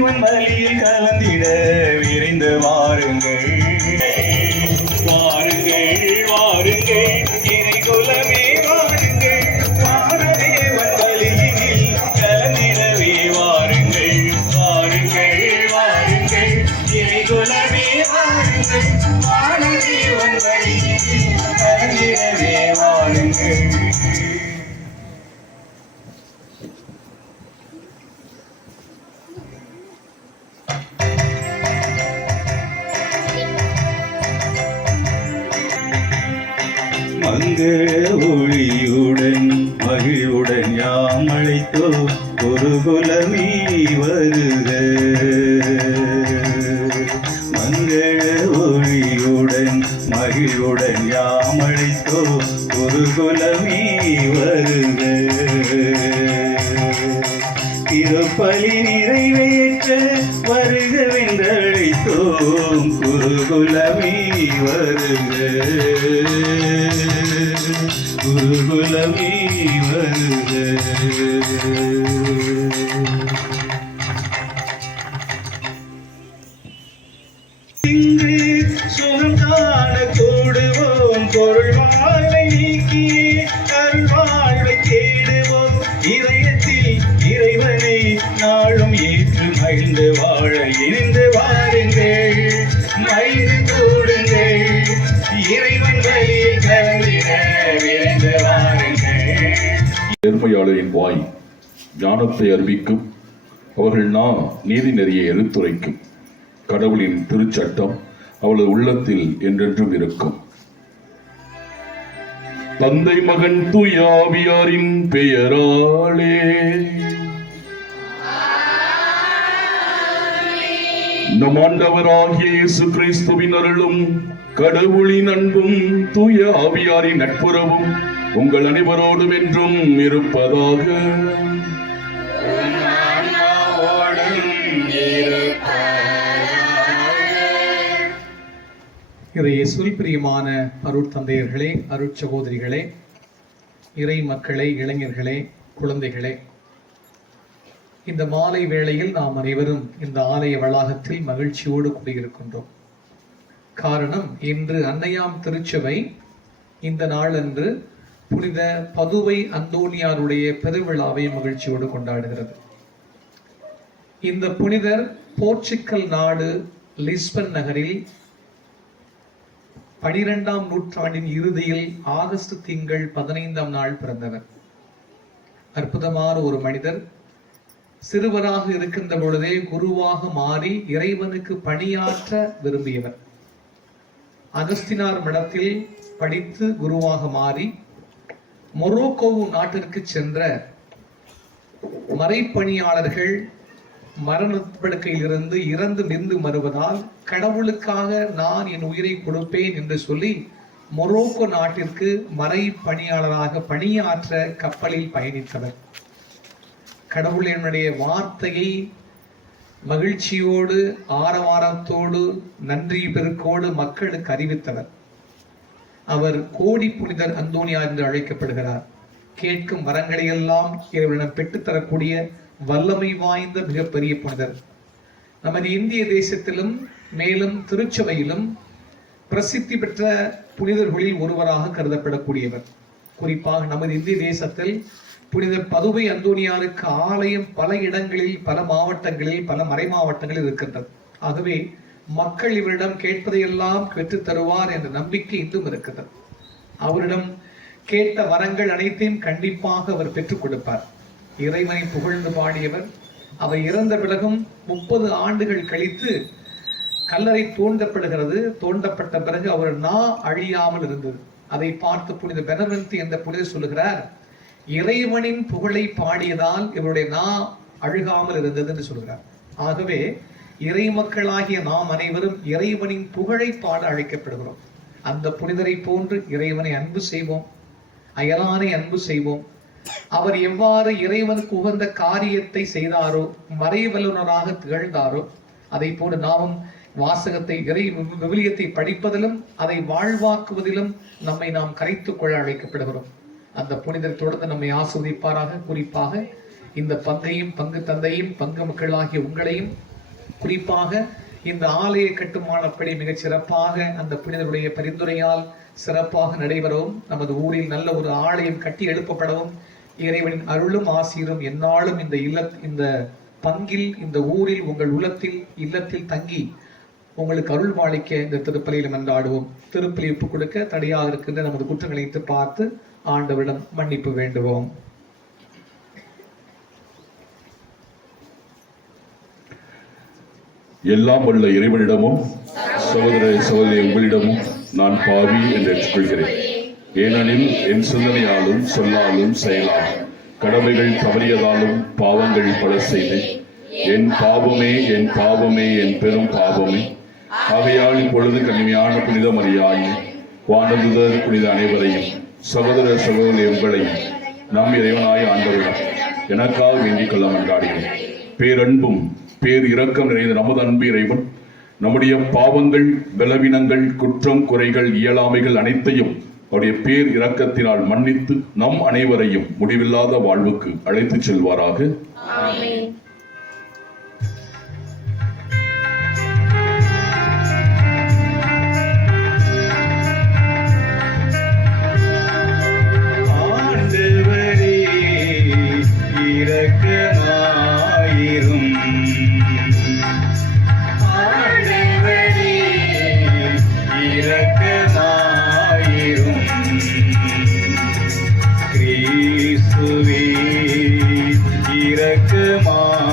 இறைவன் வழியில் கலந்திட விரைந்து வாருங்கள் வாருங்கள் வாருங்கள் இறை குலமே வாருங்கள் வானதேவன் வழியில் கலந்திடவே வாருங்கள் வாருங்கள் வாருங்கள் இறை குலமே வாருங்கள் வானதேவன் வழியில் கலந்திடவே வாருங்கள். மங்கள ஒளியுடன் மகிழ்வுடன் யாம் அழைத்தோ ஒரு குலமே வருக. மங்கள ஒளியுடன் மகிழ்வுடன் யாம் அழைத்தோ ஒரு குலமே வருக. திருப்பலி நிறைவேற்ற வருகவென்றழைத்தோம் குருகுலமே வருக குருகுலமே வருக. இங்கு சுகம் காண கூடுவோம் பொருள் வாழ்வை நீக்கியே அருள்வாழ்வை தேடுவோம் இதயத்தில் இறைவனை நாளும் ஏற்று மகிழ்ந்து வாழ இணைந்து வாருங்கள் மகிழ்ந்து கூடுங்கள் இறைவன் வழியில் கலந்திட விரைந்து வாருங்கள். நேர்மையாளரின் வாய் ஞானத்தை அறிவிக்கும், அவர்கள் நீதி நெறியை எடுத்துரைக்கும். கடவுளின் திருச்சட்டம் அவளது உள்ளத்தில் என்றென்றும் இருக்கும். தந்தை மகன் தூய ஆவியாரின் பெயராலே நம் ஆண்டவராகிய இயேசு கிறிஸ்துவின் அருளும் கடவுளின் அன்பும் தூய ஆவியாரின் நட்புறவும் உங்கள் அனைவரோடும் என்றும் இருப்பதாக. இறையேசுவில் பிரியமான அருட்தந்தையர்களே, அருட்சகோதரிகளே, இறை மக்களே, இளைஞர்களே, குழந்தைகளே, இந்த மாலை வேளையில் நாம் அனைவரும் இந்த ஆலய வளாகத்தில் மகிழ்ச்சியோடு கூடியிருக்கின்றோம். காரணம், இன்று அன்னையாம் திருச்சபை இந்த நாளன்று புனித பதுவை அந்தோனியாருடைய பெருவிழாவை மகிழ்ச்சியோடு கொண்டாடுகிறது. இந்த புனிதர் போர்ச்சுக்கல் நாடு லிஸ்பன் நகரில் 12ஆம் நூற்றாண்டின் இறுதியில் ஆகஸ்ட் திங்கள் 15ஆம் நாள் பிறந்தவர். அற்புதமான ஒரு மனிதர். சிறுவராக இருக்கின்ற பொழுதே குருவாக மாறி இறைவனுக்கு பணியாற்ற விரும்பியவர். அகஸ்தினார் மடத்தில் படித்து குருவாக மாறி மொரோக்கோ நாட்டிற்கு சென்ற மறைப்பணியாளர்கள் மரணப்படுக்கையில் இருந்து இறந்து நின்று வருவதால் கடவுளுக்காக நான் என் உயிரை கொடுப்பேன் என்று சொல்லி மொரோக்கோ நாட்டிற்கு மறை பணியாளராக பணியாற்ற கப்பலில் பயணித்தவர். கடவுளினுடைய வார்த்தையை மகிழ்ச்சியோடு ஆரவாரத்தோடு நன்றி பெருக்கோடு மக்களுக்கு அறிவித்தவர். அவர் கோடி புனிதர் அந்தோனியார் என்று அழைக்கப்படுகிறார். கேட்கும் வரங்களை எல்லாம் இறைவனிடம் பெற்றுத்தரக்கூடிய வல்லமை வாய்ந்த மிகப்பெரிய புனிதர். நமது இந்திய தேசத்திலும் மேலும் திருச்சபையிலும் பிரசித்தி பெற்ற புனிதர்களில் ஒருவராக கருதப்படக்கூடியவர். குறிப்பாக நமது இந்திய தேசத்தில் புனித பதுவை அந்தோனியாருக்கு ஆலயம் பல இடங்களில், பல மாவட்டங்களில், பல மறை மாவட்டங்களில் இருக்கின்றது. ஆகவே மக்கள் இவரிடம் கேட்பதையெல்லாம் பெற்றுத் தருவார் என்ற நம்பிக்கை இன்றும் இருக்கிறது. அவரிடம் கேட்ட வரங்கள் அனைத்தையும் கண்டிப்பாக அவர் பெற்றுக் கொடுப்பார். இறைவனை புகழ்ந்து பாடியவர். அவர் இறந்த பிறகும் 30 ஆண்டுகள் கழித்து கல்லறை தோண்டப்படுகிறது. தோண்டப்பட்ட பிறகு அவர் அழியாமல் இருந்தது. அதை பார்த்து புனித பெனவென்த் என்ற புனிதர் சொல்லுகிறார், இறைவனின் புகழை பாடியதால் இவருடைய அழுகாமல் இருந்தது என்று சொல்கிறார். ஆகவே இறை மக்களாகிய நாம் அனைவரும் இறைவனின் புகழை பாட அழைக்கப்படுகிறோம். அந்த புனிதரை போன்று இறைவனை அன்பு செய்வோம், அயலானை அன்பு செய்வோம். அவர் எவ்வாறு இறைவனுக்கு உகந்த காரியத்தை செய்தாரோ, மறைவல்லுனராக திகழ்ந்தாரோ, அதை போல நாமும் வாசகத்தை விவிலியத்தை படிப்பதிலும் அதை வாழ்வாக்குவதிலும் நம்மை நாம் கரைத்துக் கொள்ள அழைக்கப்படுகிறோம். அந்த புனிதர் தொடர்ந்து நம்மை ஆஸ்வதிப்பாராக. குறிப்பாக இந்த பங்கையும் பங்கு தந்தையும் பங்கு மக்களாகிய உங்களையும் குறிப்பாக இந்த ஆலய கட்டுமான பணி மிகச் சிறப்பாக அந்த புனிதருடைய பரிந்துரையால் சிறப்பாக நடைபெறவும், நமது ஊரில் நல்ல ஒரு ஆலயம் கட்டி எழுப்பப்படவும் இறைவனின் அருளும் ஆசீரும் எந்நாளும் இந்த பங்கில், இந்த ஊரில், உங்கள் இல்லத்தில் தங்கி உங்களுக்கு அருள் மாளிக்க இந்த திருப்பலியில் மன்றாடுவோம். திருப்பலி ஒப்புக் கொடுக்க தடையாக இருக்கின்ற நமது குற்றங்களை பார்த்து ஆண்டவரிடம் மன்னிப்பு வேண்டுவோம். எல்லாம் வல்ல இறைவனிடமும் சகோதர சகோதரி உங்களிடமும் நான் பாவி என்று ஏற்றுக்கொள்கிறேன். ஏனெனில் என் சிந்தனையாலும் சொல்லாலும் செயலாலும் கடமைகள் தவறியதாலும் பாவங்கள் பல செய்தேன். என் பாவமே என் பெரும் பாவமே. ஆகையால் இப்பொழுது கனிமையான புனித மரியாயை, வானதுதர் புனித அனைவரையும், சகோதர சகோதரி உங்களையும் நம் இறைவனாய் ஆண்டவரிடம் எனக்காக வேண்டிக் கொள்ள மன்றாடினேன். பேரன்பும் பேர் இரக்கம் நிறைந்த நமது அன்பு இறைவன் நம்முடைய பாவங்கள், பலவீனங்கள், குற்றம், குறைகள், இயலாமைகள் அனைத்தையும் அவருடைய பேர் இரக்கத்தினால் மன்னித்து நம் அனைவரையும் முடிவில்லாத வாழ்வுக்கு அழைத்துச் செல்வாராக. ஆமென். ஆண்டவரே இரக்கமாயிரும். ஆண்டவரே இரக்கமாயிரும். கிறிஸ்துவே இரக்கமாயிரும்.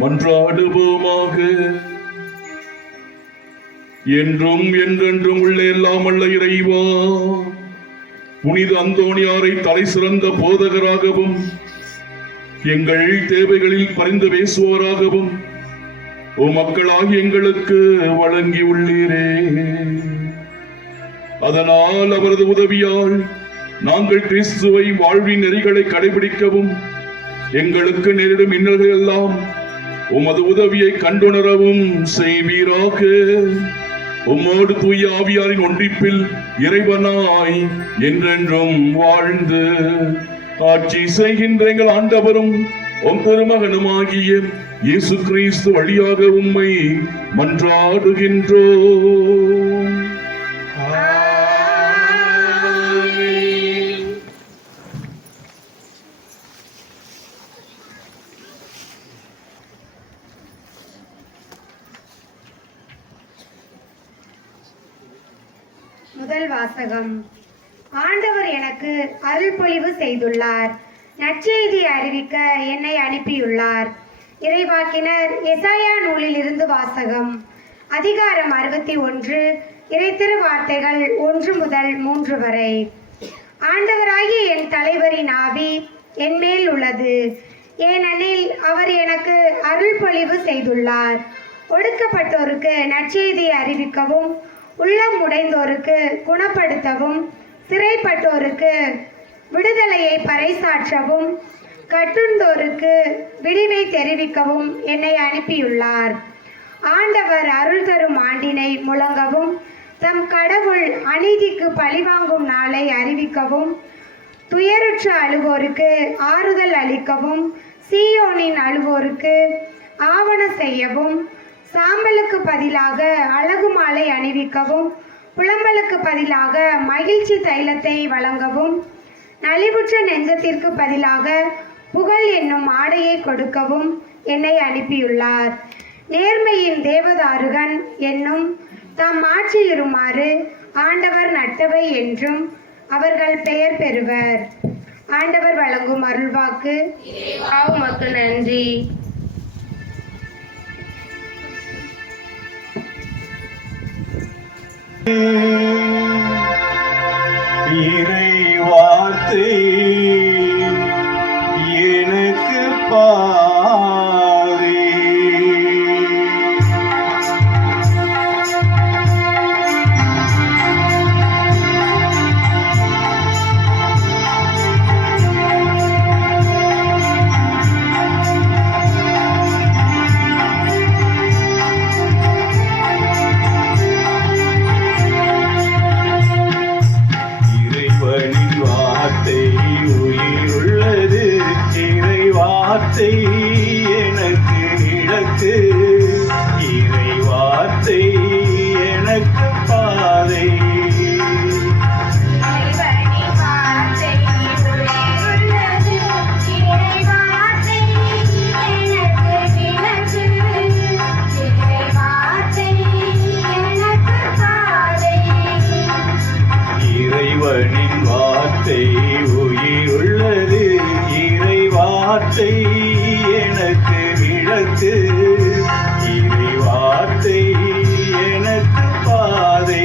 மன்றாடுவோமாக. என்றும் என்றென்றும் உள்ள எல்லாம் வல்ல இறைவா, புனித அந்தோணியாரை தலை சிறந்த போதகராகவும் எங்கள் தேவைகளில் பரிந்து பேசுவோராகவும் மக்களாகி எங்களுக்கு வழங்கி உள்ளீரே. அதனால் அவரது உதவியால் நாங்கள் கிறிஸ்துவை வாழ்வின் நெறிகளை கடைபிடிக்கவும் எங்களுக்கு நேரிடும் இன்னல்கள் எல்லாம் உமது உதவியை கண்டுணரவும் செய்வீராக. உம்மோடு தூய ஆவியாரின் ஒன்றிப்பில் இறைவனாய் என்றென்றும் வாழ்ந்து ஆட்சி செய்கின்ற எங்கள் ஆண்டவரும் உம் திருமகனுமாகிய இயேசு கிறிஸ்து வழியாக உம்மை மன்றாடுகின்றோம். முதல் வாசகம். ஆண்டவர் எனக்கு அருள்பொழிவு செய்துள்ளார். நற்செய்தி அறிவிக்க என்னை அனுப்பியுள்ளார். இறைவாக்கினர் எசாயா நூலில் இருந்து வாசகம். அதிகாரம் 61, இறைத்திரு வார்த்தைகள் 1 முதல் 3 வரை. ஆண்டவராகிய என் தலைவரின் ஆவி என் மேல் உள்ளது, ஏனெனில் அவர் எனக்கு அருள்பொழிவு செய்துள்ளார். ஒடுக்கப்பட்டோருக்கு நற்செய்தி அறிவிக்கவும், உள்ளம் உடைந்தோருக்கு குணப்படுத்தவும், சிறைப்பட்டோருக்கு விடுதலையை பறைசாற்றவும், கட்டுண்டோருக்கு விடிவை தெரிவிக்கவும் என்னை அனுப்பியுள்ளார். ஆண்டவர் அருள் தரும் ஆண்டினை முழங்கவும், தம் கடவுள் அநீதிக்கு பழிவாங்கும் நாளை அறிவிக்கவும், துயருற்ற அழுவோருக்கு ஆறுதல் அளிக்கவும், சீயோனின் அழுவோருக்கு ஆவண செய்யவும், சாம்பலுக்கு பதிலாக அழகு மாலை அணிவிக்கவும், புலம்பலுக்கு பதிலாக மகிழ்ச்சி தைலத்தை வழங்கவும், நலிவுற்ற நெஞ்சத்திற்கு பதிலாக புகழ் என்னும் ஆடையை கொடுக்கவும் என்னை அனுப்பியுள்ளார். நேர்மையின் தேவதாருகன் என்னும் தாம் ஆட்சியுறுமாறு ஆண்டவர் நட்டவை என்றும் அவர்கள் பெயர் பெறுவர். ஆண்டவர் வழங்கும் அருள்வாக்கு. உமக்கு நன்றி. இறை வார்த்தை எனக்கு பாதை. வார்த்தை எனக்கு இலக்கு, இறை வார்த்தை எனக்கு பாதை. இறைவனின் வார்த்தை உயிருள்ளது, இறை வார்த்தை எனக்கு விளக்கு, இறை வார்த்தை எனக்கு பாதை.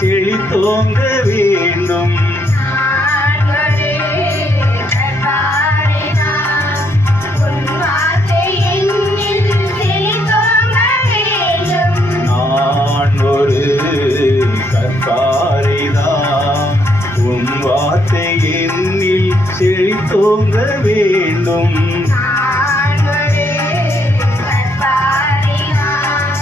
செழித்தோங்க வேண்டும். நான் ஒரு கற்பாரிதான், உன் வார்த்தை என்னில் செழித்தோங்க வேண்டும். வேண்டும். நான் ஒரு கற்பாரிதான்,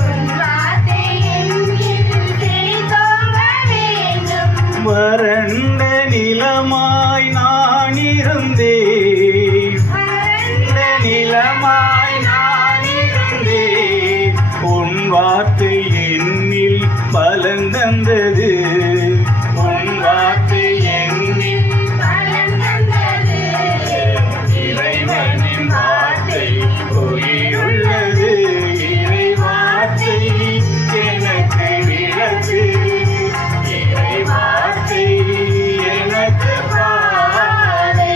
உன் வார்த்தை என்னில் செழித்தோங்க வேண்டும். வறண்ட நிலமாய் நான் இருந்தேன், வறண்ட நிலமாய் நான் இருந்தேன். உன் வார்த்தை என்னில் பலன் தந்தது, உன் வார்த்தை என்னில் பலன் தந்தது. இறைவனின் வார்த்தை உயிருள்ளது. இறை வார்த்தை எனக்கு விளக்கு, இறை வார்த்தை எனக்கு பாதை.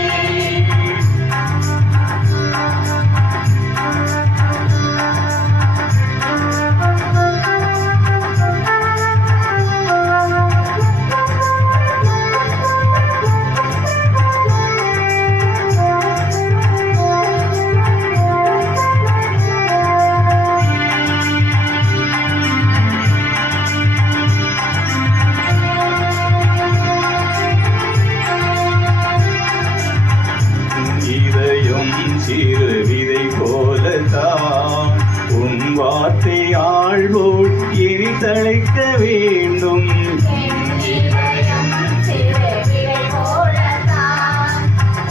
இதயம் சிறு விதை போலதான் உன் வார்த்தை ஆழ்வோள் இனி தழைக்க வேண்டும். இதயம் சிறு விதை போலதான்,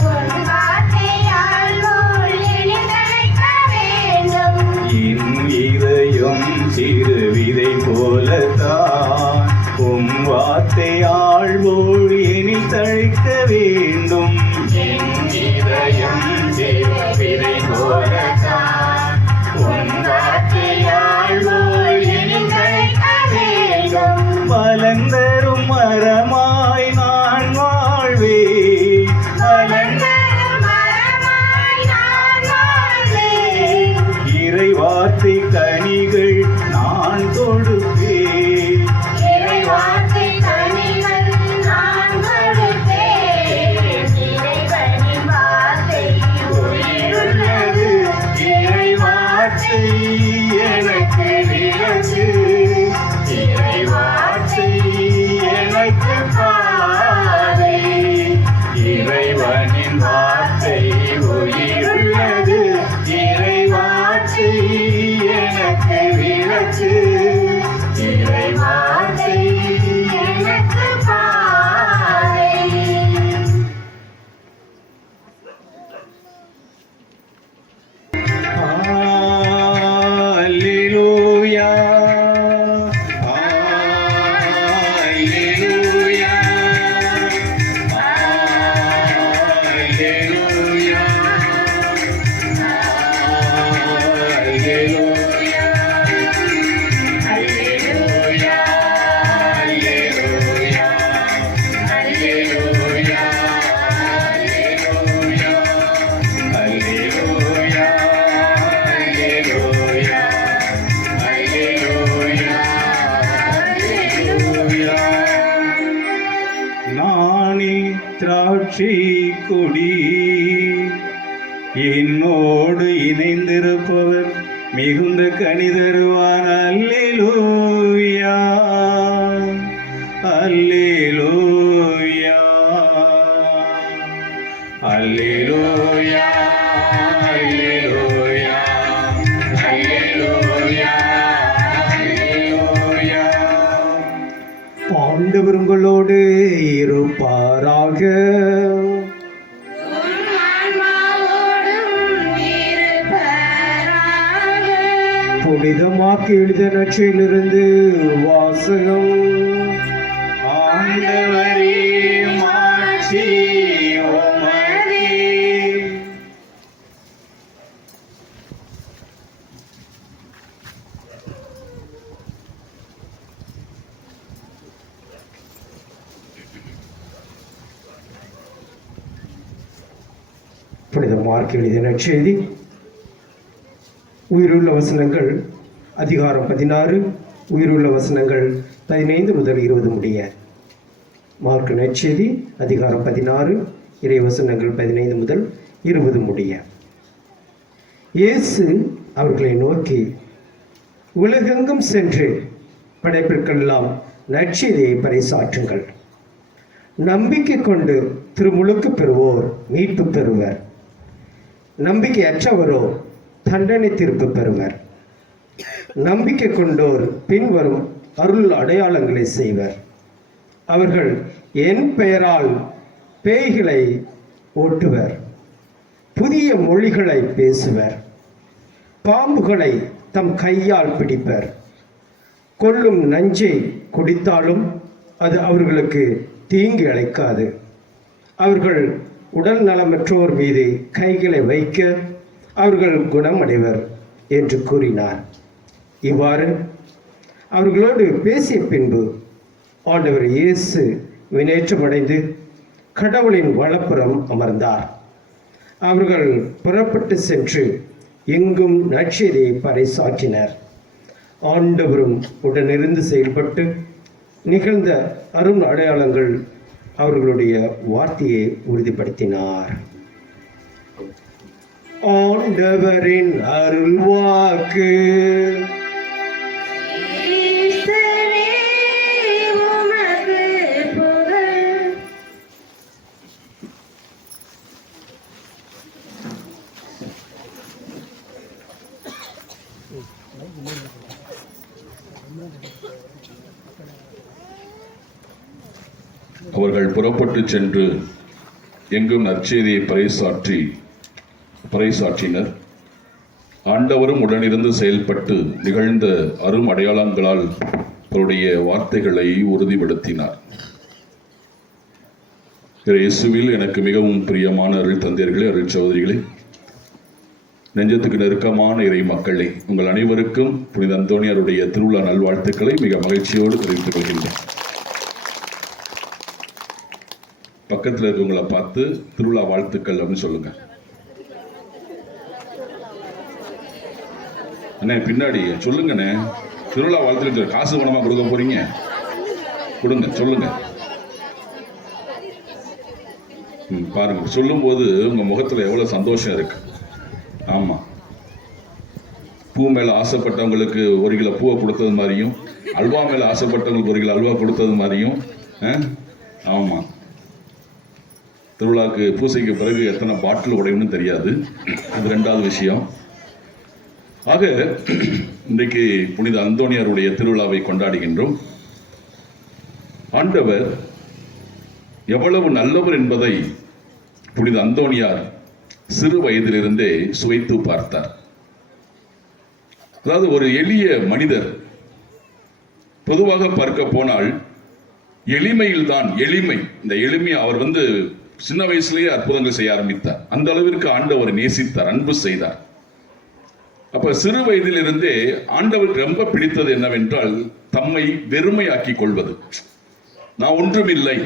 உன் வார்த்தையால் நூல் இனிதழைக்க வேண்டும். என் இதயம் சிறு விதை போலதான் உன் வார்த்தை ஆழ்வோள் இனி தழைக்க வேண்டும். என் இதயம் சிறு விதை போலதான் உன் வார்த்தை ஆழ்வோள் இனி தழைக்க வேண்டும். பலந்தரும் மரமாய் நான் வாழ்வேன், பலந்தரும் மரமாய் நான் வாழ்வேன். இறை வார்த்தை கனிகள் நான் கொடுப்பேன், இறை வார்த்தை கனிகள் நான் கொடுப்பேன். இறைவனின் வார்த்தை உயிருள்ளது. இறை வார்த்தை எனக்கு விளக்கு, இறை வார்த்தை எனக்கு பாதை. இறைவனின் வார்த்தை உயிருள்ளது. இறை வார்த்தை எனக்கு விளக்கு, இறை வார்த்தை எனக்கு பாதை. Hallelujah, hallelujah, hallelujah, hallelujah, hallelujah, hallelujah, நானே திராட்சை கொடி, என்னோடு இணைந்திருப்பவர் மிகுந்த கனி தருவார். அல்லேலூயா, அல்லேலூயா, அல்லேலூயா, அல்லேலூயா, அல்லேலூயா, அல்லேலூயா. ஆண்டவர் உங்களோடு இருப்பாராக. உன் ஆன்மாவோடும் இருப்பாராக. புனிதமாக்கி எழுதிய நற்செய்தியிலிருந்து வாசகம். ஆண்டவரே மாட்சி உமக்கே. புனித மார்க் எழுதிய நற்செய்தி. உயிருள்ள வசனங்கள் அதிகாரம் 16, உயிருள்ள வசனங்கள் 15 முதல் 20 முடிய. மார்க் நற்செய்தி அதிகாரம் 16, இறை வசனங்கள் 15 முதல் 20 முடிய. இயேசு அவர்களை நோக்கி, உலகெங்கும் சென்று படைப்பிற்கெல்லாம் நற்செய்தியை பறைசாற்றுங்கள். நம்பிக்கை கொண்டு திருமுழுக்கு பெறுவோர் மீட்பு பெறுவர். நம்பிக்கையற்றவரோ தண்டனை தீர்ப்பு பெறுவர். நம்பிக்கை கொண்டோர் பின்வரும் அருள் அடையாளங்களை செய்வர். அவர்கள் என் பெயரால் பேய்களை ஓட்டுவர், புதிய மொழிகளை பேசுவர், பாம்புகளை தம் கையால் பிடிப்பர், கொல்லும் நஞ்சை குடித்தாலும் அது அவர்களுக்கு தீங்கு அளிக்காது. அவர்கள் உடல் நலமற்றோர் மீது கைகளை வைக்க அவர்கள் குணமடைவர் என்று கூறினார். இவ்வாறு அவர்களோடு பேசிய பின்பு ஆண்டவர் இயேசு வினேற்றமடைந்து கடவுளின் வலப்புறம் அமர்ந்தார். அவர்கள் புறப்பட்டு சென்று எங்கும் நற்செய்தியை பறைசாற்றினர். ஆண்டவரும் உடனிருந்து செயல்பட்டு நிகழ்ந்த அருண் அடையாளங்கள் அவர்களுடைய வார்த்தையை உறுதிப்படுத்தினார். ஆண்டவரின் அருள் வாக்கு. ஈஸ்வரே உமக்கு புகழ். அவர்கள் புறப்பட்டு சென்று எங்கும் நற்செய்தியை பறைசாற்றினர். ஆண்டவரும் உடனிருந்து செயல்பட்டு நிகழ்ந்த அரும் அடையாளங்களால் அவருடைய வார்த்தைகளை உறுதிப்படுத்தினார். இயேசுவில் எனக்கு மிகவும் பிரியமான அருள் தந்தையர்களே, அருள் சகோதரிகளே, நெஞ்சத்துக்கு நெருக்கமான இறை மக்களே, உங்கள் அனைவருக்கும் புனித அந்தோணியாருடைய திருவிழா நல்வாழ்த்துக்களை மிக மகிழ்ச்சியோடு தெரிவித்துக் கொள்கின்றேன். பக்கத்தில் இருக்கவங்களை பார்த்து திருவிழா வாழ்த்துக்கள் அப்படின்னு சொல்லுங்க. அண்ணே பின்னாடி சொல்லுங்கண்ணே, திருவிழா வாழ்த்துக்கள். காசு பணமா கொடுக்க போறீங்க? கொடுங்க, சொல்லுங்க. பாருங்க, சொல்லும் போது உங்க முகத்துல எவ்வளவு சந்தோஷம் இருக்கு. ஆமா, பூ மேல ஆசைப்பட்டவங்களுக்கு 1 கிலோ பூவை கொடுத்தது மாதிரியும், அல்வா மேல ஆசைப்பட்டவங்களுக்கு 1 கிலோ அல்வா கொடுத்தது மாதிரியும். ஆமா, திருவிழாக்கு பூசைக்கு பிறகு எத்தனை பாட்டில் உடையணும்னு தெரியாது. அது 2வது விஷயம். ஆக இன்றைக்கு புனித அந்தோணியாருடைய திருவிழாவை கொண்டாடுகின்றோம். ஆண்டவர் எவ்வளவு நல்லவர் என்பதை புனித அந்தோணியார் சிறு வயதிலிருந்தே சுவைத்து பார்த்தார். அதாவது ஒரு எளிய மனிதர், பொதுவாக பார்க்க போனால் எளிமையில்தான் எளிமை, இந்த எளிமையை அவர் சின்ன வயசுலேயே அற்புதங்கள் செய்ய ஆரம்பித்தார். அந்த அளவிற்கு ஆண்டவர் நேசித்தார், அன்பு செய்தார். அப்ப சிறு வயதிலிருந்தே ஆண்டவருக்கு ரொம்ப பிடித்தது என்னவென்றால் தம்மை வெறுமையாக்கி கொள்வது. நான் ஒன்றுமில்லை,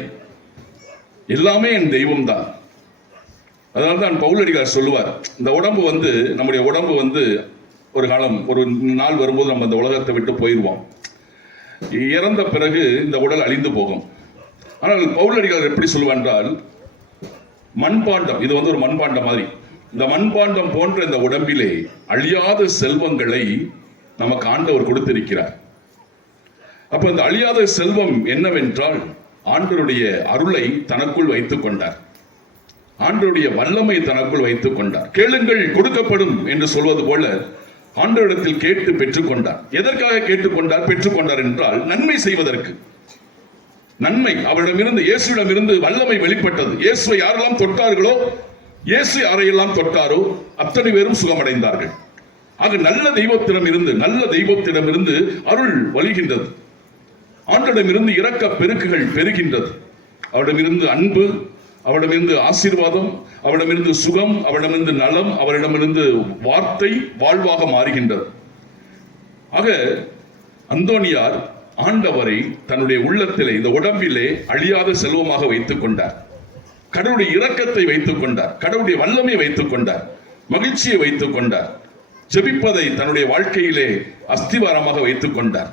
எல்லாமே என் தெய்வம் தான். அதனால்தான் பவுலடியார் சொல்லுவார், இந்த உடம்பு நம்முடைய உடம்பு ஒரு காலம், ஒரு நாள் வரும்போது நம்ம இந்த உலகத்தை விட்டு போயிடுவோம். இறந்த பிறகு இந்த உடல் அழிந்து போகும். ஆனால் பவுலடியார் எப்படி சொல்லுவார், மண்பாண்டம், இது ஒரு மண்பாண்டம் மாதிரி, இந்த மண்பாண்டம் போன்ற இந்த உடம்பிலே அழியாத செல்வங்களை நமக்கு ஆண்டவர் கொடுத்திருக்கிறார். அப்ப இந்த அழியாத செல்வம் என்னவென்றால் ஆண்டவருடைய அருளை தனக்குள் வைத்துக் கொண்டார், ஆண்டவருடைய வல்லமை தனக்குள் வைத்துக் கொண்டார். கேளுங்கள் கொடுக்கப்படும் என்று சொல்வது போல ஆண்டவரிடத்தில் கேட்டு பெற்றுக்கொண்டார். எதற்காக கேட்டுக்கொண்டார், பெற்றுக்கொண்டார் என்றால் நன்மை செய்வதற்கு. நன்மை அவரிடமிருந்து, இயேசுவிடமிருந்து வல்லமை வெளிப்பட்டது. இயேசுவை யாரெல்லாம் தொட்டார்களோ, இயேசு யாரையெல்லாம் தொட்டாரோ அத்தனை பேரும் சுகமடைந்தார்கள். ஆக நல்ல தெய்வத்திடமிருந்து அருள் வழிகின்றது. ஆண்டவரிடமிருந்து இரக்க பெருக்குகள் பெருகின்றது. அவரிடமிருந்து அன்பு, அவரிடமிருந்து ஆசீர்வாதம், அவரிடமிருந்து சுகம், அவரிடமிருந்து நலம், அவரிடமிருந்து வார்த்தை வாழ்வாக மாறுகின்றது. ஆக அந்தோணியார் ஆண்டவரை தன்னுடைய உள்ளத்திலே, இந்த உடம்பிலே அழியாத செல்வமாக வைத்துக் கொண்டார். கடவுளுடைய இரக்கத்தை வைத்துக் கொண்டார், கடவுளுடைய வல்லமையை வைத்துக் கொண்டார், மகிழ்ச்சியை வைத்துக் கொண்டார். ஜெபிப்பதை தன்னுடைய வாழ்க்கையிலே அஸ்திவாரமாக வைத்துக் கொண்டார்.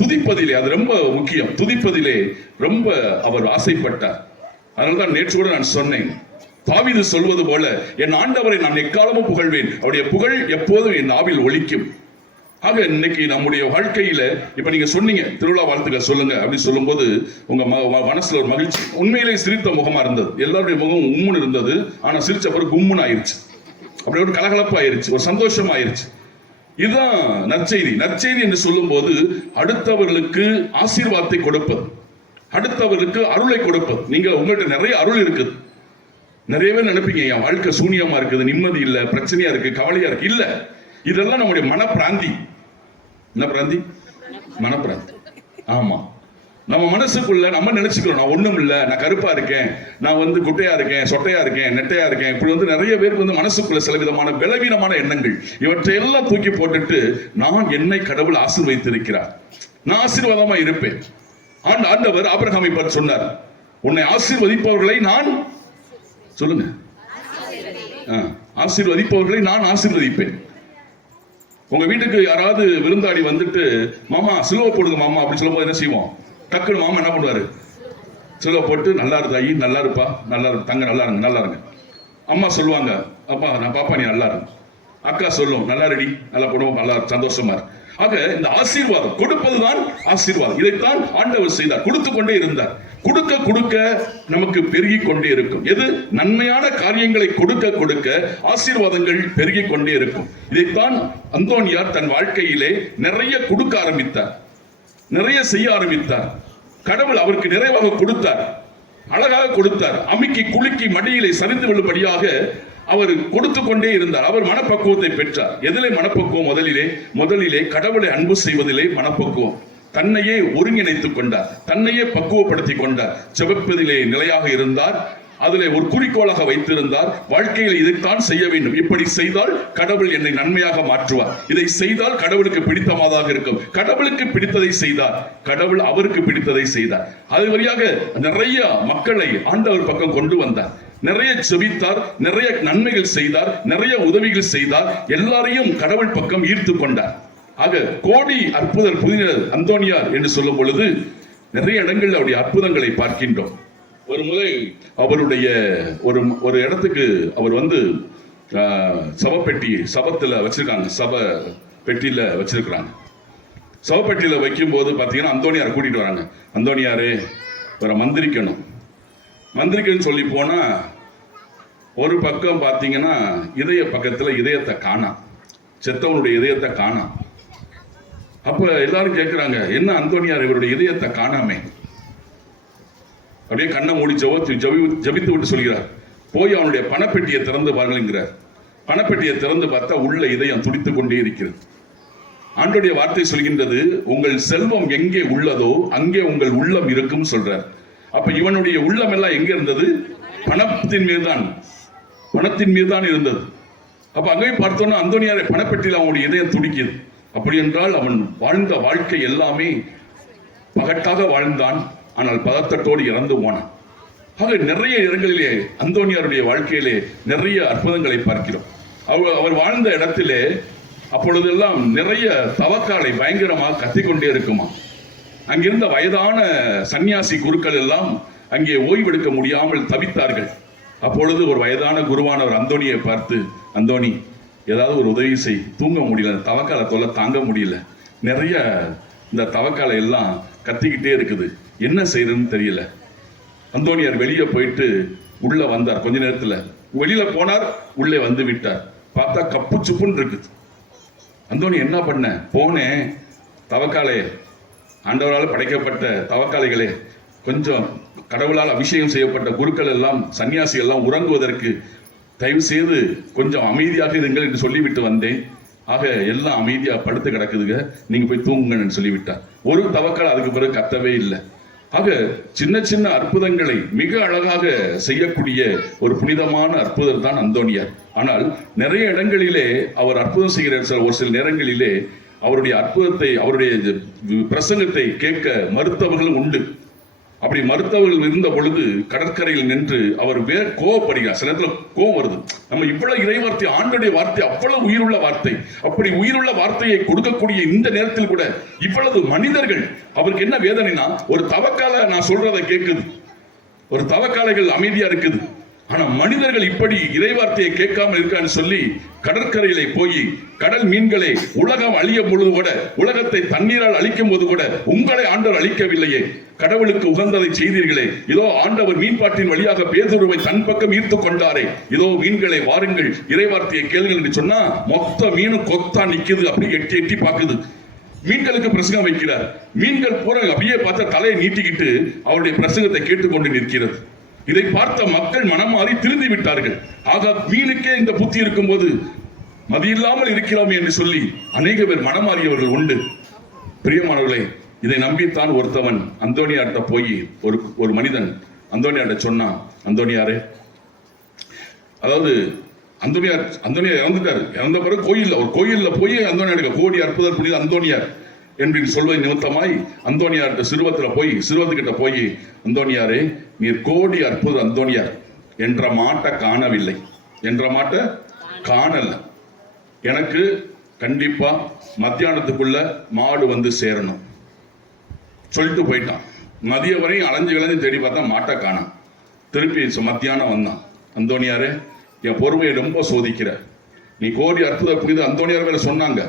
துதிப்பதிலே, அது ரொம்ப முக்கியம், துதிப்பதிலே ரொம்ப அவர் ஆசைப்பட்டார். அதனால்தான் நேற்று கூட நான் சொன்னேன், தாவீது சொல்வது போல என் ஆண்டவரை நான் எக்காலமும் புகழ்வேன், அவருடைய புகழ் எப்போதும் என் நாவில் ஒலிக்கும். ஆக இன்னைக்கு நம்முடைய வாழ்க்கையில, இப்ப நீங்க சொன்னீங்க திருவிழா வாழ்த்துக்கள் சொல்லுங்க அப்படி சொல்லும் போது உங்க மனசுல ஒரு மகிழ்ச்சி, உண்மையிலே சிரித்த முகமா இருந்தது. எல்லாருடைய முகம் உம்முன்னு இருந்தது, ஆனா சிரிச்ச பிறகு கும்முன்னு ஆயிடுச்சு. அப்படி ஒரு கலகலப்பாயிருச்சு, ஒரு சந்தோஷம் ஆயிருச்சு. இதுதான் நற்செய்தி. நற்செய்தி என்று சொல்லும் போது அடுத்தவர்களுக்கு ஆசீர்வாதத்தை கொடுப்பது, அடுத்தவர்களுக்கு அருளை கொடுப்பது. நீங்க உங்கள்கிட்ட நிறைய அருள் இருக்குது. நிறைய பேர் நினைப்பீங்க என் வாழ்க்கை சூனியமா இருக்குது, நிம்மதி இல்லை, பிரச்சனையா இருக்கு, கவலையா இருக்கு. இல்ல, இதெல்லாம் நம்முடைய மனப்பிராந்தி. என்ன பிராந்தி? மனப்பிராந்தி. ஆமா, நம்ம மனசுக்குள்ள நம்ம நினைச்சுக்கிறோம் நான் ஒண்ணும் இல்ல, நான் கருப்பா இருக்கேன், நான் வந்து குட்டையா இருக்கேன், சொட்டையா இருக்கேன், நெட்டையா இருக்கேன். இப்படி வந்து நிறைய பேருக்கு வந்து மனசுக்குள்ள சில விதமான பலவீனமான எண்ணங்கள், இவற்றையெல்லாம் தூக்கி போட்டுட்டு நான் என்னை கடவுள் ஆசீர்வதித்திருக்கிறார், நான் ஆசீர்வாதமா இருப்பேன். ஆண்டவர் ஆபிரகாமை பார்த்து சொன்னார், உன்னை ஆசீர்வதிப்பவர்களை நான் சொல்லுங்க, ஆசீர்வதிப்பவர்களை நான் ஆசீர்வதிப்பேன். உங்க வீட்டுக்கு யாராவது விருந்தாடி வந்துட்டு மாமா சிலுவை போடுங்க மாமா அப்படின்னு சொல்லும்போது என்ன செய்வோம்? டக்குனு மாமா என்ன பண்ணுவாரு? சிலுவை போட்டு நல்லா இருக்கு ஐயா, நல்லா இருப்பா, நல்லா இருக்கு தங்க, நல்லா இருங்க, நல்லா இருங்க. அம்மா சொல்லுவாங்க, அப்பா நான் பாப்பா நீ நல்லா இருக்கு. அக்கா சொல்லும், நல்லா ரெடி, நல்லா குடும்பம் நல்லா சந்தோஷமா இருக்கு. ஆக இந்த ஆசீர்வாதம் கொடுப்பதுதான் ஆசீர்வாதம். இதைத்தான் ஆண்டவர் செய்தார், கொடுத்து கொண்டே இருந்தார். கொடுக்க கொடுக்க நமக்கு பெருகி கொண்டே இருக்கும். எது நன்மையான காரியங்களை கொடுக்க கொடுக்க ஆசீர்வாதங்கள் பெருகி கொண்டே இருக்கும். இதைத்தான் அந்தோனியார் தன் வாழ்க்கையிலே நிறைய கொடுக்க ஆரம்பித்தார், நிறைய செய்ய ஆரம்பித்தார். கடவுள் அவருக்கு நிறைவாக கொடுத்தார், அழகாக கொடுத்தார். அமுக்கி குலுக்கி மடியிலே சரிந்து விழும்படியாக அவர் கொடுத்து கொண்டே இருந்தார். அவர் மனப்பக்குவத்தை பெற்றார். எதிலே மனப்பக்குவம்? முதலிலே கடவுளை அன்பு செய்வதிலே மனப்பக்குவம். தன்னையே ஒருங்கிணைத்துக் கொண்டார், தன்னையே பக்குவப்படுத்தி கொண்டார். ஜெபிப்பதிலே நிலையாக இருந்தார், அதிலே ஒரு குறிக்கோளாக வைத்திருந்தார். வாழ்க்கையில் இதைத்தான் செய்ய வேண்டும், இப்படி செய்தால் கடவுள் என்னை நன்மையாக மாற்றுவார், இதை செய்தால் கடவுளுக்கு பிடித்தமாதாக இருக்கும். கடவுளுக்கு பிடித்ததை செய்தார், கடவுள் அவருக்கு பிடித்ததை செய்தார். அது வழியாக நிறைய மக்களை ஆண்டவர் பக்கம் கொண்டு வந்தார். நிறைய ஜெபித்தார், நிறைய நன்மைகள் செய்தார், நிறைய உதவிகள் செய்தார். எல்லாரையும் கடவுள் பக்கம் ஈர்த்து கொண்டார். ஆக கோடி அற்புதர் புதினர் அந்தோனியார் என்று சொல்லும் பொழுது நிறைய இடங்களில் அவருடைய அற்புதங்களை பார்க்கின்றோம். ஒரு முறை அவருடைய ஒரு இடத்துக்கு அவர் வந்து சபப்பெட்டி சபத்துல வச்சிருக்காங்க, சப பெட்டியில வச்சிருக்கிறாங்க. சபப்பெட்டியில வைக்கும் போது பாத்தீங்கன்னா அந்தோனியாரை கூட்டிட்டு வராங்க. அந்தோனியாரே ஒரு மந்திரிக்கன்னு சொல்லி போனா ஒரு பக்கம் பாத்தீங்கன்னா இதய பக்கத்துல இதயத்தை காணாம், செத்தவனுடைய இதயத்தை காணாம். அப்ப எல்லாரும் கேட்கிறாங்க, என்ன அந்தோனியார் இவருடைய இதயத்தை காணாமே? அப்படியே கண்ணை மூடி ஜபித்து விட்டு சொல்கிறார், போய் அவனுடைய பணப்பெட்டியை திறந்து பாருங்கிறார். பணப்பெட்டியை திறந்து பார்த்தா உள்ள இதயம் துடித்துக் கொண்டே இருக்கிறது. ஆண்டோடைய வார்த்தை சொல்கின்றது, உங்கள் செல்வம் எங்கே உள்ளதோ அங்கே உங்கள் உள்ளம் இருக்கும் சொல்றார். அப்ப இவனுடைய உள்ளம் எல்லாம் எங்க இருந்தது? பணத்தின் மீதுதான் இருந்தது. அப்ப அங்கேயும் பார்த்தோம்னா அந்தோனியாரை பணப்பெட்டியில் அவனுடைய இதயம் துடிக்குது. அப்படி என்றால் அவன் வாழ்ந்த வாழ்க்கை எல்லாமே பகட்டாக வாழ்ந்தான், ஆனால் பதத்தத்தோடு இறந்து போனான். ஆக நிறைய இடங்களிலே அந்தோனியாருடைய வாழ்க்கையிலே நிறைய அற்புதங்களை பார்க்கிறோம். அவர் வாழ்ந்த இடத்திலே அப்பொழுதெல்லாம் நிறைய தவக்காலை பயங்கரமாக கத்திக்கொண்டே இருக்குமா. அங்கிருந்த வயதான சன்னியாசி குருக்கள் எல்லாம் அங்கே ஓய்வெடுக்க முடியாமல் தவித்தார்கள். அப்பொழுது ஒரு வயதான குருவானவர் அந்தோனியை பார்த்து, அந்தோனி ஏதாவது ஒரு உதவி செய், தூங்க முடியல, தவக்காலை தொல்லை தாங்க முடியல, நிறைய இந்த தவக்காலை எல்லாம் கத்திக்கிட்டே இருக்குது, என்ன செய்யறதுன்னு தெரியல. அந்தோனியார் வெளியே போயிட்டு உள்ள வந்தார். கொஞ்ச நேரத்துல வெளியில போனார், உள்ளே வந்து விட்டார். பார்த்தா கப்பு சுப்புன்னு இருக்குது. அந்தோனி என்ன பண்ண? போனேன், தவக்காலை ஆண்டவரால் படைக்கப்பட்ட தவக்காலைகளே, கொஞ்சம் கடவுளால் அபிஷேகம் செய்யப்பட்ட குருக்கள் எல்லாம் சன்னியாசி எல்லாம் உறங்குவதற்கு தயவு செய்து கொஞ்சம் அமைதியாக இருங்கள் என்று சொல்லிவிட்டு வந்தேன். ஆக எல்லாம் அமைதியா படுத்து கிடக்குதுங்க, நீங்க போய் தூங்குங்கன்னு சொல்லிவிட்டார். ஒரு தவக்கால் அதுக்கு பிறகு கத்தவே இல்லை. ஆக சின்ன சின்ன அற்புதங்களை மிக அழகாக செய்யக்கூடிய ஒரு புனிதமான அற்புதர் தான் அந்தோனியார். ஆனால் நிறைய இடங்களிலே அவர் அற்புதம் செய்கிற ஒரு சில நேரங்களிலே அவருடைய அற்புதத்தை, அவருடைய பிரசங்கத்தை கேட்க மறுத்தவர்களும் உண்டு. அப்படி மறுத்தவர்கள் இருந்த பொழுது கடற்கரையில் நின்று அவர் கோவப்படுகிறார். சில நேரத்தில் கோவம் வருது, நம்ம இவ்வளவு இறைவார்த்தை, ஆண்டுடைய வார்த்தை அவ்வளவு உயிருள்ள வார்த்தை, அப்படி உயிருள்ள வார்த்தையை கொடுக்கக்கூடிய இந்த நேரத்தில் கூட இவ்வளவு மனிதர்கள், அவருக்கு என்ன வேதனைனா, ஒரு தவக்கால நான் சொல்றதை கேட்குது, ஒரு தவக்காலைகள் அமைதியா இருக்குது, ஆனா மனிதர்கள் இப்படி இறைவார்த்தையை கேட்காமல் இருக்கான்னு சொல்லி கடற்கரையிலே போய் கடல் மீன்களை உலகம் அழியும் பொழுது கூட, உலகத்தை தண்ணீரால் அழிக்கும் போது கூட உங்களை ஆண்டவர் அழிக்கவில்லையே, கடவுளுக்கு உகந்ததை செய்தீர்களே, இதோ ஆண்டவர் மீன்பாட்டின் வழியாக பேதுருவை தன் பக்கம் ஈர்த்து கொண்டாரே, இதோ மீன்களை வாருங்கள் இறைவார்த்தையை கேளுங்கள் என்று சொன்னா மொத்த மீனும் கொத்தா நிக்குது, அப்படி எட்டி எட்டி பாக்குது. மீன்களுக்கு பிரசங்கம் வைக்கிறார். மீன்கள் பூரா அப்படியே பார்த்த தலையை நீட்டிக்கிட்டு அவருடைய பிரசங்கத்தை கேட்டுக்கொண்டு நிற்கிறது. இதை பார்த்த மக்கள் மனம் மாறி திருந்தி விட்டார்கள். ஆக மீனுக்கே இந்த புத்தி இருக்கும் போது மதியில்லாமல் இருக்கிறோம் என்று சொல்லி அநேக பேர் மனம் மாறியவர்கள் உண்டு. பிரியமானவர்களே, இதை நம்பித்தான் ஒருத்தவன் அந்தோனியார்ட்ட போய் ஒரு மனிதன் அந்தோனியார்ட்ட சொன்னான், அந்தோனியாரே, அதாவது அந்தோனியார் இறந்துட்டாரு. இறந்த பிறகு ஒரு கோயில்ல போய் அந்தோனியாருக்கு கோடி அற்புதர் புனித அந்தோனியார் என்று சொல்வதை நிமித்தமாய் அந்தோனியார்ட்ட சிறுவத்துக்கிட்ட போய் அந்தோனியாரே, நீர் கோடி அற்புதர் அந்தோனியார் என்ற மாட்ட காணவில்லை, என்ற மாட்ட காணல, எனக்கு கண்டிப்பா மத்தியானத்துக்குள்ள மாடு வந்து சேரணும் சொல்லிட்டு போயிட்டான். மதிய வரையும் அலைஞ்சு தேடி பார்த்தா மாட்டை காணாம். திருப்பி மத்தியானம் வந்தான், அந்தோனியாரே, என் பொறுமையை ரொம்ப சோதிக்கிற, நீ கோடி அற்புத புனித அந்தோனியார் வேற சொன்னாங்க,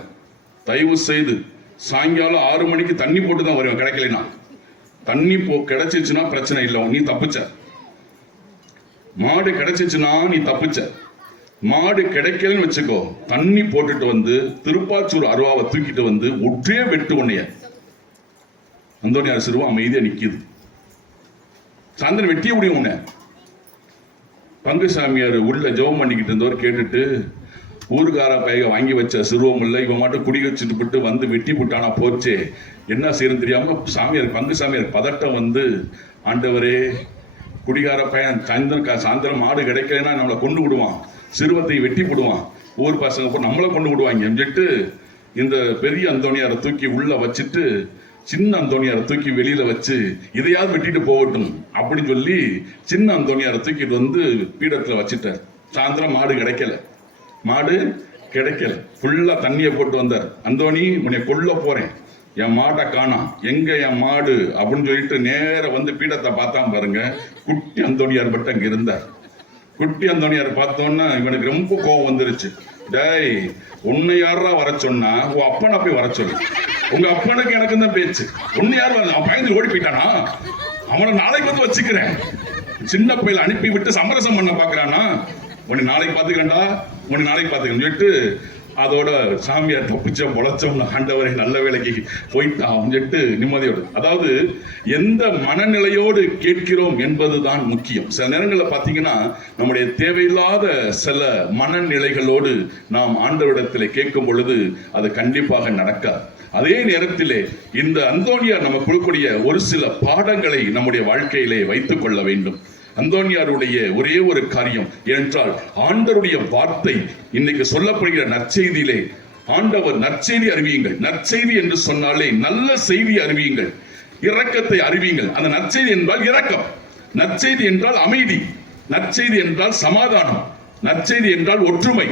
தயவு செய்து சாயங்காலம் 6 மணிக்கு தண்ணி போட்டு தான் வருவேன், கிடைக்கலனா தண்ணி கிடைச்சிச்சுன்னா பிரச்சனை இல்லை, நீ தப்பிச்ச. மாடு கிடைச்சிச்சுன்னா நீ தப்பிச்ச. மாடு கிடைக்கலன்னு வச்சுக்கோ, தண்ணி போட்டுட்டு வந்து திருப்பாச்சூர் அருவாவை தூக்கிட்டு வந்து ஒற்றே வெட்டு உன்னைய. அந்தோனியார் சிறுவா அமைதியா நிக்குது. சாயந்தரம் வெட்டிய முடியும் உன்னை. பங்குசாமியார் உள்ள ஜெபம் பண்ணிக்கிட்டு இருந்தவர் கேட்டுட்டு, ஊருக்கார பைய வாங்கி வச்ச சிறுவம் இல்லை, இவன் மட்டும் குடி வச்சுட்டு விட்டு வந்து வெட்டி விட்டானா போச்சே, என்ன செய்யறது தெரியாம பங்குசாமியார் பதட்டம் வந்து, ஆண்டவரே, குடிகார பையன் சாயந்தரம் மாடு கிடைக்கலன்னா நம்மளை கொண்டு விடுவான், சிறுவத்தை வெட்டி விடுவான், ஊர் பசங்க போய் நம்மளை கொண்டு விடுவாங்க சொல்லிட்டு இந்த பெரிய அந்தோனியாரை தூக்கி உள்ள வச்சுட்டு சின்ன அந்தோனியாரை தூக்கி வெளியில வச்சு இதையாவது வெட்டிட்டு போகட்டும் அப்படின்னு சொல்லி சின்ன அந்தோனியாரை தூக்கிட்டு வந்து பீடத்துல வச்சுட்டார். சாயந்தரம் மாடு கிடைக்கல, ஃபுல்லா தண்ணியை போட்டு வந்தார். அந்தோனி, உன்னை கொல்ல போறேன், என் மாட்டை காணாம், எங்க என் மாடு அப்படின்னு சொல்லிட்டு நேர வந்து பீடத்தை பார்த்தான் பாருங்க. குட்டி அந்தோனியார் பட்டு அங்க இருந்தார். குட்டி அந்தோனியார் பார்த்தோன்னா இவனுக்கு ரொம்ப கோபம் வந்துருச்சு. டேய், உன்னை யாரா வர சொன்னா உன் அப்பனை போய் வர சொல்லு, உங்க அப்பனுக்கு எனக்கு தான் பேச்சு, உன்னை யார் அவன் பயந்து ஓடி போயிட்டானா, அவனை நாளைக்கு வந்து வச்சுக்கிறேன். சின்ன பையில அனுப்பி விட்டு சமரசம் பண்ண பாக்குறானா, உன்னை நாளைக்கு பாத்துக்கன்னு சொல்லிட்டு அதோட சாமியார் தப்பிச்சோம் பொழைச்சோம், ஆண்டவரை நல்ல வேலைக்கு போயிட்டான் சொல்லிட்டு நிம்மதியோடு. அதாவது எந்த மனநிலையோடு கேட்கிறோம் என்பதுதான் முக்கியம். சில நேரங்களில் பார்த்தீங்கன்னா நம்முடைய தேவையில்லாத சில மனநிலைகளோடு நாம் ஆண்டவரிடத்தில் கேட்கும் பொழுது அது கண்டிப்பாக நடக்காது. அதே நேரத்திலே இந்த அந்தோனியார் நம்ம கொடுக்கக்கூடிய ஒரு சில பாடங்களை நம்முடைய வாழ்க்கையிலே வைத்துக் கொள்ள வேண்டும். அந்தோனியாருடைய ஒரே ஒரு காரியம் என்றால் ஆண்டவருடைய வார்த்தை. இன்னைக்கு சொல்லப்படுகிற நற்செய்தியிலே ஆண்டவர் நற்செய்தி அறிவியுங்கள். நற்செய்தி என்று சொன்னாலே நல்ல செய்தி அறிவியுங்கள், இரக்கத்தை அறிவியுங்கள். அந்த நற்செய்தி என்றால் இரக்கம், நற்செய்தி என்றால் அமைதி, நற்செய்தி என்றால் சமாதானம், நற்செய்தி என்றால் ஒற்றுமை.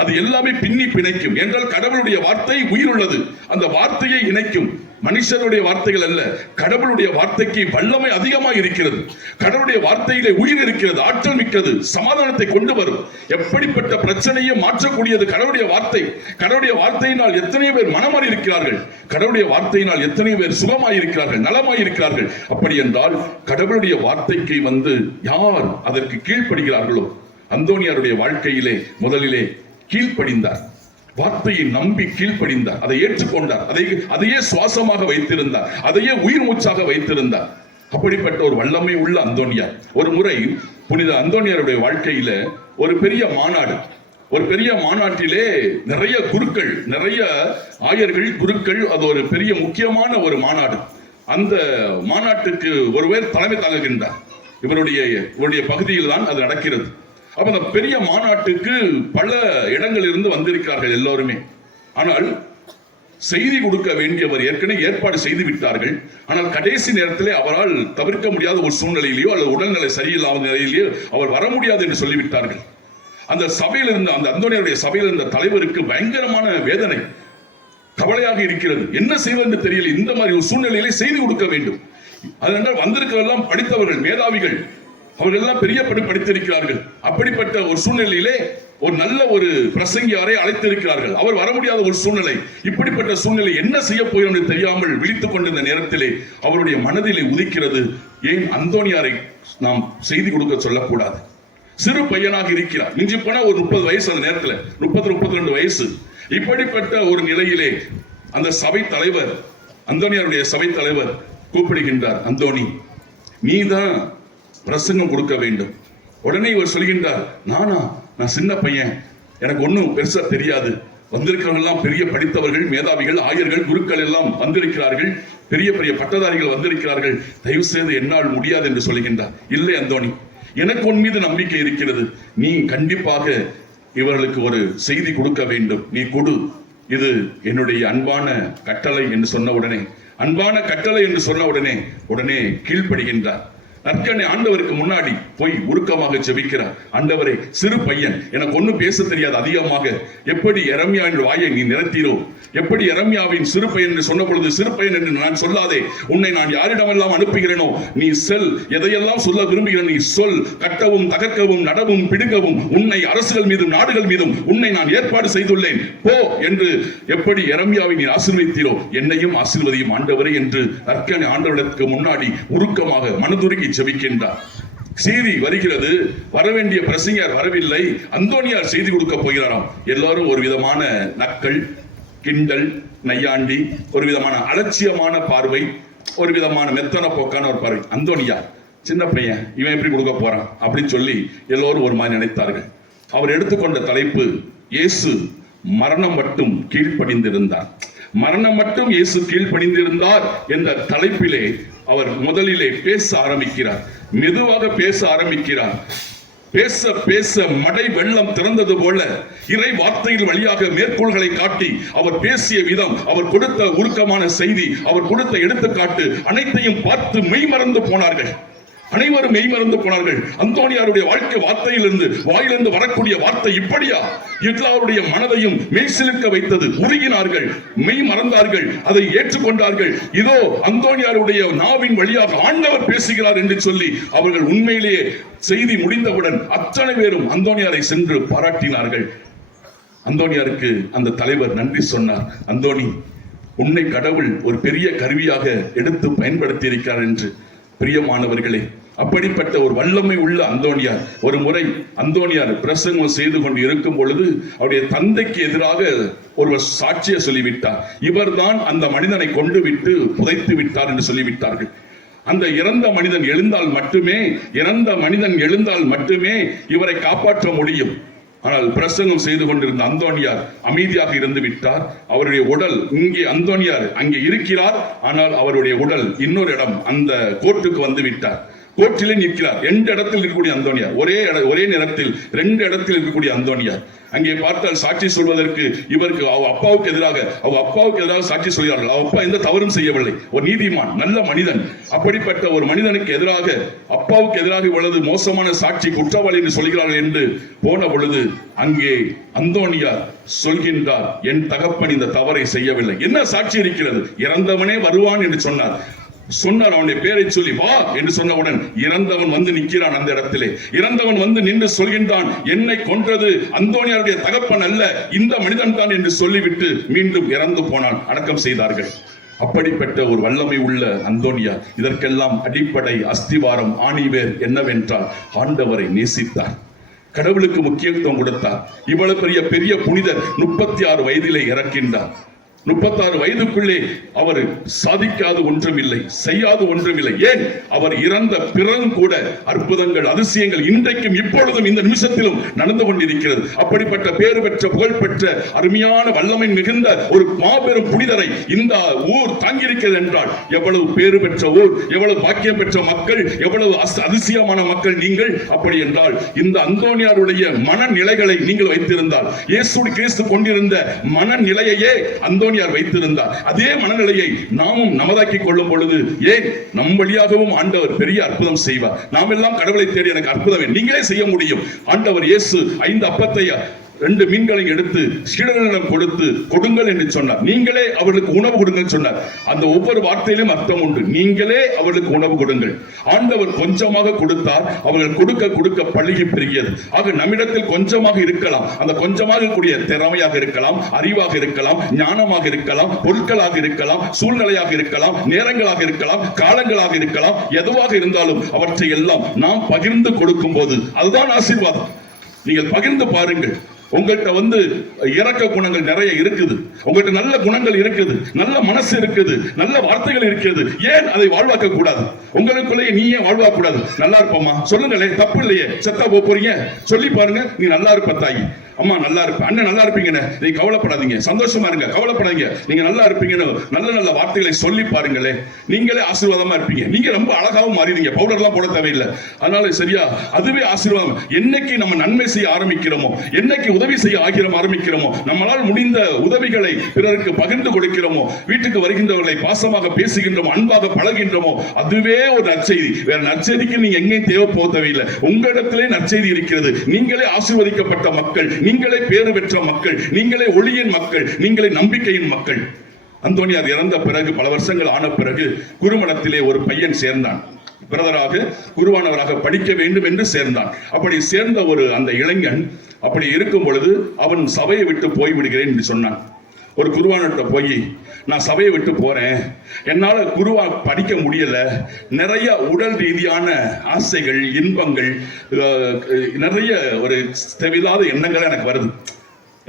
அது எல்லாமே பின்னி பிணைக்கும். என்றால் கடவுளுடைய வார்த்தை உயிர் உள்ளது, அந்த வார்த்தையை இணைக்கும். மனுஷருடைய வார்த்தைகள் அல்ல, கடவுளுடைய வார்த்தைக்கு வல்லமை அதிகமாக இருக்கிறது. கடவுளுடைய வார்த்தையிலே உயிர் இருக்கிறது, ஆற்றல் மிக்கது, சமாதானத்தை கொண்டு வரும். எப்படிப்பட்ட பிரச்சனையை மாற்றக்கூடியது கடவுளுடைய வார்த்தை. கடவுளுடைய வார்த்தையினால் எத்தனை பேர் மனமாறி இருக்கிறார்கள், கடவுளுடைய வார்த்தையினால் எத்தனை பேர் சுகமாயிருக்கிறார்கள், நலமாயிருக்கிறார்கள். அப்படி என்றால் கடவுளுடைய வார்த்தைக்கு யார் அதற்கு கீழ்ப்படுகிறார்களோ, அந்தோனியாருடைய வாழ்க்கையிலே முதலிலே கீழ்ப்படிந்தார், வார்த்தையை நம்பி கீழ்ப்படிந்தார், அதை ஏற்றுக்கொண்டார், அதையே சுவாசமாக வைத்திருந்தார், அதையே உயிர் மூச்சாக வைத்திருந்தார். அப்படிப்பட்ட ஒரு வல்லமை உள்ள அந்தோனியார். ஒரு முறை புனித அந்தோனியாருடைய வாழ்க்கையில ஒரு பெரிய மாநாட்டிலே நிறைய குருக்கள், நிறைய ஆயர்கள், குருக்கள், அது ஒரு பெரிய முக்கியமான ஒரு மாநாடு. அந்த மாநாட்டுக்கு ஒருவர் தலைமை தாங்குகின்றார். இவருடைய பகுதியில் தான் அது நடக்கிறது. அப்ப அந்த பெரிய மாநாட்டுக்கு பல இடங்களில் இருந்து வந்திருக்கிறார்கள் எல்லோருமே. ஆனால் செய்தி கொடுக்க வேண்டியவர் ஏற்கனவே ஏற்பாடு செய்து விட்டார்கள். ஆனால் கடைசி நேரத்திலே அவரால் தவிர்க்க முடியாத ஒரு சூழ்நிலையிலேயோ அல்லது உடல்நிலை சரியில்லாத நிலையிலேயோ அவர் வர முடியாது என்று சொல்லிவிட்டார்கள். அந்த சபையில் இருந்த அந்த அந்தோனியாருடைய சபையில் இருந்த தலைவருக்கு பயங்கரமான வேதனை, கவலையாக இருக்கிறது. என்ன செய்வது என்று தெரியல. இந்த மாதிரி ஒரு சூழ்நிலையிலே செய்தி கொடுக்க வேண்டும். அதனால் வந்திருக்கிறதெல்லாம் படித்தவர்கள், மேதாவிகள், அவர்கள் எல்லாம் பெரிய படித்திருக்கிறார்கள். அப்படிப்பட்ட ஒரு சூழ்நிலையிலே ஒரு நல்ல ஒரு பிரசங்கியாரை அழைத்திருக்கிறார்கள். அவர் வர முடியாத ஒரு சூழ்நிலை. இப்படிப்பட்ட சூழ்நிலை என்ன செய்ய போகிறோம் என்று தெரியாமல் விழித்துக் கொண்டிருந்த நேரத்திலே அவருடைய மனதிலே உதிக்கிறது, ஏன் அந்தோனியாரை நாம் செய்தி கொடுக்க சொல்லக்கூடாது? சிறு பையனாக இருக்கிறார், மிஞ்சி போனா ஒரு 30 வயசு, அந்த நேரத்தில் 30-32 வயசு. இப்படிப்பட்ட ஒரு நிலையிலே அந்த சபை தலைவர், அந்தோனியாருடைய சபை தலைவர் கூப்பிடுகின்றார், அந்தோனி நீதான் பிரசங்கம் கொடுக்க வேண்டும். உடனே இவர் சொல்கின்றார், நான் சின்ன பையன், எனக்கு ஒன்றும் பெருசா தெரியாது. வந்திருக்கிறவங்க எல்லாம் பெரிய படித்தவர்கள், மேதாவிகள், ஆயர்கள், குருக்கள் எல்லாம் வந்திருக்கிறார்கள், பெரிய பெரிய பட்டதாரிகள் வந்திருக்கிறார்கள், தயவு செய்து என்னால் முடியாது என்று சொல்கின்றார். இல்லை அந்தோனி, எனக்கு உன் மீது நம்பிக்கை இருக்கிறது, நீ கண்டிப்பாக இவர்களுக்கு ஒரு செய்தி கொடுக்க வேண்டும், நீ கொடு, இது என்னுடைய அன்பான கட்டளை என்று சொன்ன உடனே, அன்பான கட்டளை என்று சொன்ன உடனே கீழ்ப்படுகின்றார். நற்கனை ஆண்டவருக்கு முன்னாடி போய் உருக்கமாக ஜெபிக்கிறார். ஆண்டவரே, சிறு பையன், எனக்கு ஒன்னும் பேச தெரியாது அதிகமாக, எப்படி எரமியாவின் வாயை நீ நிறுத்தீரோ, எப்படி எரமியாவின் சிறு பையன் என்று சொன்ன பொழுது சிறு பையன் என்று நான் சொல்லாதே, உன்னை நான் யாரிடமெல்லாம் அனுப்புகிறேனோ நீ செல், எதையெல்லாம் சொல்ல விரும்புகிறேன் நீ சொல், கட்டவும் தகர்க்கவும் நடவும் பிடுங்கவும் உன்னை அரசுகள் மீதும் நாடுகள் மீதும் உன்னை நான் ஏற்பாடு செய்துள்ளேன், போ என்று எப்படி எரமியாவை நீ ஆசீர்வதித்தீரோ என்னையும் ஆசீர்வதியும் ஆண்டவரே என்று நற்கனை ஆண்டவருக்கு முன்னாடி உருக்கமாக மனதுருகி ஜெபிக்கின்றார். செய்தி வருகிறது, வரவேண்டிய பிரசங்கியார் வரவில்லை, அந்தோனியார் செய்தி கொடுக்க போகிறாராம். எல்லாரும் ஒரு விதமான நக்கல், கிண்டல், நையாண்டி, ஒரு விதமான அலட்சியமான பார்வை, ஒரு விதமான மெத்தன போக்கான ஒரு பார்வை. அந்தோனியார் சின்ன பையன், இவன் எப்படி கொடுக்க போறான் அப்படின்னு சொல்லி எல்லோரும் ஒரு மாதிரி நினைத்தார்கள். அவர் எடுத்துக்கொண்ட தலைப்பு, இயேசு மரணம் மட்டும் கீழ்ப்படிந்திருந்தார். மரணம் மட்டும் இயேசு கீழ்ப்படிந்திருந்தார் என்ற தலைப்பிலே அவர் முதலிலே பேச ஆரம்பிக்கிறார். மெதுவாக பேச ஆரம்பிக்கிறார். பேச பேச மடை வெள்ளம் திறந்தது போல இறை வார்த்தைகள் வழியாக மேற்கோள்களை காட்டி அவர் பேசிய விதம், அவர் கொடுத்த உருக்கமான செய்தி, அவர் கொடுத்த எடுத்துக்காட்டு அனைத்தையும் பார்த்து மெய்மறந்து போனார்கள். அனைவரும் மெய்மறந்து போனார்கள். அந்தோனியாருடைய வாழ்க்கை வாயிலிருந்து வரக்கூடிய வார்த்தை இப்படியா? எல்லாருடைய மனதையும் மெய்சிலிர்க்க வைத்தது. உருகினார்கள், மெய் மறந்தார்கள், அதை ஏற்றுக்கொண்டார்கள். இதோ அந்தோனியாருடைய நாவின் வழியாக ஆண்டவர் பேசுகிறார் என்று சொல்லி அவர்கள் உண்மையிலேயே செய்தி முடிந்தவுடன் அத்தனை பேரும் அந்தோனியாரை சென்று பாராட்டினார்கள். அந்தோனியாருக்கு அந்த தலைவர் நன்றி சொன்னார். அந்தோனி, உன்னை கடவுள் ஒரு பெரிய கருவியாக எடுத்து பயன்படுத்தி இருக்கிறார் என்று. பிரியமானவர்களே, அப்படிப்பட்ட ஒரு வல்லமை உள்ள அந்தோனியார், ஒரு முறை அந்தோனியார் பிரசங்கம் செய்து கொண்டு இருக்கும் பொழுது அவருடைய தந்தைக்கு எதிராக ஒருவர் சாட்சியை சொல்லிவிட்டார். இவர்தான் அந்த மனிதனை கொண்டு விட்டு புதைத்து விட்டார் என்று சொல்லிவிட்டார்கள். அந்த இறந்த மனிதன் எழுந்தால் மட்டுமே இவரை காப்பாற்ற முடியும். ஆனால் பிரசங்கம் செய்து கொண்டிருந்த அந்தோனியார் அமைதியாக இருந்து விட்டார். அவருடைய உடல் இங்கே, அந்தோனியார் அங்கே இருக்கிறார், ஆனால் அவருடைய உடல் இன்னொரு இடம், அந்த கோர்ட்டுக்கு வந்து விட்டார். கோர்ட்டிலே நிற்கிறார். 2 இடத்தில் இருக்கக்கூடிய அந்தோனியார், ஒரே நேரத்தில் 2 இடத்தில் இருக்கக்கூடிய அந்தோனியார். அங்கே பார்த்தால் சாட்சி சொல்வதற்கு இவருக்கு அவங்க அப்பாவுக்கு எதிராக சாட்சி சொல்கிறார்கள். அவர் அப்பா எந்த தவறும் செய்யவில்லை, ஒரு நீதிமான், நல்ல மனிதன். அப்படிப்பட்ட ஒரு மனிதனுக்கு எதிராக, அப்பாவுக்கு எதிராக இவ்வளவு மோசமான சாட்சி, குற்றவாளி என்று சொல்கிறார்கள் என்று போன பொழுது அங்கே அந்தோனியார் சொல்கின்றார், என் தகப்பன் இந்த தவறை செய்யவில்லை. என்ன சாட்சி இருக்கிறது? இறந்தவனே வருவான் என்று சொன்னார். அவனுடைய பேரை சொல்லி வா என்று சொன்னவுடன் இறந்தவன் வந்து நிற்கிறான். அந்த இடத்திலே இறந்தவன் வந்து நின்று சொல்கின்றான், என்னை கொன்றது அந்தோனியாருடைய தகப்பன் அல்ல, இந்த மனிதன் தான் என்று சொல்லிவிட்டு மீண்டும் இறந்து போனான். அடக்கம் செய்தார்கள். அப்படிப்பட்ட ஒரு வல்லமை உள்ள அந்தோனியார். இதற்கெல்லாம் அடிப்படை, அஸ்திவாரம், ஆணிவேர் என்னவென்றால் ஆண்டவரை நேசித்தார், கடவுளுக்கு முக்கியத்துவம் கொடுத்தார். இவ்வளவு பெரிய புனிதர் 36 வயதிலே இறக்கின்றார். 36 வயதுக்குள்ளே அவர் சாதிக்காத ஒன்றுமில்லை, செய்யாத ஒன்றுமில்லை. ஏன்? அவர் இறந்த பிறகும் கூட அற்புதங்கள், அதிசயங்கள் இன்றைக்கும் இப்பொழுதும் இந்த நிமிஷத்திலும் நடந்து கொண்டிருக்கிறது. அப்படிப்பட்ட பேறு பெற்ற, புகழ் பெற்ற, அருமையான வல்லமை மிகுந்த ஒரு மாபெரும் புனிதரை இந்த ஊர் தாங்கியிருக்கிறது என்றால் எவ்வளவு பேறு பெற்ற ஊர், எவ்வளவு பாக்கியம் பெற்ற மக்கள், எவ்வளவு அதிசயமான மக்கள் நீங்கள். அப்படி என்றால் இந்த அந்தோனியாருடைய மனநிலைகளை நீங்கள் வைத்திருந்தால், இயேசு கிறிஸ்து கொண்டிருந்த மனநிலையையே அந்தோனியார் வைத்திருந்தார். அதே மனநிலையை நாமும் நமதாக்கி கொள்ளும் பொழுது, ஏன் நம் வழியாகவும் ஆண்டவர் பெரிய அற்புதம் செய்வார். நாம் எல்லாம் கடவுளை தேடி எனக்கு அற்புதம் நீங்களே செய்ய முடியும். ஆண்டவர் இயேசு 5 அப்பத்தை 2 மீன்களை எடுத்து சீடர்களிடம் கொடுத்து கொடுங்கள் என்று சொன்னார். நீங்களே அவர்களுக்கு உணவு கொடுங்கள் சொன்னார். அந்த ஒவ்வொரு வார்த்தையிலும் அர்த்தம் உண்டு. நீங்களே அவர்களுக்கு உணவு கொடுங்கள். ஆண்டவர் கொஞ்சமாக கொடுத்தார், அவர்கள் கொடுக்க கொடுக்க பழுகி பெருகியது. ஆக நம்மிடத்தில் கொஞ்சமாக இருக்கலாம், அந்த கொஞ்சமாக கூடிய திறமையாக இருக்கலாம், அறிவாக இருக்கலாம், ஞானமாக இருக்கலாம், பொருட்களாக இருக்கலாம், சூழ்நிலையாக இருக்கலாம், நேரங்களாக இருக்கலாம், காலங்களாக இருக்கலாம், எதுவாக இருந்தாலும் அவற்றை எல்லாம் நாம் பகிர்ந்து கொடுக்கும் போது அதுதான் ஆசீர்வாதம். நீங்கள் பகிர்ந்து பாருங்கள். உங்கள்கிட்ட இரக்க குணங்கள் நிறைய இருக்குது, உங்கள்கிட்ட நல்ல குணங்கள் இருக்குது, நல்ல மனசு இருக்குது, நல்ல வார்த்தைகள் இருக்கிறது. ஏன் அதை வாழ்வாக்க கூடாது? உங்களுக்குள்ளேயே நீ ஏன் வாழ்வாக்க கூடாது? நல்லா இருப்பம்மா சொல்லுங்களே, தப்பு இல்லையே. செத்தா போறீங்க சொல்லி பாருங்க, நீ நல்லா இருப்ப தாயி, அம்மா நல்லா இருப்ப, அண்ணன் நல்லா இருப்பீங்கன்னு நீ கவலைப்படாதீங்க, சந்தோஷமா இருங்க, கவலைப்படாதீங்க, நீங்க நல்லா இருப்பீங்கன்னு நல்ல நல்ல வார்த்தைகளை சொல்லி பாருங்களே, நீங்களே ஆசீர்வாதமா இருப்பீங்க. நீங்க ரொம்ப அழகாவும் மாறிடுங்க, பவுடர் எல்லாம் போட தேவையில்லை. அதனால சரியா, அதுவே ஆசீர்வாதம். என்னைக்கு நம்ம நன்மை செய்ய ஆரம்பிக்கிறோமோ, என்னைக்கு உதவி செய்ய ஆரம்பிக்கிறோமோ, நம்மளால் முடிந்த உதவிகளை பிறருக்கு பகிர்ந்து கொடுக்கிறோமோ, வீட்டுக்கு வருகின்றவர்களை பாசமாக பேசுகின்றோமோ, அன்பாக பழகின்றோமோ, அதுவே ஒரு நற்செய்தி. வேற நற்செய்திக்கு நீங்க எங்கேயும் தேவை போக தேவையில்லை. உங்களிடத்திலே நற்செய்தி இருக்கிறது. நீங்களே ஆசீர்வதிக்கப்பட்ட மக்கள், நீங்களே பேறு பெற்ற மக்கள், நீங்களே ஒளியின் மக்கள், நீங்களே நம்பிக்கையின் மக்கள். அந்தோனியார் இறந்த பிறகு பல வருஷங்கள் ஆன பிறகு குருமடத்திலே ஒரு பையன் சேர்ந்தான். பிரதராக குருவானவராக படிக்க வேண்டும் என்று சேர்ந்தான். அப்படி சேர்ந்த அந்த இளைஞன் அப்படி இருக்கும் பொழுது அவன் சபையை விட்டு போய் விடுகிறேன் என்று சொன்னான். ஒரு குருவானிட்ட போய், நான் சபையை விட்டு போறேன், என்னால குருவா படிக்க முடியல, நிறைய உடல் ரீதியான ஆசைகள், இன்பங்கள், நிறைய ஒரு தேவையில்லாத எண்ணங்கள் எனக்கு வருது,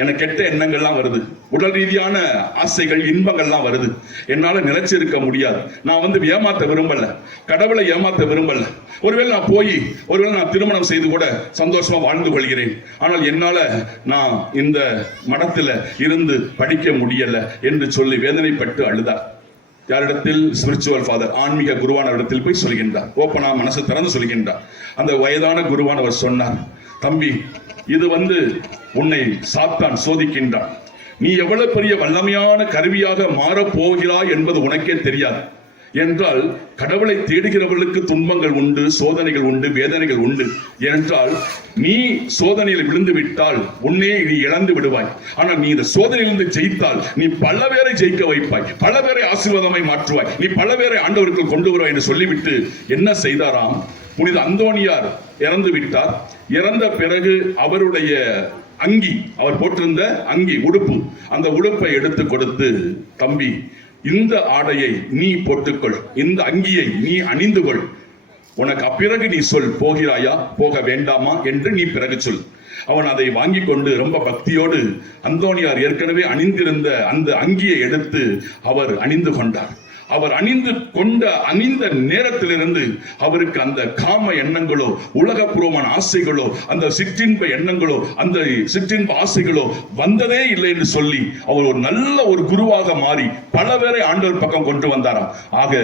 எனக்கு கெட்ட எண்ணங்கள்லாம் வருது, உடல் ரீதியான ஆசைகள், இன்பங்கள்லாம் வருது, என்னால நிலைச்சிருக்க முடியாது. நான் ஏமாத்த விரும்பல, கடவுளை ஏமாத்த விரும்பல. ஒருவேளை நான் திருமணம் செய்து கூட சந்தோஷமா வாழ்ந்து கொள்கிறேன். ஆனால் என்னால நான் இந்த மடத்துல இருந்து படிக்க முடியல என்று சொல்லி வேதனைப்பட்டு அழுதார். யாரிடத்தில்? ஸ்பிரிச்சுவல் ஃபாதர், ஆன்மீக குருவானவரிடத்தில் போய் சொல்கின்றார். ஓப்பனா மனசு திறந்து சொல்கின்றார். அந்த வயதான குருவானவர் சொன்னார், தம்பி, இது உன்னை சாத்தான் சோதிக்கின்றான். நீ எவ்வளவு பெரிய வல்லமையான கருவியாக மாறப் போகிறாய் என்பது உனக்கே தெரியாது. என்றால் கடவுளை தேடுகிறவர்களுக்கு துன்பங்கள் உண்டு, சோதனைகள் உண்டு, வேதனைகள் உண்டு. ஏனென்றால் நீ சோதனையில் விழுந்து விட்டால் உன்னே நீ இழந்து விடுவாய். ஆனால் நீ இந்த சோதனையிலிருந்து ஜெயித்தால் நீ பல பேரை ஜெயிக்க வைப்பாய், பல பேரை ஆசீர்வாதமாய் மாற்றுவாய், நீ பல பேரை ஆண்டவருக்கு கொண்டு வருவாய் என்று சொல்லிவிட்டு என்ன செய்தாராம்? புனித அந்தோனியார் இறந்து விட்டார். இறந்த பிறகு அவருடைய அங்கி, அவர் போட்டிருந்த அங்கி, உடுப்பு, அந்த உடுப்பை எடுத்து கொடுத்து, தம்பி, இந்த ஆடையை நீ போட்டுக்கொள், இந்த அங்கியை நீ அணிந்து கொள், உனக்கு அப்பிறகு நீ சொல், போகிறாயா போக வேண்டாமா என்று நீ பிறகு சொல். அவன் அதை வாங்கி கொண்டு ரொம்ப பக்தியோடு அந்தோனியார் ஏற்கனவே அணிந்திருந்த அந்த அங்கியை எடுத்து அவர் அணிந்து கொண்டார். அவர் அணிந்த நேரத்திலிருந்து அவருக்கு அந்த காம எண்ணங்களோ, உலகப்பூர்வமான ஆசைகளோ, அந்த சிற்றின்ப எண்ணங்களோ, அந்த சிற்றின்ப ஆசைகளோ வந்ததே இல்லை என்று சொல்லி அவர் ஒரு நல்ல ஒரு குருவாக மாறி பல பேரை ஆண்டவர் பக்கம் கொண்டு வந்தாராம். ஆக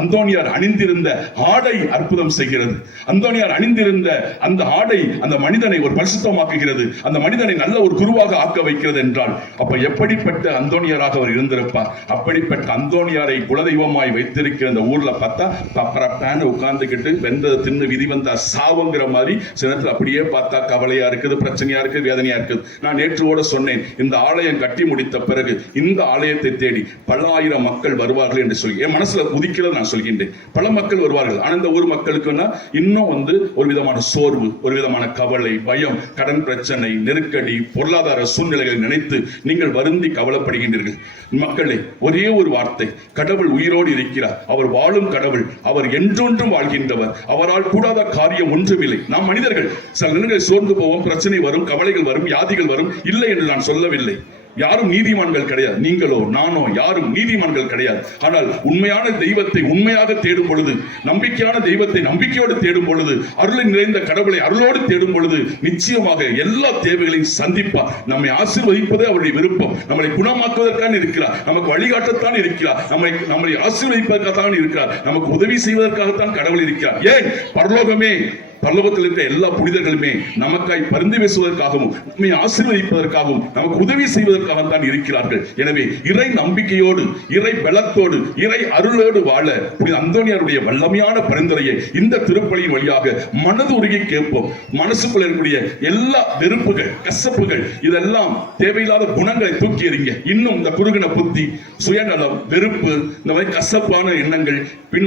அந்தோனியார் அணிந்திருந்த ஆடை அற்புதம் செய்கிறது. அந்தோனியார் அணிந்திருந்த அந்த ஆடை அந்த மனிதனை ஒரு பரிசுத்தமாக்குகிறது, அந்த மனிதனை நல்ல ஒரு குருவாக ஆக்க வைக்கிறது. என்றால் அப்ப எப்படிப்பட்ட அந்தோனியாராக அவர் இருந்திருப்பார்? அப்படிப்பட்ட அந்தோனியார் குலதெய்வமாய் வைத்திருக்கிற அந்த ஊர்ல பார்த்தா பப்பரப்பான்னு உட்கார்ந்துக்கிட்டு வெந்ததை தின்னு விதி வந்தா சாவுங்கிற மாதிரி சிலத்துல அப்படியே பார்த்தா கவலையா இருக்குது, பிரச்சனையா இருக்குது, வேதனையா இருக்குது. நான் நேற்றோட சொன்னேன், இந்த ஆலயம் கட்டி முடித்த பிறகு இந்த ஆலயத்தை தேடி பல ஆயிரம் மக்கள் வருவார்கள் என்று சொல்லி என் மனசுல உதிக்கிறது நான் சொல்கின்றேன். பல மக்கள் வருவார்கள். ஆனால் இந்த ஊர் மக்களுக்குன்னா இன்னும் ஒரு விதமான சோர்வு, ஒரு விதமான கவலை, பயம், கடன் பிரச்சனை, நெருக்கடி, பொருளாதார சூழ்நிலைகளை நினைத்து நீங்கள் வருந்தி கவலைப்படுகின்றீர்கள். மக்களே, ஒரே ஒரு வார்த்தை, கடவுள் உயிரோடு இருக்கிறார். அவர் வாழும் கடவுள், அவர் என்றொன்றும் வாழ்கின்றவர். அவரால் கூடாத காரியம் ஒன்றுமில்லை. நாம் மனிதர்கள் சில நேரங்களில் சோர்ந்து போவோம், பிரச்சனை வரும், கவலைகள் வரும், வியாதிகள் வரும். இல்லை என்று நான் சொல்லவில்லை. யாரும் நீதிமான்கள் கிடையாது. நீங்களோ நானோ யாரும் நீதிமான்கள் கிடையாது. ஆனால் உண்மையான தெய்வத்தை உண்மையாக தேடும் பொழுது, நம்பிக்கையான தெய்வத்தை நம்பிக்கையோடு தேடும் பொழுது, அருளில் நிறைந்த கடவுளை அருளோடு தேடும் பொழுது நிச்சயமாக எல்லா தேவைகளையும் சந்திப்பார். நம்மை ஆசீர்வதிப்பதே அவருடைய விருப்பம். நம்மளை குணமாக்குவதற்கான இருக்கிறார், நமக்கு வழிகாட்டத்தான் இருக்கிறார், நம்மளை ஆசீர்வதிப்பதற்காகத்தான் இருக்கிறார், நமக்கு உதவி செய்வதற்காகத்தான் கடவுள் இருக்கிறார். ஏன்? பரலோகத்தில் இருக்கிற எல்லா புனிதர்களுமே நமக்காய் பரிந்து பேசுவதற்காகவும் நம்மை ஆசீர்வதிப்பதற்காகவும் நமக்கு உதவி செய்வதற்காக தான் இருக்கிறார்கள். எனவே இறை நம்பிக்கையோடு, இறை பலத்தோடு, இறை அருளோடு வாழ புனித அந்தோனியாருடைய வல்லமையான பரிந்துரையை இந்த திருப்பலியின் வழியாக மனது உருகி கேட்போம். மனசுக்குள்ள இருக்கக்கூடிய எல்லா வெறுப்புகள், கசப்புகள், இதெல்லாம் தேவையில்லாத குணங்களை தூக்கி எறிங்க. இன்னும் இந்த குறுகின புத்தி, சுயநலம், வெறுப்பு, இந்த மாதிரி கசப்பான எண்ணங்கள்,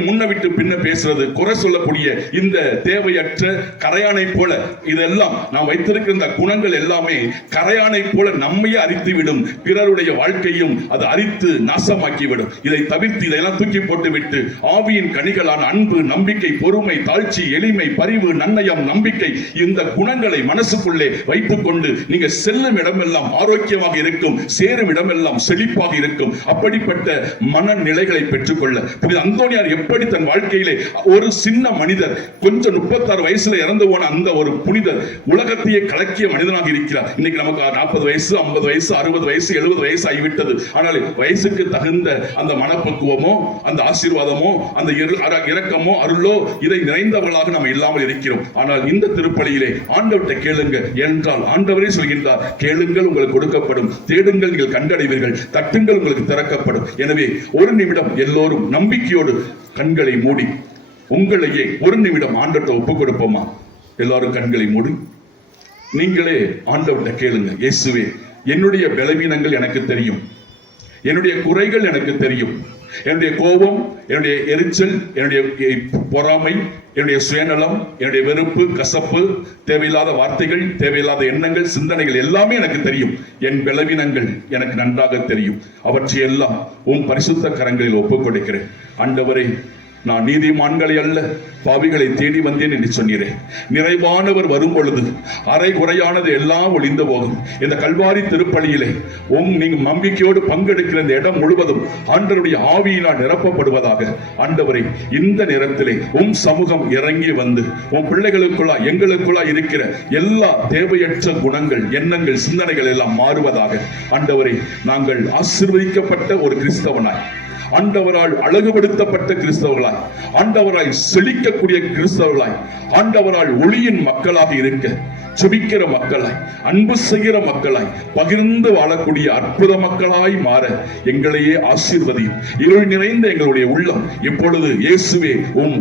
முன்ன விட்டு பின்ன பேசுறது, குறை சொல்லக்கூடிய இந்த தேவையற்ற கரையானை போல, இதெல்லாம் நாம் வைத்திருக்கிற இந்த குணங்கள் எல்லாமே கரையானை போல நம்மையே அரித்து விடும், பிறருடைய வாழ்க்கையும் அது அரித்து நாசமாக்கிவிடும். இதை தவிர்த்து இதெல்லாம் தூக்கி போட்டு விட்டு ஆவியின் கனிகளான அன்பு, நம்பிக்கை, பொறுமை, தாழ்ச்சி, எளிமை, பரிவு, நன்னயம், நம்பிக்கை, இந்த குணங்களை மனசுக்குள்ளே வைத்துக் கொண்டு நீங்க செல்லும் இடமெல்லாம் ஆரோக்கியமாக இருக்கும், சேரும் இடமெல்லாம் செழிப்பாக இருக்கும். அப்படிப்பட்ட மனநிலைகளை பெற்றுக்கொள்ள புனித அந்தோனியார் எப்படி தன் வாழ்க்கையிலே ஒரு சின்ன மனிதர், கொஞ்சம் 36 வயசுல இறந்து போன அந்த ஒரு புனிதர் உலகத்தையே கலக்கிய மனிதனாக இருக்கிறார். இன்னைக்கு நமக்கு 40 வயசு, 50 வயசு, 60 வயசு, 70 வயசு ஆகிவிட்டது. ஆனால் வயசுக்கு தகுந்த அந்த மனப்பக்குவமோ, அந்த ஆசீர்வாதமோ, அந்த இரக்கமோ, அருளோ, இதை நிறைந்தவர்களாக நாம் இல்லாமல் இருக்கிறோம். ஆனால் இந்த திருப்பலியிலே ஆண்டவர்கிட்ட கேளுங்க என்றால் ஆண்டவரே சொல்கின்றார், கேளுங்கள் உங்களுக்கு கொடுக்கப்படும், தேடுங்கள் நீங்கள் கண்டடைவீர்கள், தட்டுங்கள் உங்களுக்கு திறக்கப்படும். எனவே ஒரு நிமிடம் எல்லோரும் நம்பிக்கையோடு கண்களை மூடி உங்களையே ஒரு நிமிடம் ஆண்டவர்கிட்ட ஒப்புக் கொடுப்போமா? எல்லாரும் கண்களை மூடி நீங்களே ஆண்டவர்கிட்ட கேளுங்க. இயேசுவே, என்னுடைய பலவீனங்கள் எனக்கு தெரியும், என்னுடைய குறைகள் எனக்கு தெரியும், என்னுடைய கோபம், என்னுடைய எரிச்சல், என்னுடைய பொறாமை, என்னுடைய சுயநலம், என்னுடைய வெறுப்பு, கசப்பு, தேவையில்லாத வார்த்தைகள், தேவையில்லாத எண்ணங்கள், சிந்தனைகள் எல்லாமே எனக்கு தெரியும். என் பலவீனங்கள் எனக்கு நன்றாக தெரியும். அவற்றையெல்லாம் உன் பரிசுத்த கரங்களில் ஒப்புக் கொடுக்கிறேன். ஆண்டவரே, நான் நீதிமான்களை அல்ல பாவிகளை தேடி வந்தேன் என்று சொன்னீரே. நிறைவானவர் வரும் பொழுது அரை குறையானது எல்லாம் ஒளிந்து போகும். இந்த கல்வாரி திருப்பலியிலே நீங்க நம்பிக்கையோடு பங்கெடுக்கிற இந்த இடம் முழுவதும் ஆண்டவருடைய ஆவியினால் நிரப்பப்படுவதாக. ஆண்டவரே, இந்த நேரத்திலே சமூகம் இறங்கி வந்து பிள்ளைகளுக்குள்ளா, எங்களுக்குள்ளா இருக்கிற எல்லா தேவையற்ற குணங்கள், எண்ணங்கள், சிந்தனைகள் எல்லாம் மாறுவதாக. ஆண்டவரே, நாங்கள் ஆசீர்வதிக்கப்பட்ட ஒரு கிறிஸ்தவனாய், ஆண்டவரால் அழகுபடுத்தப்பட்ட கிறிஸ்தவர்களாய், ஆண்டவரால் செழிக்கக்கூடிய கிறிஸ்தவர்களாய், ஆண்டவரால் ஒளியின் மக்களாக இருக்க ஜெபிக்கிற மக்களாய், அன்பு செய்கிற மக்களாய், பகிர்ந்து வாழக்கூடிய அற்புத மக்களாய் மாற எங்களையே ஆசீர்வதியும். இருள் நிறைந்த எங்களுடைய உள்ளம் இப்பொழுது இயேசுவே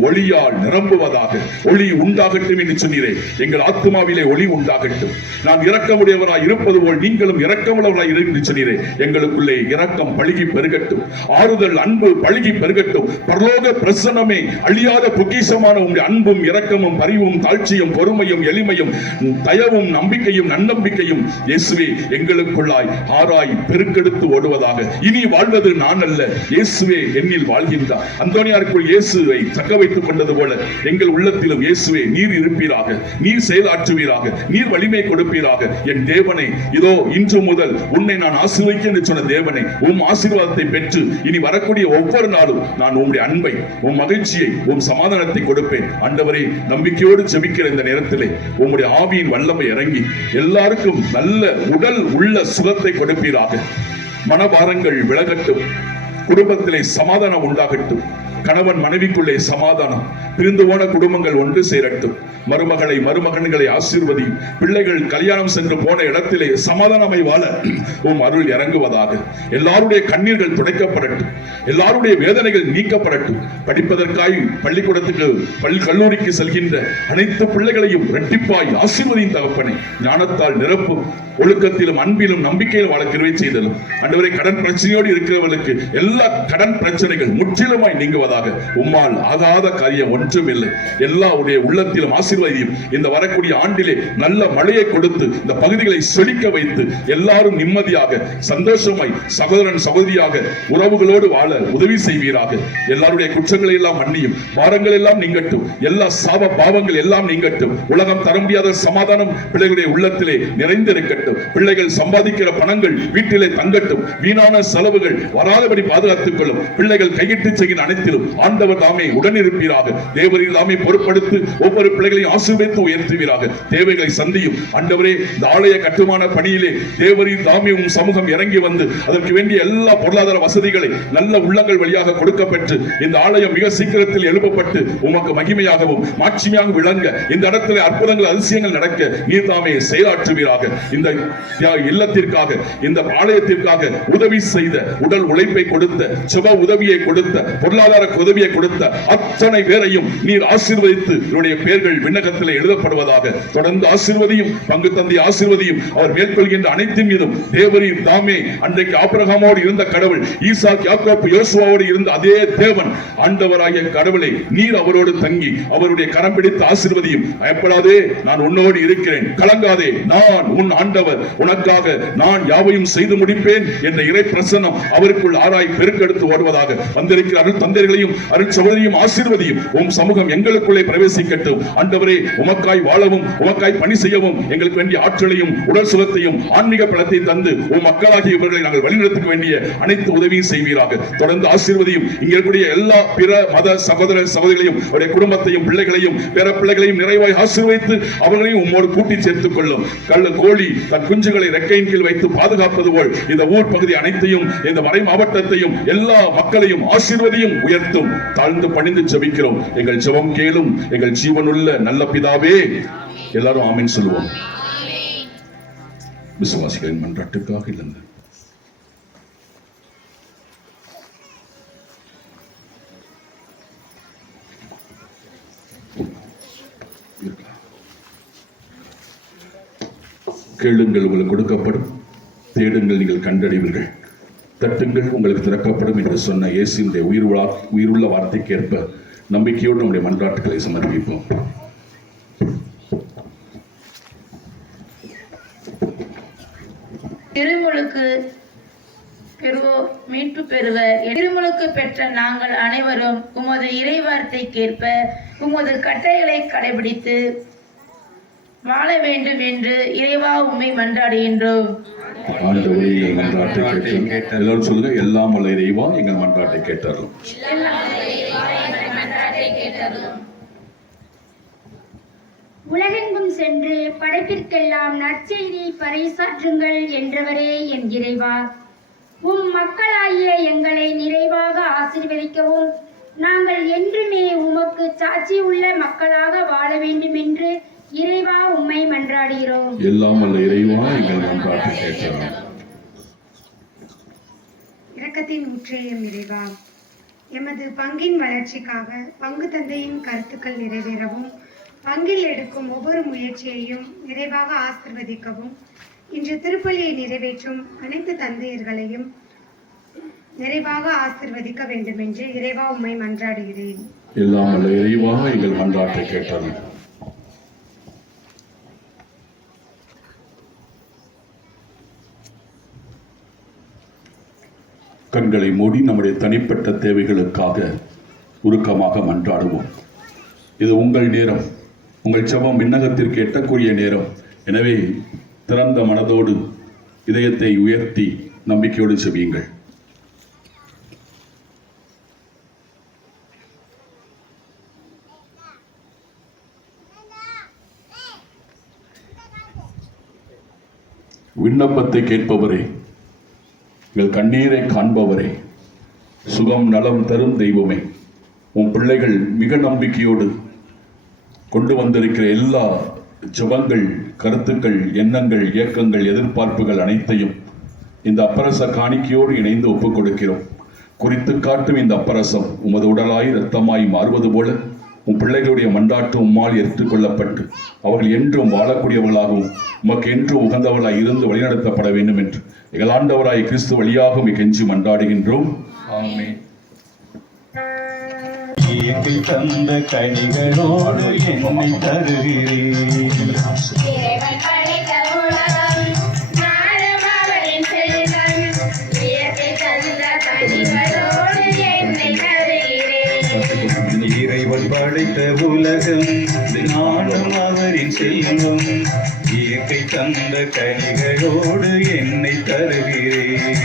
ஒளியால் நிரம்புவதாக. ஒளி உண்டாகட்டும் என்று சொன்னீரே. எங்கள் ஆத்மாவிலே ஒளி உண்டாகட்டும். நான் இரக்கமுடையவராய் இருப்பது போல் நீங்களும் இரக்கமுள்ளவராய் என்று சொன்னீரே. எங்களுக்குள்ளே இரக்கம் பழுகி பெருகட்டும், ஆறுதல், அன்பு பழுகி பெருகட்டும். பரலோக பிரசன்னமே, அழியாத பொக்கிஷமான உங்களுடைய அன்பும் இரக்கமும் பரிவும் தாழ்ச்சியும் பொறுமையும் எளிமையும் தயவும் நம்பிக்கையும் நன்னம்பிக்கையும் இயேசுவே எங்களுக்குள்ளாய் ஆராய் பெருக்கெடுத்து ஓடுவதாக. இனி வாழ்வது நான் அல்ல, இயேசுவே என்னில் வாழ்கின்றார். அந்தோனியாருக்குள் இயேசுவை தக்க வைத்துக் கொண்டது போல எங்கள் உள்ளத்திலும் இயேசுவே நீர் இருப்பீராக, நீர் செயலாற்றுவீராக, நீர் வலிமை கொடுப்பீராக. என் தேவனை, இதோ இன்று முதல் உன்னை நான் ஆசீர்வதிக்க என்று சொன்ன தேவனை, ஆசீர்வாதத்தை பெற்று இனி வரக்கூடிய ஒவ்வொரு நாளும் நான் உம்முடைய அன்பை, மகிழ்ச்சியை, சமாதானத்தை கொடுப்பேன். ஆண்டவரே, நம்பிக்கையோடு ஜெபிக்கிற இந்த நேரத்திலே உம்முடைய ஆவியின் வல்லமை இறங்கி எல்லாருக்கும் நல்ல உடல் உள்ள சுகத்தை கொடுப்பீராக. மனபாரங்கள் விலகட்டும், குடும்பத்திலே சமாதானம் உண்டாகட்டும், கணவன் மனைவிக்குள்ளே சமாதானம், பிரிந்து போன குடும்பங்கள் ஒன்று சேரட்டும். மருமகளை, மருமகன்களை ஆசீர்வதியும். பிள்ளைகள் கல்யாணம் சென்று போன இடத்திலே சமாதானமாய் வாழ அருள் இறங்குவதாக. எல்லாருடைய கண்ணீர்கள் துடைக்கப்படட்டும், எல்லாருடைய வேதனைகள் நீக்கப்படட்டும். படிப்பதற்காய் பள்ளிக்கூடத்துக்கு, கல்லூரிக்கு செல்கின்ற அனைத்து பிள்ளைகளையும் இரட்டிப்பாய் ஆசீர்வதியும் தகப்பனே. ஞானத்தால் நிரப்பும், ஒழுக்கத்திலும் அன்பிலும் நம்பிக்கையில் வாழ கிருபை செய்தலும். ஆண்டவரே, கடன் பிரச்சனையோடு இருக்கிறவர்களுக்கு எல்லா கடன் பிரச்சனைகள் முற்றிலுமாய் நீங்குவதாக. உம்மால் ஆகாத காரியம் ஒன்றும் இல்லை. எல்லாருடைய உள்ளத்திலும் ஆசீர்வதியும். இந்த வரக்கூடிய ஆண்டிலே நல்ல மழையை கொடுத்து இந்த பகுதிகளை செழிக்க வைத்து எல்லாரும் நிம்மதியாக சந்தோஷமாய் சகோதரன் சகோதரியாக உறவுகளோடு வாழ உதவி செய்வீராக. எல்லாருடைய குற்றங்களை எல்லாம் மன்னியும், பாரங்கள் எல்லாம் நீங்கட்டும், எல்லா சாப பாவங்கள் எல்லாம் நீங்கட்டும். உலகம் தர முடியாத சமாதானம் பிள்ளைகளுடைய உள்ளத்திலே நிறைந்திருக்கட்டும். பிள்ளைகள் சம்பாதிக்கிற பணங்கள் வீட்டிலே தங்கட்டும். வீணான செலவுகள் வராதபடி பாதுகாத்துக் கொள்ளும். பிள்ளைகள் கையிட்டு செய்கிற அனைத்திலும் வாழ்விலும் ஆண்டவர் தாமே உடனிருப்பீராக. தேவரீர் தாமே பொறுப்படுத்தி ஒவ்வொரு பிள்ளைகளையும் ஆசீர்வதித்து உயர்த்துவீராக. தேவைகளை சந்தியும் ஆண்டவரே. இந்த ஆலய கட்டுமான பணியிலே தேவரீர் தாமே உம் சமூகம் இறங்கி வந்து அதற்கு வேண்டிய எல்லா பொருளாதார வசதிகளை நல்ல உள்ளங்கள் வழியாக கொடுக்கப்பெற்று இந்த ஆலயம் மிக சீக்கிரத்தில் எழுப்பப்பட்டு உமக்கு மகிமையாகவும் மாட்சிமையாக விளங்க இந்த இடத்துல அற்புதங்கள் அதிசயங்கள் நடக்க நீர் தாமே செயலாற்றுவீராக. இந்த இல்லத்திற்காக இந்த ஆலயத்திற்காக உதவி செய்த, உடல் உழைப்பை கொடுத்த, செப உதவியை கொடுத்த, பொருளாதார உதவியை கொடுத்த அத்தனை பேரையும் நீர் ஆசீர்வதித்து இவருடைய பெயர்கள் விண்ணகத்தில் எழுதப்படுவதாக. தொடர்ந்து ஆசீர்வதியும், பங்கு தந்தை ஆசீர்வதியும். அவர் மேற்கொள்கின்ற அனைத்தின் மீதும் தேவரீர் தாமே அன்றைக்கு ஆபிரகாமோடு இருந்த கடவுள், ஈசாக், யாக்கோப்பு, யோசுவாவோடு இருந்த அதே தேவன் ஆண்டவராகிய கடவுளை நீர் அவரோடு தங்கி அவருடைய கரம் பிடித்து ஆசீர்வதியும். பயப்படாதே, நான் உன்னோடு இருக்கிறேன், கலங்காதே, நான் உன் ஆண்டவர், உனக்காக நான் யாவையும் செய்து முடிப்பேன் என்ற இறை பிரசன்னம் அவருக்குள் ஆராய் பெருக்கெடுத்து ஓடுவதாக. வந்திருக்கிற அருள் தந்தைகளையும் அருள் சகோதரியும் ஆசீர்வதியும். உம் சமூகம் எங்களுக்குள்ளே பிரவேசிக்கட்டும். ஆண்டவரே, உமக்காய் வாழவும் உமக்காய் பணி செய்யவும் எங்களுக்கு வேண்டிய ஆற்றலையும் உடல் சுகத்தையும் ஆன்மீக பலத்தை தந்து உம் மக்களாகிய இவர்களை நாங்கள் வழிநடத்த வேண்டிய அனைத்து உதவியும் செய்வீராக. தொடர்ந்து ஆசீர்வதியும். இங்கே இருக்கக்கூடிய எல்லா பிற மத சகோதர சகோதரிகளையும் அவருடைய குடும்பத்தையும் பிள்ளைகளையும் பிற பிள்ளைகளையும் நிறைவாய் ஆசீர்வதித்து அவர்களையும் உம்மோடு கூட்டி சேர்த்துக் கொள்ளும். கள்ள கோழி தன் குஞ்சுகளை ரெக்கையின் கீழ் வைத்து பாதுகாப்பது போல் இந்த ஊர் பகுதி அனைத்தையும், இந்த மறை மாவட்டத்தையும், எல்லா மக்களையும் ஆசீர்வதியும், உயர்த்தும். தாழ்ந்து பணிந்து ஜெபிக்கிறோம். எங்கள் ஜெபம் கேளும் எங்கள் ஜீவனுள்ள நல்ல பிதாவே. எல்லாரும் ஆமென் சொல்லுவோம். விசுவாசிகளின் மன்றாட்டுக்காக இல்லைங்க. கேளுங்கள் உங்களுக்கு கொடுக்கப்படும், தேடுங்கள் நீங்கள் கண்டடைவீர்கள், தட்டுங்கள் உங்களுக்கு திறக்கப்படும் என்று சொன்ன இயேசுவினுடைய உயிருள்ள வார்த்தைக்கேற்ப நம்பிக்கையோடு நம்முடைய மன்றாட்டுகளை சமர்ப்பிப்போம். திருமுழுக்கு பெறுவோர் மீட்பு பெறுவர். திருமுழுக்கு பெற்ற நாங்கள் அனைவரும் உமது இறைவார்த்தைக்கேற்ப உமது கட்டளைகளை கடைபிடித்து வாழ வேண்டும் என்று இறைவா உம்மை மன்றாடுகின்றோம். ஆண்டவரே, எங்கள் மன்றாட்டை கேட்டு எல்லாரும் சொல்லுங்க. எல்லாம் வல்ல இறைவா எங்கள் மன்றாட்டை கேட்டாலும். உலகெங்கும் சென்று படைப்பிற்கெல்லாம் நற்செய்தி பறைசாற்றுங்கள் என்றவரே என் இறைவா, உம் மக்களாகிய எங்களை நிறைவாக ஆசீர்வதிக்கவும் நாங்கள் என்றுமே உமக்கு சாட்சி உள்ள மக்களாக வாழ வேண்டும் என்று இறைவா உம்மை மன்றாடுகிறோம். எல்லாம் வல்ல இறைவா எங்கள் மன்றாட்டை கேட்டாலும். இரக்கத்தின் ஊற்றேயும் இறைவா, எமது பங்கின் வளர்ச்சிக்காக பங்கு தந்தையின் கருத்துக்கள் நிறைவேறவும் பங்கில் எடுக்கும் ஒவ்வொரு முயற்சியையும் நிறைவாக ஆசிர்வதிக்கவும் இன்று திருப்பலியை நிறைவேற்றும் அனைத்து தந்தையர்களையும் நிறைவாக ஆசிர்வதிக்க வேண்டும் என்று இறைவா உம்மை மன்றாடுகிறேன். எல்லாம் வல்ல இறைவா எங்கள் மன்றாட்டை கேட்டாலும். கண்களை மூடி நம்முடைய தனிப்பட்ட தேவைகளுக்காக உருக்கமாக மன்றாடுவோம். இது உங்கள் நேரம், உங்கள் ஜெபம் விண்ணகத்திற்கு எட்டக்கூடிய நேரம். எனவே திறந்த மனதோடு இதயத்தை உயர்த்தி நம்பிக்கையோடு செபியுங்கள். விண்ணப்பத்தை கேட்பவரே, எங்கள் கண்ணீரை காண்பவரே, சுகம் நலம் தரும் தெய்வமே, உன் பிள்ளைகள் மிக நம்பிக்கையோடு கொண்டு வந்திருக்கிற எல்லா ஜெபங்கள், கருத்துக்கள், எண்ணங்கள், இயக்கங்கள், எதிர்பார்ப்புகள் அனைத்தையும் இந்த அப்பரச காணிக்கையோடு இணைந்து ஒப்புக் கொடுக்கிறோம். குறித்து காட்டும் இந்த அப்பரசம் உமது உடலாய் இரத்தமாய் மாறுவது போல உன் பிள்ளைகளுடைய மன்றாட்டு உம்மால் ஏற்றுக்கொள்ளப்பட்டு அவர்கள் என்றும் வாழக்கூடியவர்களாகவும் உமக்கு என்றும் உகந்தவர்களாய் இருந்து வழிநடத்தப்பட வேண்டும் என்று எங்கள் ஆண்டவராய் கிறிஸ்து வழியாக கெஞ்சி மன்றாடுகின்றோம். ஆமென். தந்த கனிகளோடு என்னை தருகிறேன். இறைவன் படைத்த உலகம் நானும் அவரின் செல்வம், இயற்கை தந்த கனிகளோடு என்னை தருகிறேன்.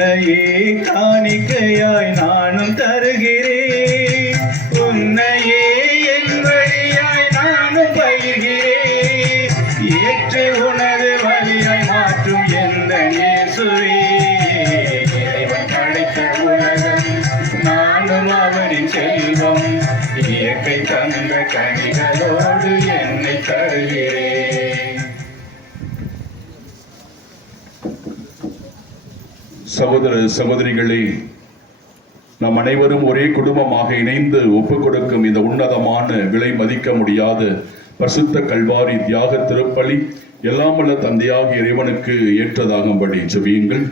உன்னையே காணிக்கையாய் நானும் தருகிறேன், உன்னையே என் வழியாய் நானும் பயிர்கிறேன், ஏற்று உனது வழியாய் மாற்றும் எந்த இயேசுவே. இறைவன் படைத்த உலகம், நானும் அவரின் செல்வம், இயற்கை தந்த கனிகளோடு என்னை தருகிறேன். சகோதர சகோதரிகளே, நம் அனைவரும் ஒரே குடும்பமாக இணைந்து ஒப்புக் கொடுக்கும் இந்த உன்னதமான விலை மதிக்க முடியாத பரிசுத்த கல்வாரி தியாக திருப்பலி எல்லாம் வல்ல தந்தையாகிய இறைவனுக்கு ஏற்றதாகும்படி ஜெபியுங்கள்.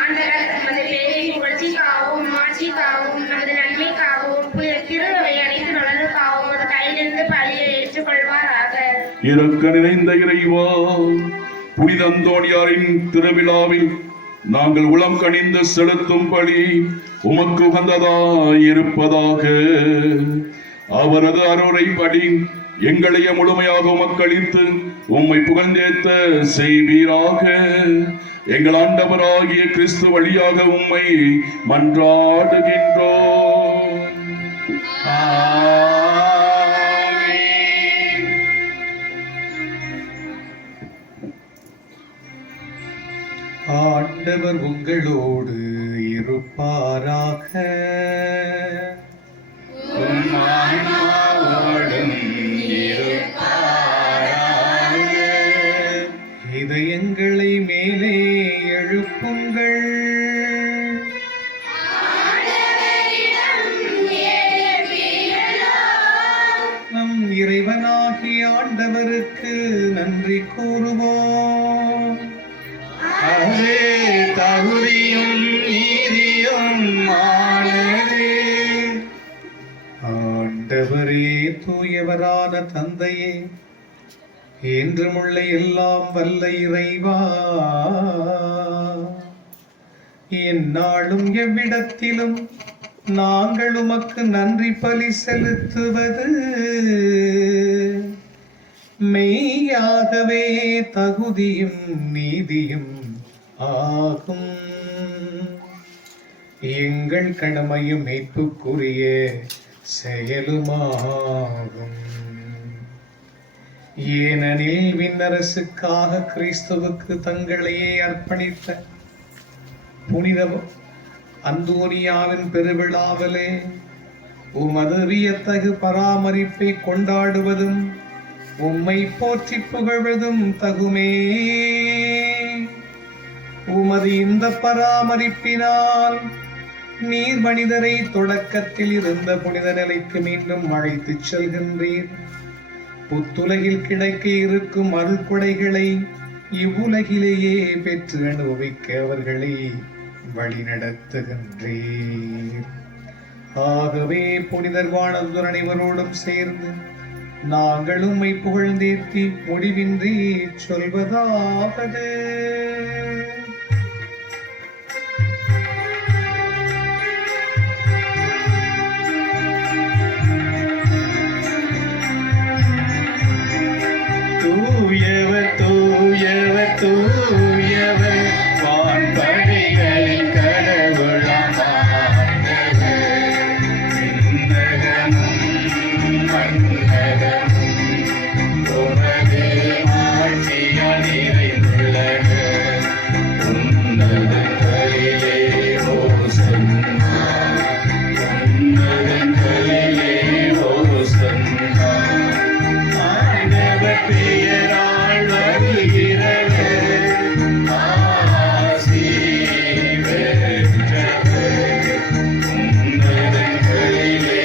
ஆண்டவர் நமது பேரை புகழ்ச்சிக்காகவும் மாட்சிக்காகவும் நமது நன்மைக்காகவும் திருவை அனைத்து நலனுக்காகவும் ஒரு கையிலிருந்து பலியை ஏற்றுக்கொள்வாராக. இரக்க நிறைந்த இறைவா, புனித அந்தோணியாரின் திருவிழாவில் நாங்கள் உளம் கனிந்து செலுத்தும் பலி உமக்கு உகந்ததாயிருப்பதாக. அவரது அருளைப்படி எங்களைய முழுமையாக உமக்களித்து உம்மை புகழ்ந்தேத்த செய்வீராக. எங்கள் ஆண்டவராகிய கிறிஸ்து வழியாக உம்மை மன்றாடுகின்றோம். ஆண்டவர் உங்களோடு இருப்பாராக. உம் ஆன்மாவோடும் இருப்பாராக. இதயங்களை மேலே எழுப்புங்கள். நம் இறைவனாகிய ஆண்டவருக்கு நன்றி கூறுவோம். அதே தகுதியும் நீதியும் ஆனதே. ஆண்டவரே, தூயவரான தந்தையே, என்றுமுள்ள எல்லாம் வல்ல இறைவா, எந்நாளும் எவ்விடத்திலும் நாங்கள் உமக்கு நன்றி பலி செலுத்துவது மெய்யாகவே தகுதியும் நீதியும் ஆகும். எங்கள் கடமையும் மீட்புக்குரிய செயலுமாகும். ஏனெனில் விண்ணரசுக்காக கிறிஸ்துவுக்கு தங்களையே அர்ப்பணித்த புனித அந்தோனியாவின் பெருவிழாவிலே உமது வியத்தகு பராமரிப்பை கொண்டாடுவதும் உம்மை போற்றி புகழ்வதும் தகுமே. உமது இந்த பராமரிப்பினால் நீர் மனிதரை தொடக்கத்தில் இருந்த புனித நிலைக்கு மீண்டும் அழைத்துச் செல்கின்றீர். புத்துலகில் கிடைக்க இருக்கும் அருள்கொடைகளை இவ்வுலகிலேயே பெற்று அனுபவிக்க அவர்களை வழிநடத்துகின்றீர். ஆகவே புனிதர் வானதுதர் அனைவரோடும் சேர்ந்து நாங்கள் உம்மை புகழ்ந்தேத்தி முடிவின்றி சொல்வதாவது: தூயவர் தூயவர் தூயவர், வான்படைகளின் கடவுளாம் ஆண்டவர். விண்ணகமும் மண்ணகமும் உமது ஆட்சியால் நிறைந்துள்ளன. உன்னதங்களிலே ஓசன்னா, உன்னதங்களிலே ஓசன்னா. ஆண்டவர் பெயரால் வருகிறவர், ஆசி பெற்றவர். உன்னதங்களிலே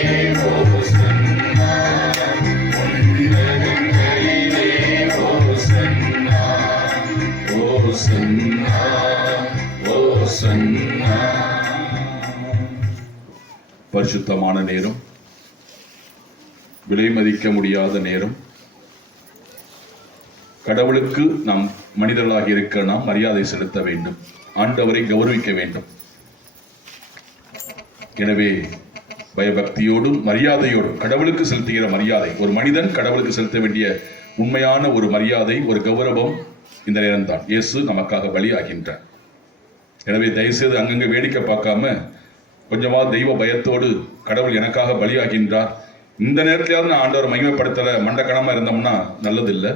ஓசன்னா, உன்னதங்களிலே ஓசன்னா, ஓசன்னா, ஓசன்னா. பரிசுத்தமான நேரம், விலை மதிக்க முடியாத நேரம். கடவுளுக்கு நாம் மனிதர்களாக இருக்க நாம் மரியாதை செலுத்த வேண்டும், ஆண்டவரை கௌரவிக்க வேண்டும். எனவே பயபக்தியோடும் மரியாதையோடும் கடவுளுக்கு செலுத்துகிற மரியாதை, ஒரு மனிதன் கடவுளுக்கு செலுத்த வேண்டிய உண்மையான ஒரு மரியாதை, ஒரு கௌரவம் இந்த நேரம்தான். இயேசு நமக்காக பலியாகின்றார். எனவே தயவுசெய்து அங்கங்கே வேடிக்கை பார்க்காம கொஞ்சமா தெய்வ பயத்தோடு கடவுள் எனக்காக பலியாகின்றார், இந்த நேரத்திலாவது நான் ஆண்டவரை மகிமைப்படுத்தல மண்டக்கணமா இருந்தோம்னா நல்லதில்லை.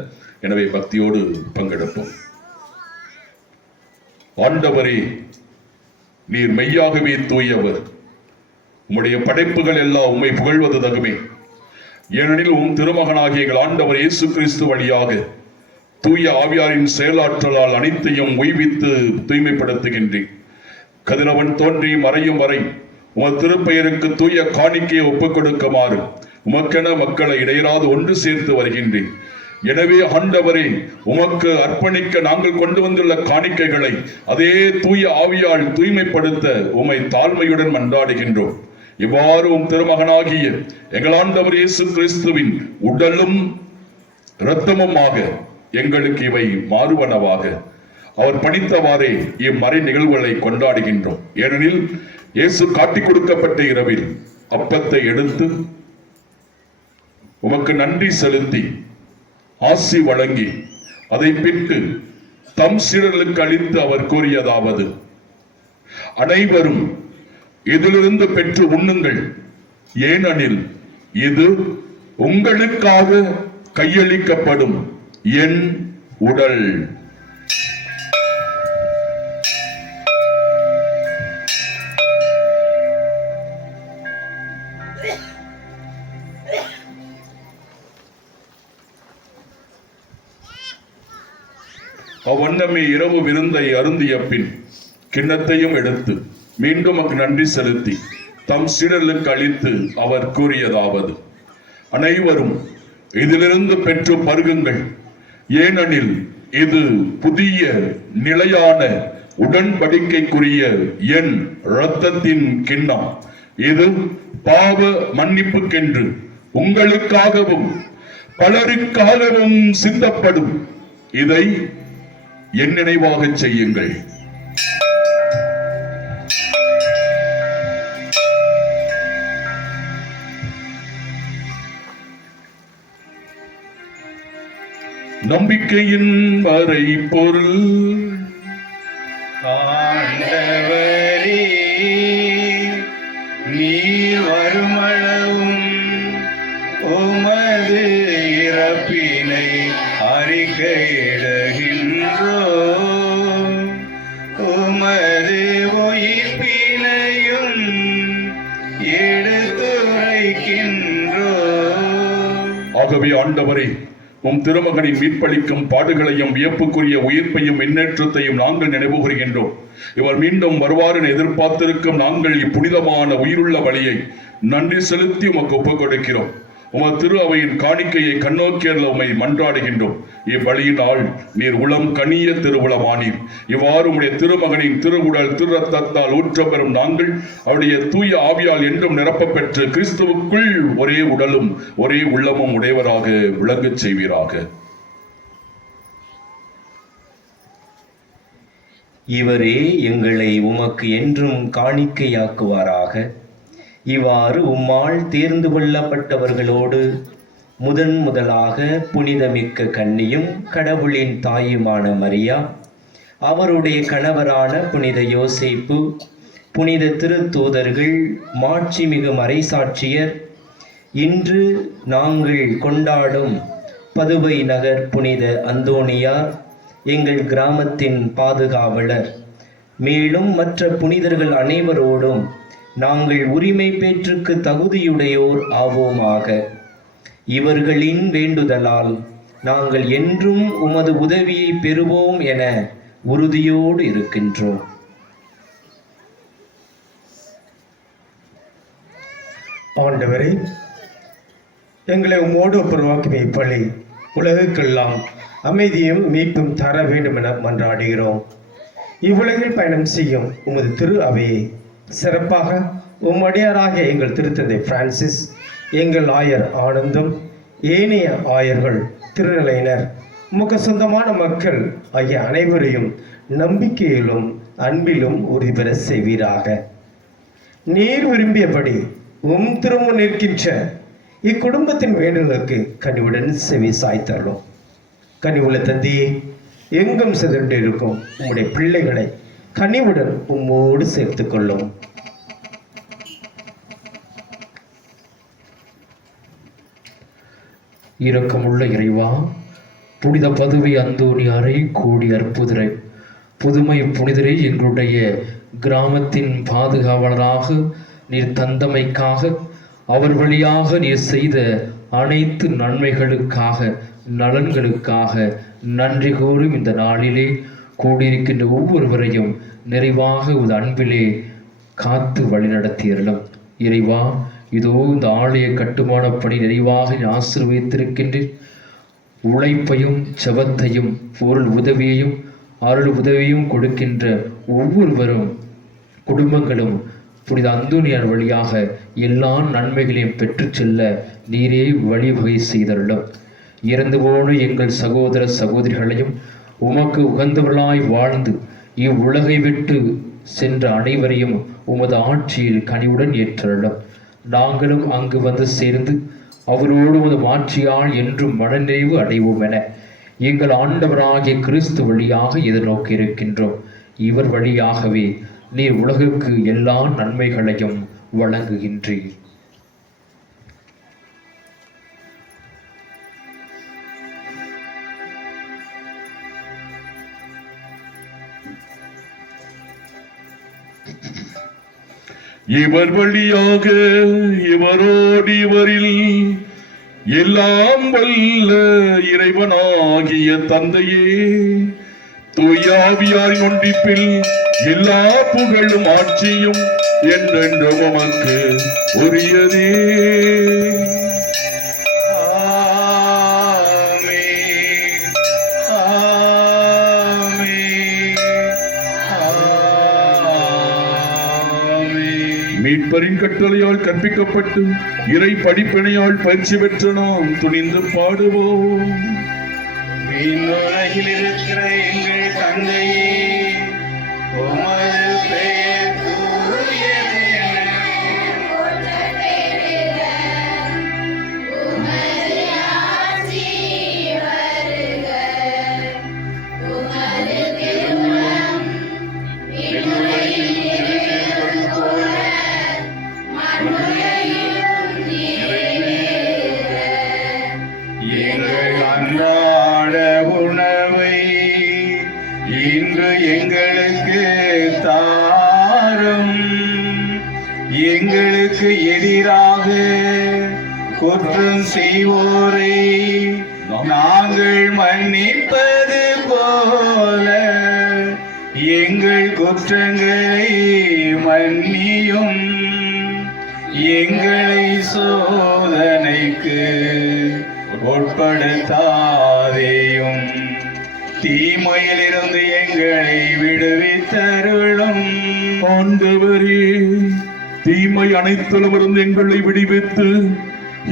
எனவே பக்தியோடு பங்கெடுப்போம். ஆண்டவரே, நீர் மெய்யாகவே தூயவர், உம்முடைய படைப்புகள் எல்லாம் உம்மை புகழ்வது தகுமே. ஏனெனில் உம் திருமகனாகிய எங்கள் ஆண்டவர் இயேசு கிறிஸ்து வழியாக தூய ஆவியாரின் செயலாற்றலால் அனைத்தையும் உய்வித்து தூய்மைப்படுத்துகின்றேன். கதிரவன் தோன்றி மறையும் வரை உமது திருப்பெயருக்கு தூய காணிக்கையை ஒப்புக் கொடுக்குமாறு உமக்கென மக்களை இடையராது ஒன்று சேர்த்து வருகின்றேன். எனவே ஆண்டவரே, உமக்கு அர்ப்பணிக்க நாங்கள் கொண்டு வந்துள்ள காணிக்கைகளை அதே தூய ஆவியால் தூய்மைப்படுத்த உம்மை தாழ்மையுடன் மன்றாடுகின்றோம். இவ்வாறு உம் திருமகனாகிய எங்கள் ஆண்டவர் இயேசு கிறிஸ்துவின் உடலும் இரத்தமுமாக எங்களுக்கு இவை மாறுவனவாக அவர் படித்தவாறே இம்மறை நிகழ்வுகளை கொண்டாடுகின்றோம். ஏனெனில் இயேசு காட்டிக் கொடுக்கப்பட்ட இரவில் அப்பத்தை எடுத்து உமக்கு நன்றி செலுத்தி ஆசி வழங்கி அதை பிட்டு தம் சீடர்களுக்கு அளித்து அவர் கூறியதாவது: அனைவரும் இதிலிருந்து பெற்று உண்ணுங்கள், ஏனெனில் இது உங்களுக்காக கையளிக்கப்படும் என் உடல். அவ்வண்ணமே இரவு விருந்தை அருந்திய பின் கிண்ணத்தையும் எடுத்து மீண்டும் நன்றி செலுத்தி தம் சீடர்களுக்கு அளித்து அவர் கூறியதாவது: அனைவரும் இதிலிருந்து பெற்று பருகுங்கள், ஏனெனில் இது புதிய நிலையான உடன்படிக்கைக்குரிய என் இரத்தத்தின் கிண்ணம். இது பாவ மன்னிப்புக்கென்று உங்களுக்காகவும் பலருக்காகவும் சிந்தப்படும். இதை என் நினைவாக செய்யுங்கள். நம்பிக்கையின் மறை பொருள். ஆண்டவரே, நீர் வருமளவும் உமது இறப்பினை அறிக்கையிடுகின்றோம், உமது உயிர்ப்பினையும் எடுத்துரைக்கின்றோம். ஆகவே ஆண்டவரே, உம் திருமகனின் மீட்பளிக்கும் பாடுகளையும் வியப்புக்குரிய உயிர்ப்பையும் முன்னேற்றத்தையும் நாங்கள் நினைவு கூறுகின்றோம். இவர் மீண்டும் வருவார் என எதிர்பார்த்திருக்கும் நாங்கள் இப்புனிதமான உயிருள்ள வழியை நன்றி செலுத்தி உமக்கு ஒப்புக் கொடுக்கிறோம். உமது திரு அவையின் காணிக்கையை கண்ணோக்கியர்ல உம்மை மன்றாடுகின்றோம். இவ்வழியினால் நீர் உளம் கனிய திருவுளமானீர். இவ்வாறு உம்முடைய திருமகனின் திருவுடல் திரு ரத்தத்தால் ஊற்ற பெறும் நாங்கள் அவருடைய தூய ஆவியால் என்றும் நிரப்ப பெற்று கிறிஸ்துவுக்குள் ஒரே உடலும் ஒரே உள்ளமும் உடையவராக விளங்கச் செய்வீராக. இவரே எங்களை உமக்கு என்றும் காணிக்கையாக்குவாராக. இவ்வாறு உம்மால் தேர்ந்து கொள்ளப்பட்டவர்களோடு முதலாக புனிதமிக்க கன்னியும் கடவுளின் தாயுமான மரியா, அவருடைய கணவரான புனித யோசேப்பு, புனித திருத்தூதர்கள், மாட்சிமிகு மறைசாட்சியர், இன்று நாங்கள் கொண்டாடும் பதுவை நகர் புனித அந்தோணியார், எங்கள் கிராமத்தின் பாதுகாவலர், மேலும் மற்ற புனிதர்கள் அனைவரோடும் நாங்கள் உரிமை பேற்றுக்கு தகுதியுடையோர் ஆவோமாக. இவர்களின் வேண்டுதலால் நாங்கள் என்றும் உமது உதவியை பெறுவோம் என உறுதியோடு இருக்கின்றோம். ஆண்டவரே, எங்களை உம்மோடு ஒப்புரவாக்கி பழி உலகுக்கெல்லாம் அமைதியும் மீட்பும் தர வேண்டும் என மன்றாடுகிறோம். இவ்வுலகில் பயணம் செய்யும் உமது திரு அவையை சிறப்பாக உம்மடியாராகிய எங்கள் திருத்தந்தை பிரான்சிஸ், எங்கள் ஆயர் ஆனந்தம், ஏனைய ஆயர்கள், திருநிலையினர், உமக்கு சொந்தமான மக்கள் ஆகிய அனைவரையும் நம்பிக்கையிலும் அன்பிலும் உறுதி பெற செய்வீராக. நீர் விரும்பியபடி உம் திருமுன் நிற்கின்ற இக்குடும்பத்தின் வேண்டுதலுக்கு கனிவுடன் செவி சாய்த்தருளும். கனிவுள்ள தந்தையே, எங்கும் சிதறிட்டு இருக்கும் உம்முடைய பிள்ளைகளை கனிவுடன் உம்மோடு சேர்த்துக் கொள்ளும். இரக்கமுள்ள இறைவா, புனித பதுவை அந்தோணியாரை, கோடி அற்புதரை, புதுமை புனிதரை எங்களுடைய கிராமத்தின் பாதுகாவலராக நீர் தந்தமைக்காக, அவர் வழியாக நீர் செய்த அனைத்து நன்மைகளுக்காக, நலன்களுக்காக நன்றி கூறும் இந்த நாளிலே கூடியிருக்கின்ற ஒவ்வொருவரையும் நிறைவாக உது அன்பிலே காத்து வழிநடத்தியறலும். இறைவா, இதோ இந்த ஆலய கட்டுமான பணி நிறைவாக ஆசீர்வதித்திருக்கின்றேன். உழைப்பையும் செபத்தையும் பொருள் உதவியையும் அருள் உதவியும் கொடுக்கின்ற ஒவ்வொருவரும் குடும்பங்களும் புனித அந்தோணியார் வழியாக எல்லா நன்மைகளையும் பெற்று செல்ல நீரே வழிவகை செய்தருளும். இறந்து போன எங்கள் சகோதர சகோதரிகளையும் உமக்கு உகந்தவர்களாய் வாழ்ந்து இவ்வுலகை விட்டு சென்ற அனைவரையும் உமது ஆட்சியில் கனிவுடன் ஏற்றருளும். நாங்களும் அங்கு வந்து சேர்ந்து அவரோடு உமது மாட்சியால் என்றும் மனநிறைவு அடைவோம் என எங்கள் ஆண்டவராகிய கிறிஸ்து வழியாக எதிர்நோக்கி இருக்கின்றோம். இவர் வழியாகவே நீர் உலகுக்கு எல்லா நன்மைகளையும் வழங்குகின்றீர். இவர் வழியாக இவரோடு இவரில் எல்லாம் வல்ல இறைவனாகிய தந்தையே, தூயாவியாரின் ஒன்றிப்பில் எல்லா புகழும் ஆட்சியும் என்றென்றும் உமக்கு உரியதே. மீட்பரின் கட்டளையால் கற்பிக்கப்பட்டு இறை படிப்பினையால் பயிற்சி பெற்ற நாம் துணிந்து பாடுவோம். விண்ணுலகில் இருக்கிற எங்கள் தந்தையே, உமது பெயர் தூயது என போற்றப் பெறுக. உமது ஆட்சி வருக. உமது திருவுளம் விண்ணுலகில் நிறைவேறுவது போல மண்ணுலகிலும் நிறைவேறுக. எங்கள் அன்றாட உணவை இன்று எங்களுக்கு தாரும். எங்களுக்கு எதிராக குற்றம் செய்வோரை நாங்கள் மன்னிப்பது போல எங்கள் குற்றங்களை மன்னியும். எங்களை சோதனைக்கு உட்படுத்தாதேயும், தீமையிலிருந்து எங்களை விடுவித்தருளும். ஆண்டவரே, தீமை அனைத்திலுமிருந்து எங்களை விடுவித்து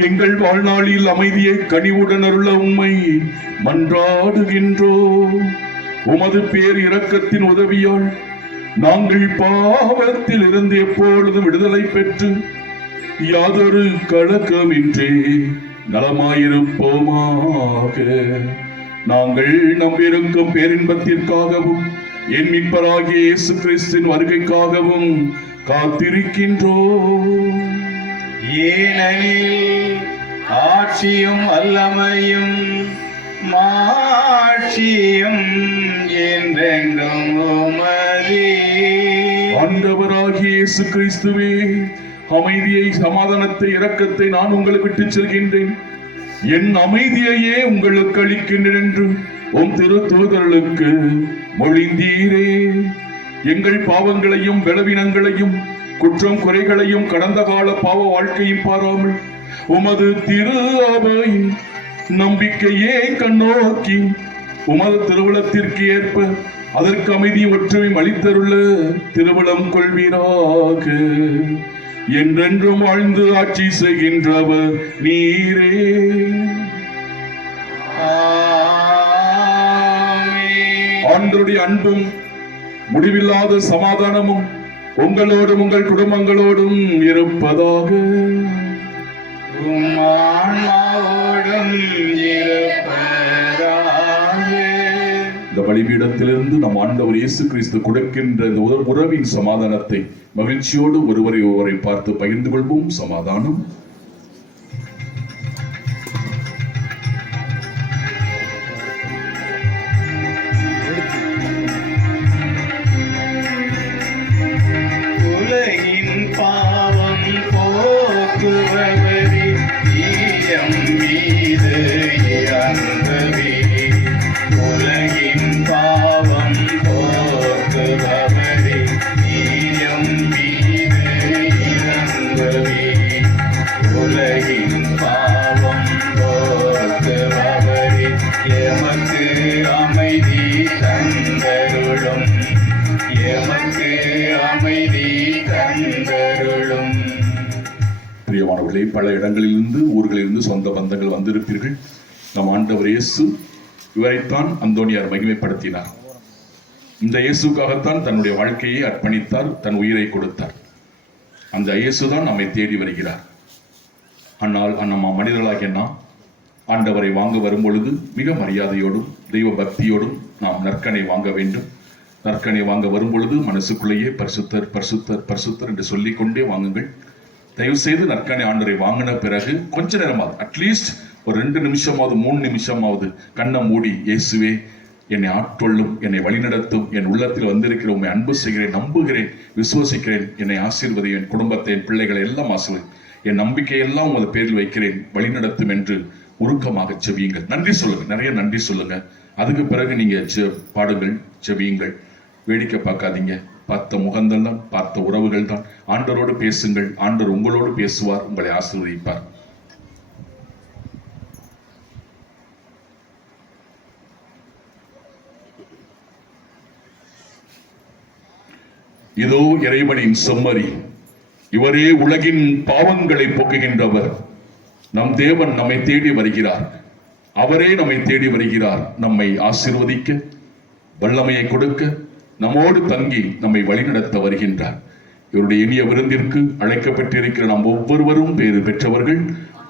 எங்கள் வாழ்நாளில் அமைதியை கனிவுடன் அருள உம்மை மன்றாடுகின்றோம். உமது பேர் இரக்கத்தின் உதவியால் நாங்கள் பாவத்தில் இருந்து எப்பொழுதும் விடுதலை பெற்று யாதொரு கலக்கமின்றி நலமாயிருப்போமாக. நாங்கள் நம்பியிருக்கும் பேரின்பத்திற்காகவும் என் மீட்பராகிய இயேசு கிறிஸ்துவின் வருகைக்காகவும் காத்திருக்கின்றோம். ஏனெனில் ஆட்சியும் வல்லமையும் மாட்சியும் என்றென்றும் உமதே. ஆண்டவராகிய இயேசு கிறிஸ்துவே, அமைதியை, சமாதானத்தை, இரக்கத்தை நான் உங்களுக்கு விட்டுச் செல்கின்றேன். என் அமைதியையே உங்களுக்கு அளிக்கின்றேன் என்று உம் திரு தூதர்களுக்கு மொழிந்தீரே. எங்கள் பாவங்களையும் பலவீனங்களையும் குற்றம் குறைகளையும் கடந்த கால பாவ வாழ்க்கையும் பாராமல் உமது திரு அவையின் நம்பிக்கையே கண்ணோக்கி உமது திருவுளத்திற்கு ஏற்ப அதற்கு அமைதி ஒற்றுமை அளித்தருள திருவுளம் கொள்வீராக. என்றென்றும் வாழ்ந்து ஆட்சி செய்கின்றவர் நீரே. ஆண்டவருடைய அன்பும் முடிவில்லாத சமாதானமும் உங்களோடும் உங்கள் குடும்பங்களோடும் இருப்பதாக. ஆன்மாவோடும் இருப்பதாக. இந்த பலிபீடத்திலிருந்து நம் ஆண்டவர் இயேசு கிறிஸ்து கொடுக்கின்ற இந்த உறவின் சமாதானத்தை மகிழ்ச்சியோடு ஒருவரை பார்த்து பகிர்ந்து கொள்வோம். சமாதானம். உலகின் பாவம் போக்குபவரே, ஈயம் மீது இறங்குவே. உலகின் பாவம் போக்குபவரே, ஈயம் மீது இறங்குவே. உலகின் பாவம் போக்குபவரே, எமக்கு அமைதி தந்தருளும். எமக்கு அமைதி தந்தருளும். பிரியமானவர்களே, பல இடங்களிலிருந்து ஊர்களிலிருந்து சொந்த பந்தங்கள் வந்திருப்பீர்கள். நம் ஆண்டவர் இயேசு இவரைத்தான் அந்தோனியார் மகிமைப்படுத்தினார். இந்த இயேசுக்காகத்தான் தன்னுடைய வாழ்க்கையை அர்ப்பணித்தார், தன் உயிரை கொடுத்தார். அந்த இயேசுதான் நம்மை தேடி வருகிறார். ஆனால் நம்ம மனிதர்களாகிய நாம் ஆண்டவரை வாங்க வரும்பொழுது மிக மரியாதையோடும் தெய்வ பக்தியோடும் நாம் நற்கனை வாங்க வேண்டும். நற்கனை வாங்க வரும்பொழுது மனசுக்குள்ளேயே பரிசுத்தர் பரிசுத்தர் பரிசுத்தர் என்று சொல்லிக்கொண்டே வாங்குங்கள். தயவு செய்து நற்கனை ஆண்டரை வாங்கின பிறகு கொஞ்ச நேரமாவது, அட்லீஸ்ட் ஒரு 2 நிமிஷமாவது 3 நிமிஷமாவது கண்ணை மூடி, இயேசுவே என்னை ஆட்கொள்ளும், என்னை வழிநடத்தும், என் உள்ளத்தில் வந்திருக்கிற உண்மை அன்பு செய்கிறேன், நம்புகிறேன், விசுவசிக்கிறேன், என்னை ஆசீர்வதியும், என் குடும்பத்தை, என் பிள்ளைகளை எல்லாம் ஆசீர்வதி, என் நம்பிக்கையெல்லாம் உமது பேரில் வைக்கிறேன், வழிநடத்தும் என்று உருக்கமாக செவியுங்கள். நன்றி சொல்லுங்க, நிறைய நன்றி சொல்லுங்க. அதுக்கு பிறகு நீங்க பாடுங்கள், செவியுங்கள். வேடிக்கை பார்க்காதீங்க. பார்த்த முகங்கள் தான், பார்த்த உறவுகள் தான். ஆண்டவரோடு பேசுங்கள். ஆண்டவர் உங்களோடு பேசுவார், உங்களை ஆசீர்வதிப்பார். இதோ இறைவனின் செம்மறி, இவரே உலகின் பாவங்களை போக்குகின்றவர். நம் தேவன் நம்மை தேடி வருகிறார். அவரே நம்மை தேடி வருகிறார், நம்மை ஆசீர்வதிக்க, வல்லமையை கொடுக்க, நம்மோடு தங்கி நம்மை வழிநடத்த வருகின்றார். இவருடைய இனிய விருந்திற்கு அழைக்கப்பட்டிருக்கிற நாம் ஒவ்வொருவரும் பேறு பெற்றவர்கள்.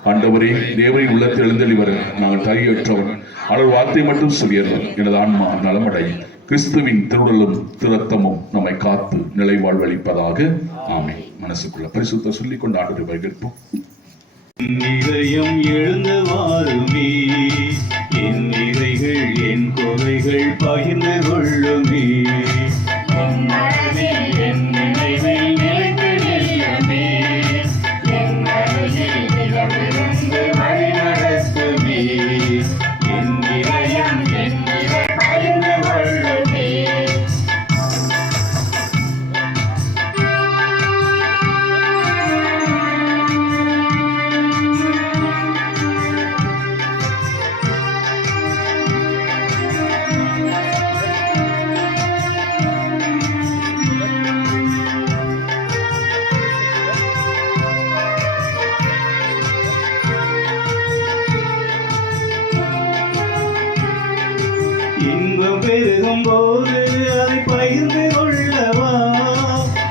ஆண்டவரே, தேவரின் உள்ளத்தில் எழுந்தளிவர் நாங்கள் தகுதியற்றவர். அவர் வார்த்தை மட்டும் சொல்லியவர், எனது ஆன்மா நலமடையும். கிறிஸ்துவின் திருவுடலும் திருரத்தமும் நம்மை காத்து நிலைவாழ்வு அளிப்பதாக. ஆமென். மனசுக்குள்ள பரிசுத்த சொல்லிக் கொண்டு ஆண்டவரை வரவேற்போம். இதயம் எழுந்து வாருமே, என் நிறைகள் என் குறைகள் பகிர்ந்து கொள்ளுமே. என் மனதில் என் நினைவில் நிலைத்து நில்லுமே. என் அருகில் இடமிருந்து வழிநடத்துமே. என் இதயம் என் நிறை பகிர்ந்து கொள்ளுமே. இன்பம் பெருகும் போது அதை பகிர்ந்து கொள்ளவா,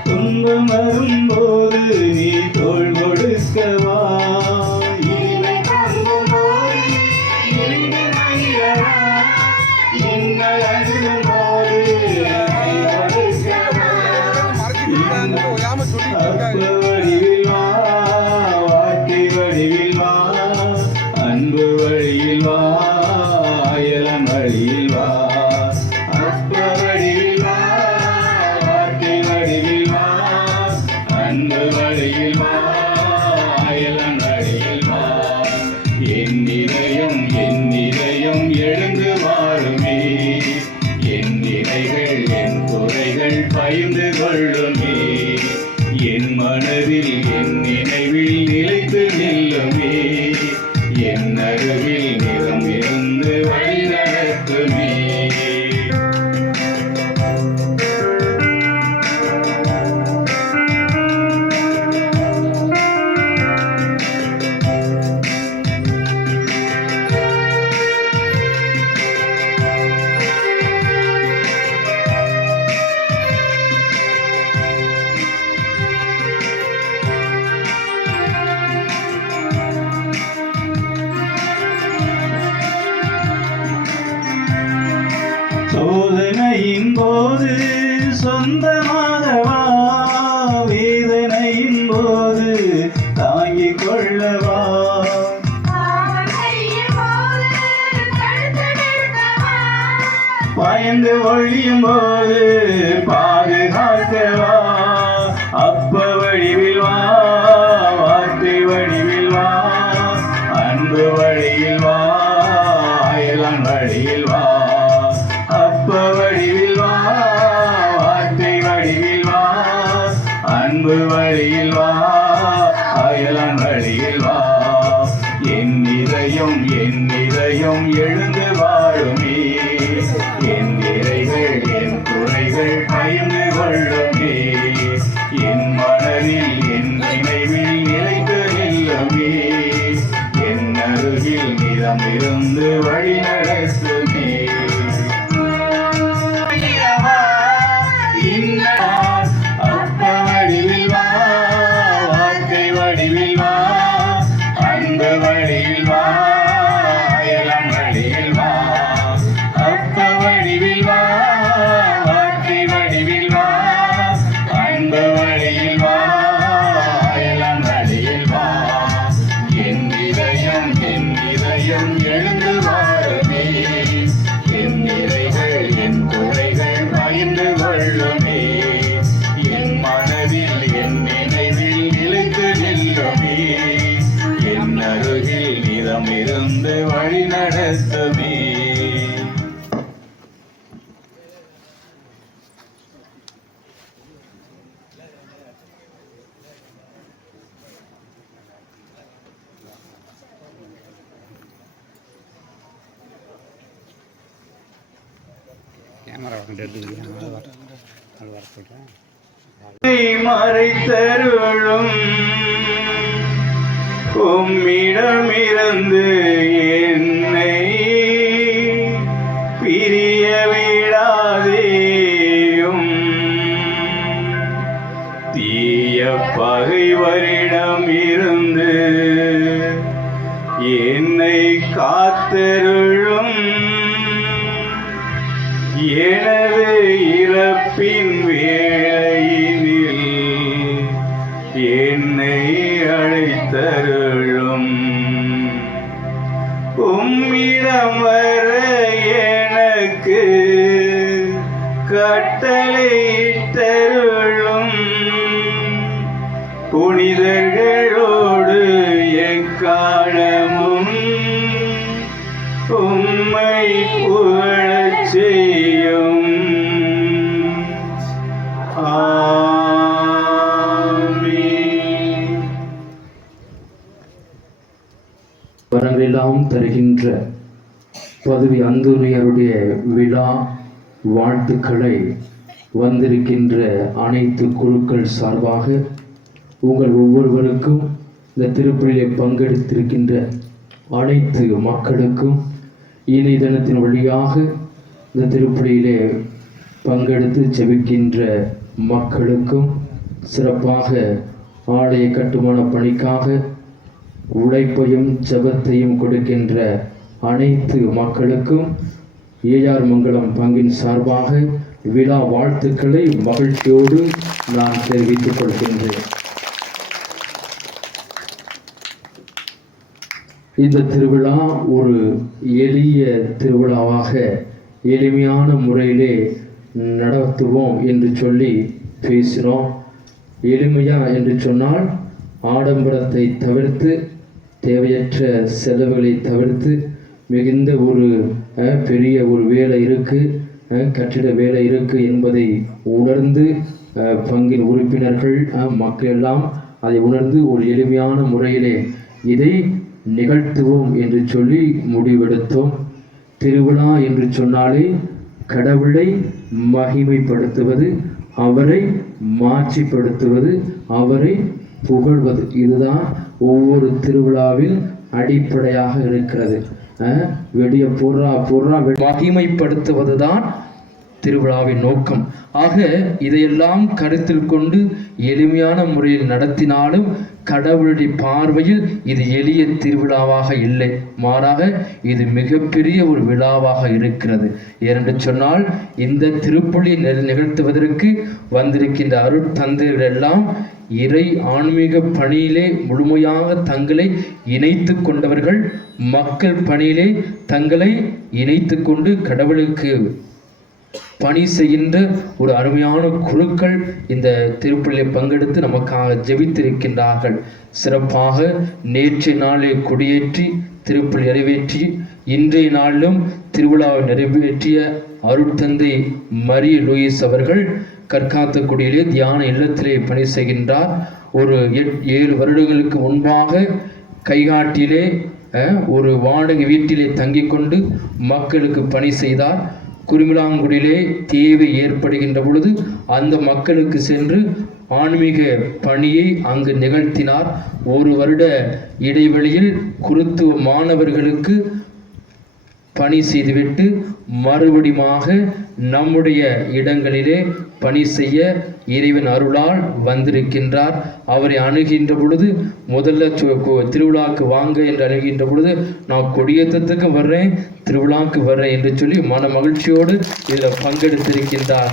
துன்பம் வரும்போது நீ தோள் கொடுக்கவா. இனிமை பொங்கும் போது இனிமை மகிழவா, இன்னல் அழுகும் போது கை கொடுக்கவா. அற்ப வடிவில் வா, வார்த்தை வடிவில் வா, அன்பு வழியில் வா, அயலன் வழியில் வா. அற்ப வடிவில் வா, வார்த்தை வடிவில் வா, அன்பு வழியில் வா, அயலன் வழியில் வா. என் இதயம் எழுந்து வாருமே. என் நிலைகள் என் குறைகள் பகிர்ந்து கொள்ளுமே. என் மனதில் என் நினைவில் நிலைத்து நில்லுமே. என் அருகில் நிறம் இருந்து வழி நடத்துமே. சொந்தமாகவா வேதனையின் போது தாங்கிக் கொள்ளவா பயந்து ஒழியும் போது பாதுகாக்கவா அப்ப வடிவில் வா வார்த்தை வடிவில் வா அன்பு வழியில் வா அயலான் வழியில் வா அப்ப வடிவில் வா வார்த்தை வடிவில் வா அன்பு வழியில் வா அயலான் வழியில் வா என் இதயம் எழுந்து வாழுமே என் நிறைகள் என் குறைகள் பயந்து கொள்ளுமே என் மனதில் என் நினைவில் நிலைத்து நில்லுமே என் அருகில் நிறம் இருந்து வழி நடத்துமே அப்ப வடிவில் வா வார்த்தை வடிவில் வா அன்பு வழியில் வா அயலான் வழியில் வா அப்ப வடிவில் வா வார்த்தை வடிவில் வா அன்பு வழியில் வா அயலான் வழியில் வா என் இதயம் எழுந்து வாழுமே என் நிறைகள் என் குறைகள் பயந்து கொள்ளுமே என் மனதில் என் நினைவில் நிலைத்து நில்லுமே என் அருகில் நிறம் இருந்து வழி நடத்துமே மறைத்தருளும் உம்மிடமிருந்து என்னை பிரிய விடாதேயும் தீய பகைவரிடம் இருந்து என்னை காத்தருளும் எனது இறப்பின் வேளையினில் என்னை அழைத்தருளும் உம்மிடம் வர எனக்கு கட்டளையிட்டருளும் புனிதர்களோடு எக்காலமும் உம்மை புகழச் செய்யும் ஆமென். வரங்களெல்லாம் தருகின்ற பதவி அந்தோனியருடைய விழா வாழ்த்துக்களை வந்திருக்கின்ற அனைத்து குழுக்கள் சார்பாக உங்கள் ஒவ்வொருவருக்கும் இந்த திருப்பலியிலே பங்கெடுத்திருக்கின்ற அனைத்து மக்களுக்கும் இனி தினத்தின் வழியாக இந்த திருப்பலியிலே பங்கெடுத்து ஜெபிக்கின்ற மக்களுக்கும் சிறப்பாக ஆலய கட்டுமான பணிக்காக உழைப்பையும் ஜெபத்தையும் கொடுக்கின்ற அனைத்து மக்களுக்கும் ஏஆர் மங்கலம் பங்கின் சார்பாக விழா வாழ்த்துக்களை மகிழ்ச்சியோடு நான் தெரிவித்துக் கொள்கின்றேன். இந்த திருவிழா ஒரு எளிய திருவிழாவாக எளிமையான முறையிலே நடத்துவோம் என்று சொல்லி பேசினோம். எளிமையா என்று சொன்னால் ஆடம்பரத்தை தவிர்த்து தேவையற்ற செலவுகளை தவிர்த்து மிகுந்த ஒரு பெரிய ஒரு வேலை இருக்குது, கட்டிட வேலை இருக்குது என்பதை உணர்ந்து பங்கின் உறுப்பினர்கள் மக்கள் எல்லாம் அதை உணர்ந்து ஒரு எளிமையான முறையிலே இதை நிகழ்த்துவோம் என்று சொல்லி முடிவெடுத்தோம். திருவிழா என்று சொன்னாலே கடவுளை மகிமைப்படுத்துவது, அவரை மாட்சிப்படுத்துவது, அவரை புகழ்வது, இதுதான் ஒவ்வொரு திருவிழாவில் அடிப்படையாக இருக்கிறது. வெடிய பொறா மகிமைப்படுத்துவது தான் திருவிழாவின் நோக்கம். ஆக இதையெல்லாம் கருத்தில் கொண்டு எளிமையான முறையில் நடத்தினாலும் கடவுளுடைய பார்வையில் இது எளிய திருவிழாவாக இல்லை, மாறாக இது மிகப்பெரிய ஒரு விழாவாக இருக்கிறது. ஏனென்று சொன்னால் இந்த திருப்பலி நிகழ்த்துவதற்கு வந்திருக்கின்ற அருட்தந்தையர்கள் எல்லாம் இறை ஆன்மீக பணியிலே முழுமையாக தங்களை இணைத்து கொண்டவர்கள், மக்கள் பணியிலே தங்களை இணைத்து கொண்டு கடவுளுக்கு பணி செய்கின்ற ஒரு அருமையான குழுக்கள் இந்த திருப்பலியில் பங்கெடுத்து நமக்காக ஜெபித்திருக்கின்றார்கள். சிறப்பாக நேற்றைய நாளில் கொடியேற்றி திருப்பலி நிறைவேற்றி இன்றைய நாளிலும் திருவிழாவை நிறைவேற்றிய அருட்தந்தை மரிய லூயிஸ் அவர்கள் கற்காத்தக்குடியிலே தியான இல்லத்திலே பணி செய்கின்றார். ஒரு 7 வருடங்களுக்கு முன்பாக கைகாட்டிலே ஒரு வாடகை வீட்டிலே தங்கிக் கொண்டு மக்களுக்கு பணி செய்தார். குருமிலாங்குடியிலே தேவை ஏற்படுகின்ற பொழுது அந்த மக்களுக்கு சென்று ஆன்மீக பணியை அங்கு நிகழ்த்தினார். 1 வருட இடைவெளியில் குருத்துவ மாணவர்களுக்கு பணி செய்துவிட்டு மறுபடியுமாக நம்முடைய இடங்களிலே பணி செய்ய இறைவன் அருளால் வந்திருக்கின்றார். அவரை அணுகின்ற பொழுது முதல்ல திருவிழாவுக்கு வாங்க என்று அணுகின்ற பொழுது நான் கொடியேற்றத்துக்கு வர்றேன், திருவிழாவுக்கு வர்றேன் என்று சொல்லி மன மகிழ்ச்சியோடு இதில் பங்கெடுத்திருக்கின்றார்.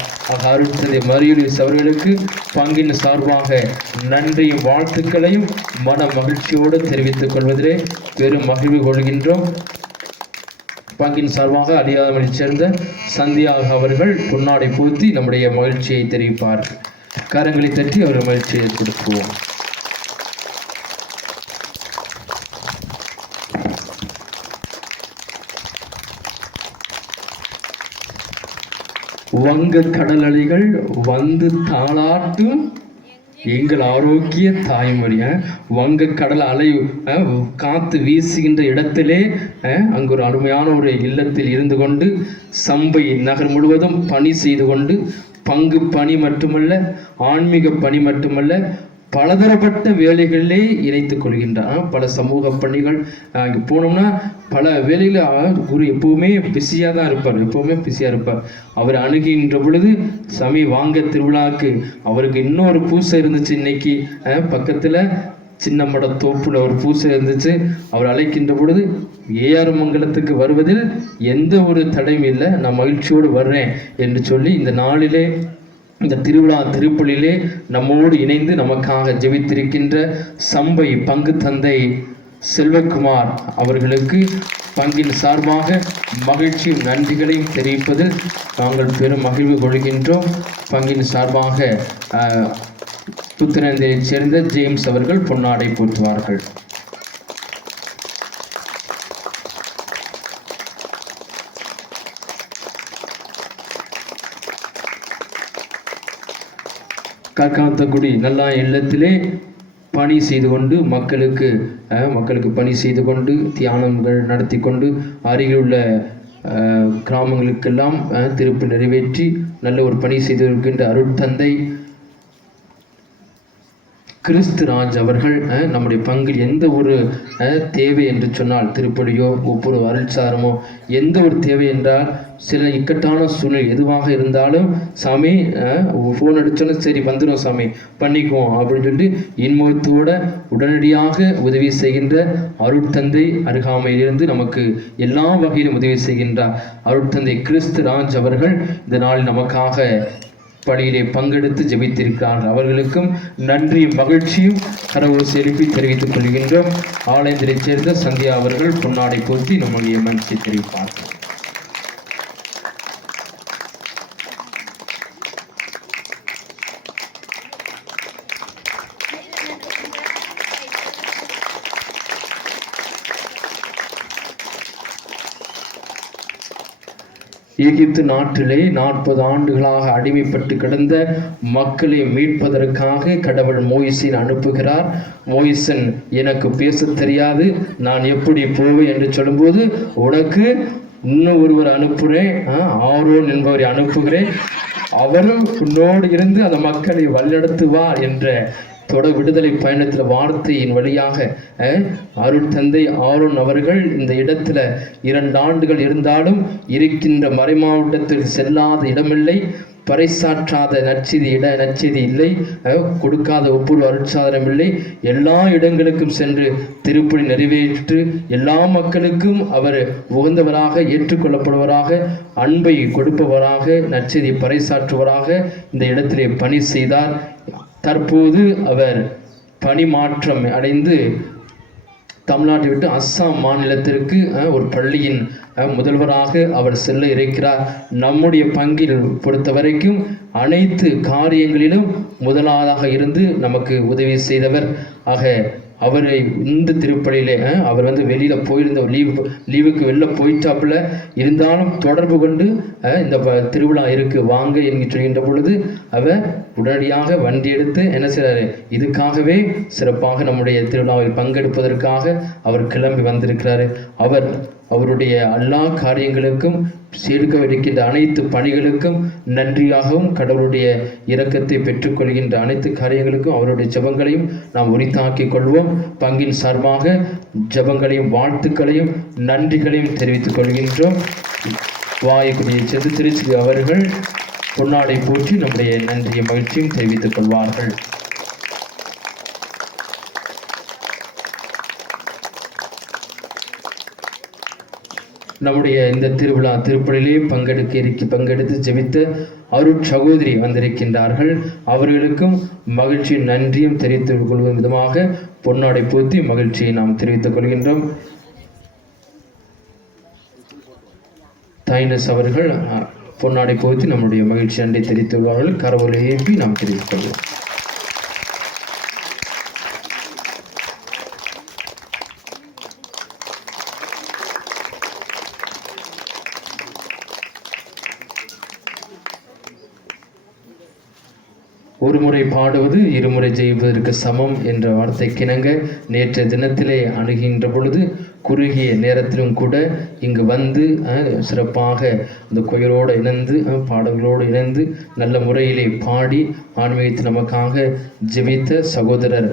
அருட்தந்தை மரிய லூயிஸ் அவர்களுக்கு பங்கின் சார்பாக நன்றியும் வாழ்த்துக்களையும் மன மகிழ்ச்சியோடு தெரிவித்துக் கொள்வதிலே பெரும் மகிழ்வு கொள்கின்றோம். பங்கின் சார்பாக அடியாதமனைச் சேர்ந்த சந்தியாக அவர்கள் பொன்னாடை பூத்தி நம்முடைய மகிழ்ச்சியை தெரிவிப்பார்கள். கரங்களை தட்டி அவர் மகிழ்ச்சியை கொடுப்போம். வங்க கடல் அலைகள் வந்து தாளாட்டும் எங்கள் ஆரோக்கிய தாய்மொழி. வங்க கடல் அலை காத்து வீசுகின்ற இடத்திலே அங்கு ஒரு அருமையான ஒரு இல்லத்தில் இருந்து கொண்டு சம்பை நகர் முழுவதும் பணி செய்து கொண்டு பங்கு பணி மட்டுமல்ல, ஆன்மீக பணி மட்டுமல்ல, பலதரப்பட்ட வேலைகளிலே இணைத்துக் கொள்கின்றார். பல சமூக பணிகள் அங்கே போனோம்னா பல வேலையில் குரு எப்பவுமே பிஸியாக தான் இருப்பார். அவர் அணுகின்ற பொழுது சாமி வாங்க திருவிழாவுக்கு, அவருக்கு இன்னொரு பூசை இருந்துச்சு இன்னைக்கு பக்கத்தில் சின்ன மட தோப்புல ஒரு பூசை இருந்துச்சு. அவர் அழைக்கின்ற பொழுது ஏஆர் மங்கலத்துக்கு வருவதில் எந்த ஒரு தடையும் இல்லை, நான் மகிழ்ச்சியோடு வர்றேன் என்று சொல்லி இந்த நாளிலே இந்த திருப்பலியிலே நம்மோடு இணைந்து நமக்காக ஜெபித்திருக்கின்ற சம்பை பங்கு தந்தை செல்வகுமார் அவர்களுக்கு பங்கின் சார்பாக மகிழ்ச்சியும் நன்றிகளையும் தெரிவிப்பதில் நாங்கள் பெரும் மகிழ்வு கொள்கின்றோம். பங்கின் சார்பாக புத்திரந்தையைச் சேர்ந்த ஜேம்ஸ் அவர்கள் பொன்னாடை போற்றுவார்கள். கற்காத்தக்குடி நல்லா இல்லத்திலே பணி செய்து கொண்டு மக்களுக்கு பணி செய்து கொண்டு தியானங்கள் நடத்தி கொண்டு அருகில் உள்ள கிராமங்களுக்கெல்லாம் திருப்பி நிறைவேற்றி நல்ல ஒரு பணி செய்து இருக்கின்ற அருட்தந்தை கிறிஸ்துராஜ் அவர்கள் நம்முடைய பங்கில் எந்த ஒரு தேவை என்று சொன்னால் திருப்படியோ ஒவ்வொரு அருள்சாரமோ எந்த ஒரு தேவை என்றால் சில இக்கட்டான சூழ்நிலை எதுவாக இருந்தாலும் சாமி ஃபோன் அடிச்சோன்னு சரி வந்துடும் சாமி பண்ணிக்குவோம் அப்படின்னு சொல்லிட்டு இன்முகத்தோட உடனடியாக உதவி செய்கின்ற அருட்தந்தை அருகாமையிலிருந்து நமக்கு எல்லா வகையிலும் உதவி செய்கின்றார் அருட்தந்தை கிறிஸ்துராஜ் அவர்கள் இந்த நாள் நமக்காக பணியிலே பங்கெடுத்து ஜெபித்திருக்கிறார்கள். அவர்களுக்கும் நன்றி மகிழ்ச்சியும் கரவொலி எழுப்பி தெரிவித்துக் கொள்கின்றோம். ஆலயத்திலைச் சேர்ந்த சந்தியா அவர்கள் பொன்னாடை போற்றி நம்முடைய மகிழ்ச்சி தெரிவிப்பார்கள். எகிப்து நாட்டிலே 40 ஆண்டுகளாக அடிமைப்பட்டு கிடந்த மக்களை மீட்பதற்காக கடவுள் மோயிசை அனுப்புகிறார். மோயிசன் எனக்கு பேச தெரியாது, நான் எப்படி போவேன் என்று சொல்லும்போது உனக்கு இன்னும் ஒருவர் அனுப்புகிறேன், ஆரோன் என்பவரை அனுப்புகிறேன், அவரும் உன்னோடு இருந்து அந்த மக்களை வழிநடத்துவார் என்ற தொடர் விடுதலை பயணத்தில் வார்த்தையின் வழியாக அருட்தந்தை ஆரோன் அவர்கள் இந்த இடத்துல 2 ஆண்டுகள் இருந்தாலும் இருக்கின்ற மறைமாவட்டத்தில் செல்லாத இடமில்லை, பறைசாற்றாத நற்செய்தி இல்லை, கொடுக்காத ஒப்புரு அருட்சாதனம் இல்லை. எல்லா இடங்களுக்கும் சென்று திருப்பலி நிறைவேற்று எல்லா மக்களுக்கும் அவர் உகந்தவராக, ஏற்றுக்கொள்ளப்படுவராக, அன்பை கொடுப்பவராக, நற்செய்தியை பறைசாற்றுவராக இந்த இடத்திலே பணி செய்தார். தற்போது அவர் பணி மாற்றம் அடைந்து தமிழ்நாட்டை விட்டு அஸ்ஸாம் மாநிலத்திற்கு ஒரு பள்ளியின் முதல்வராக அவர் செல்ல இருக்கிறார். நம்முடைய பங்கில் பொறுத்த வரைக்கும் அனைத்து காரியங்களிலும் முதலாவதாக இருந்து நமக்கு உதவி செய்தவர். ஆக அவரை இந்த திருப்பலியிலே அவர் வெளியில் போயிருந்த லீவுக்கு வெளில போயிட்டாப்புல இருந்தாலும் தொடர்பு கொண்டு இந்த திருவிழா இருக்கு வாங்க என்று சொல்கின்ற பொழுது அவர் உடனடியாக வண்டி எடுத்து என்ன செய்றாரு, இதுக்காகவே சிறப்பாக நம்முடைய திருவிழாவில் பங்கெடுப்பதற்காக அவர் கிளம்பி வந்திருக்கிறாரு. அவருடைய எல்லா காரியங்களுக்கும் சேர்க்க இருக்கின்ற அனைத்து பணிகளுக்கும் நன்றியாகவும் கடவுளுடைய இரக்கத்தை பெற்றுக்கொள்கின்ற அனைத்து காரியங்களுக்கும் அவருடைய ஜெபங்களையும் நாம் உரித்தாக்கிக் கொள்வோம். பங்கின் சார்பாக ஜெபங்களையும் வாழ்த்துக்களையும் நன்றிகளையும் தெரிவித்துக் கொள்கின்றோம். வாய்க்குரிய திருச்சி அவர்கள் பொன்னாடை போற்றி நம்முடைய நன்றியை மகிழ்ச்சியும் தெரிவித்துக் கொள்வார்கள். நம்முடைய இந்த திருப்பலிலே பங்கெடுத்து ஜெபித்த அருட் சகோதரி வந்திருக்கின்றார்கள். அவர்களுக்கும் மகிழ்ச்சியின் நன்றியும் தெரிவித்துக் கொள்ளும் விதமாக பொன்னாடை போத்தி மகிழ்ச்சியை நாம் தெரிவித்துக் கொள்கின்றோம். தைனஸ் அவர்கள் பொன்னாடை போத்தி நம்முடைய மகிழ்ச்சி நன்றி தெரிவித்து வருவார்கள். கரவொலி ஏற்பி நாம் தெரிவித்துக் கொள்வோம். ஒரு முறை பாடுவது இருமுறை ஜெயிப்பதற்கு சமம் என்ற வார்த்தைக்கிணங்க நேற்றைய தினத்திலே அணுகின்ற பொழுது குறுகிய நேரத்திலும் கூட இங்கு வந்து சிறப்பாக இந்த கோயிலோடு இணைந்து பாடல்களோடு இணைந்து நல்ல முறையிலே பாடி ஆன்மீகத்தை நமக்காக ஜெபித்த சகோதரர்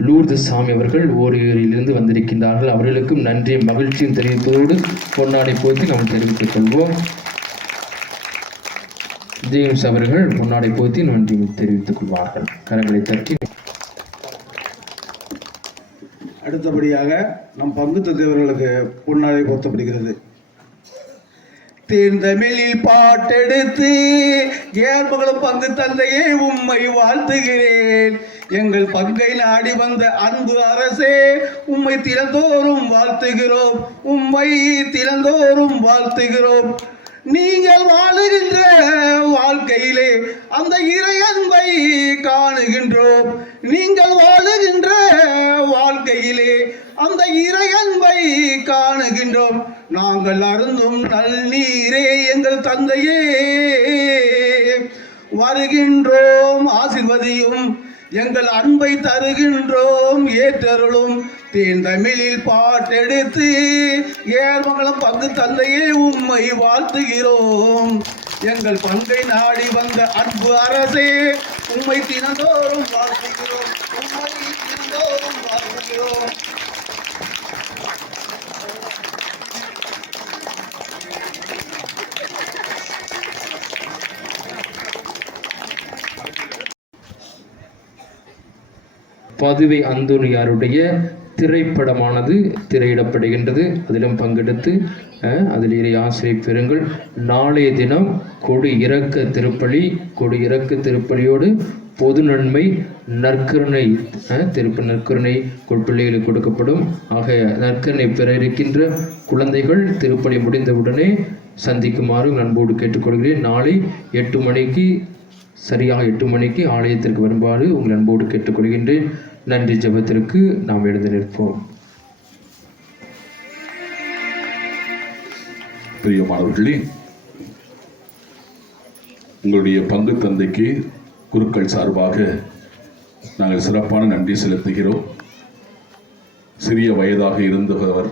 லூர்து சாமி அவர்கள் ஓரிலிருந்து வந்திருக்கின்றார்கள். அவர்களுக்கும் நன்றியும் மகிழ்ச்சியும் தெரிவிப்பதோடு பொன்னாடை போத்தி நாம் தெரிவித்துக் கொள்வோம். ஜேம்ஸ் அவர்கள் முன்னாடி போத்தி நன்றி தெரிவித்துக் கொள்வார்கள். கரங்களை தட்டி அடுத்தபடியாக நம் பங்கு தந்தையவர்களுக்கு பொன்னாடை போர்த்தப்படுகிறது. தேர்ந்தமிழில் பாட்டெடுத்து ஏற்பகளும் பங்கு தந்தையே உம்மை வாழ்த்துகிறேன். எங்கள் பங்கை நாடி வந்த அன்பு அரசே உம்மை திறந்தோறும் வாழ்த்துகிறோம், உம்மை திறந்தோறும் வாழ்த்துகிறோம். நீங்கள் வாழுகின்ற வாழ்க்கையிலே அந்த இறை அன்பை காணுகின்றோம். நீங்கள் வாழுகின்ற வாழ்க்கையிலே அந்த இறை அன்பை காணுகின்றோம். நாங்கள் அருந்தும் நல்நீரே எங்கள் தந்தையே வருகின்றோம், ஆசீர்வதியும் எங்கள் அன்பை தருகின்றோம், ஏற்றருளும். தேந்தமிழில் பாட்டெடுத்து ஏர்மங்கலம் பங்கு தந்தையே உம்மை வாழ்த்துகிறோம். எங்கள் பங்கை நாடி வந்த அன்பு அரசே உம்மை தினந்தோறும் வாழ்த்துகிறோம், உம்மை தினந்தோறும் வாழ்த்துகிறோம். பதுவை அந்தோனியாருடைய திரைப்படமானது திரையிடப்படுகின்றது. அதிலும் பங்கெடுத்து அதில் ஆசிரியர் பெறுங்கள். நாளைய தினம் கொடி இறக்க திருப்பலியோடு பொது நன்மை நற்கருணை நற்கருணை பிள்ளைகளுக்கு கொடுக்கப்படும். ஆக நற்கருணை பெற இருக்கின்ற குழந்தைகள் திருப்பலி முடிந்தவுடனே சந்திக்குமாறு அன்போடு கேட்டுக்கொள்கிறேன். நாளை 8 மணிக்கு சரியாக 8 மணிக்கு ஆலயத்திற்கு வருமாறு உங்கள் அன்போடு கேட்டுக்கொள்கின்றேன். நன்றி. ஜெபத்திற்கு நாம் எழுந்து நிற்போம். பிரியமானவர்களே, உங்களுடைய பங்கு தந்தைக்கு குருக்கள் சார்பாக நாங்கள் சிறப்பான நன்றி செலுத்துகிறோம். சிறிய வயதாக இருந்தவர்,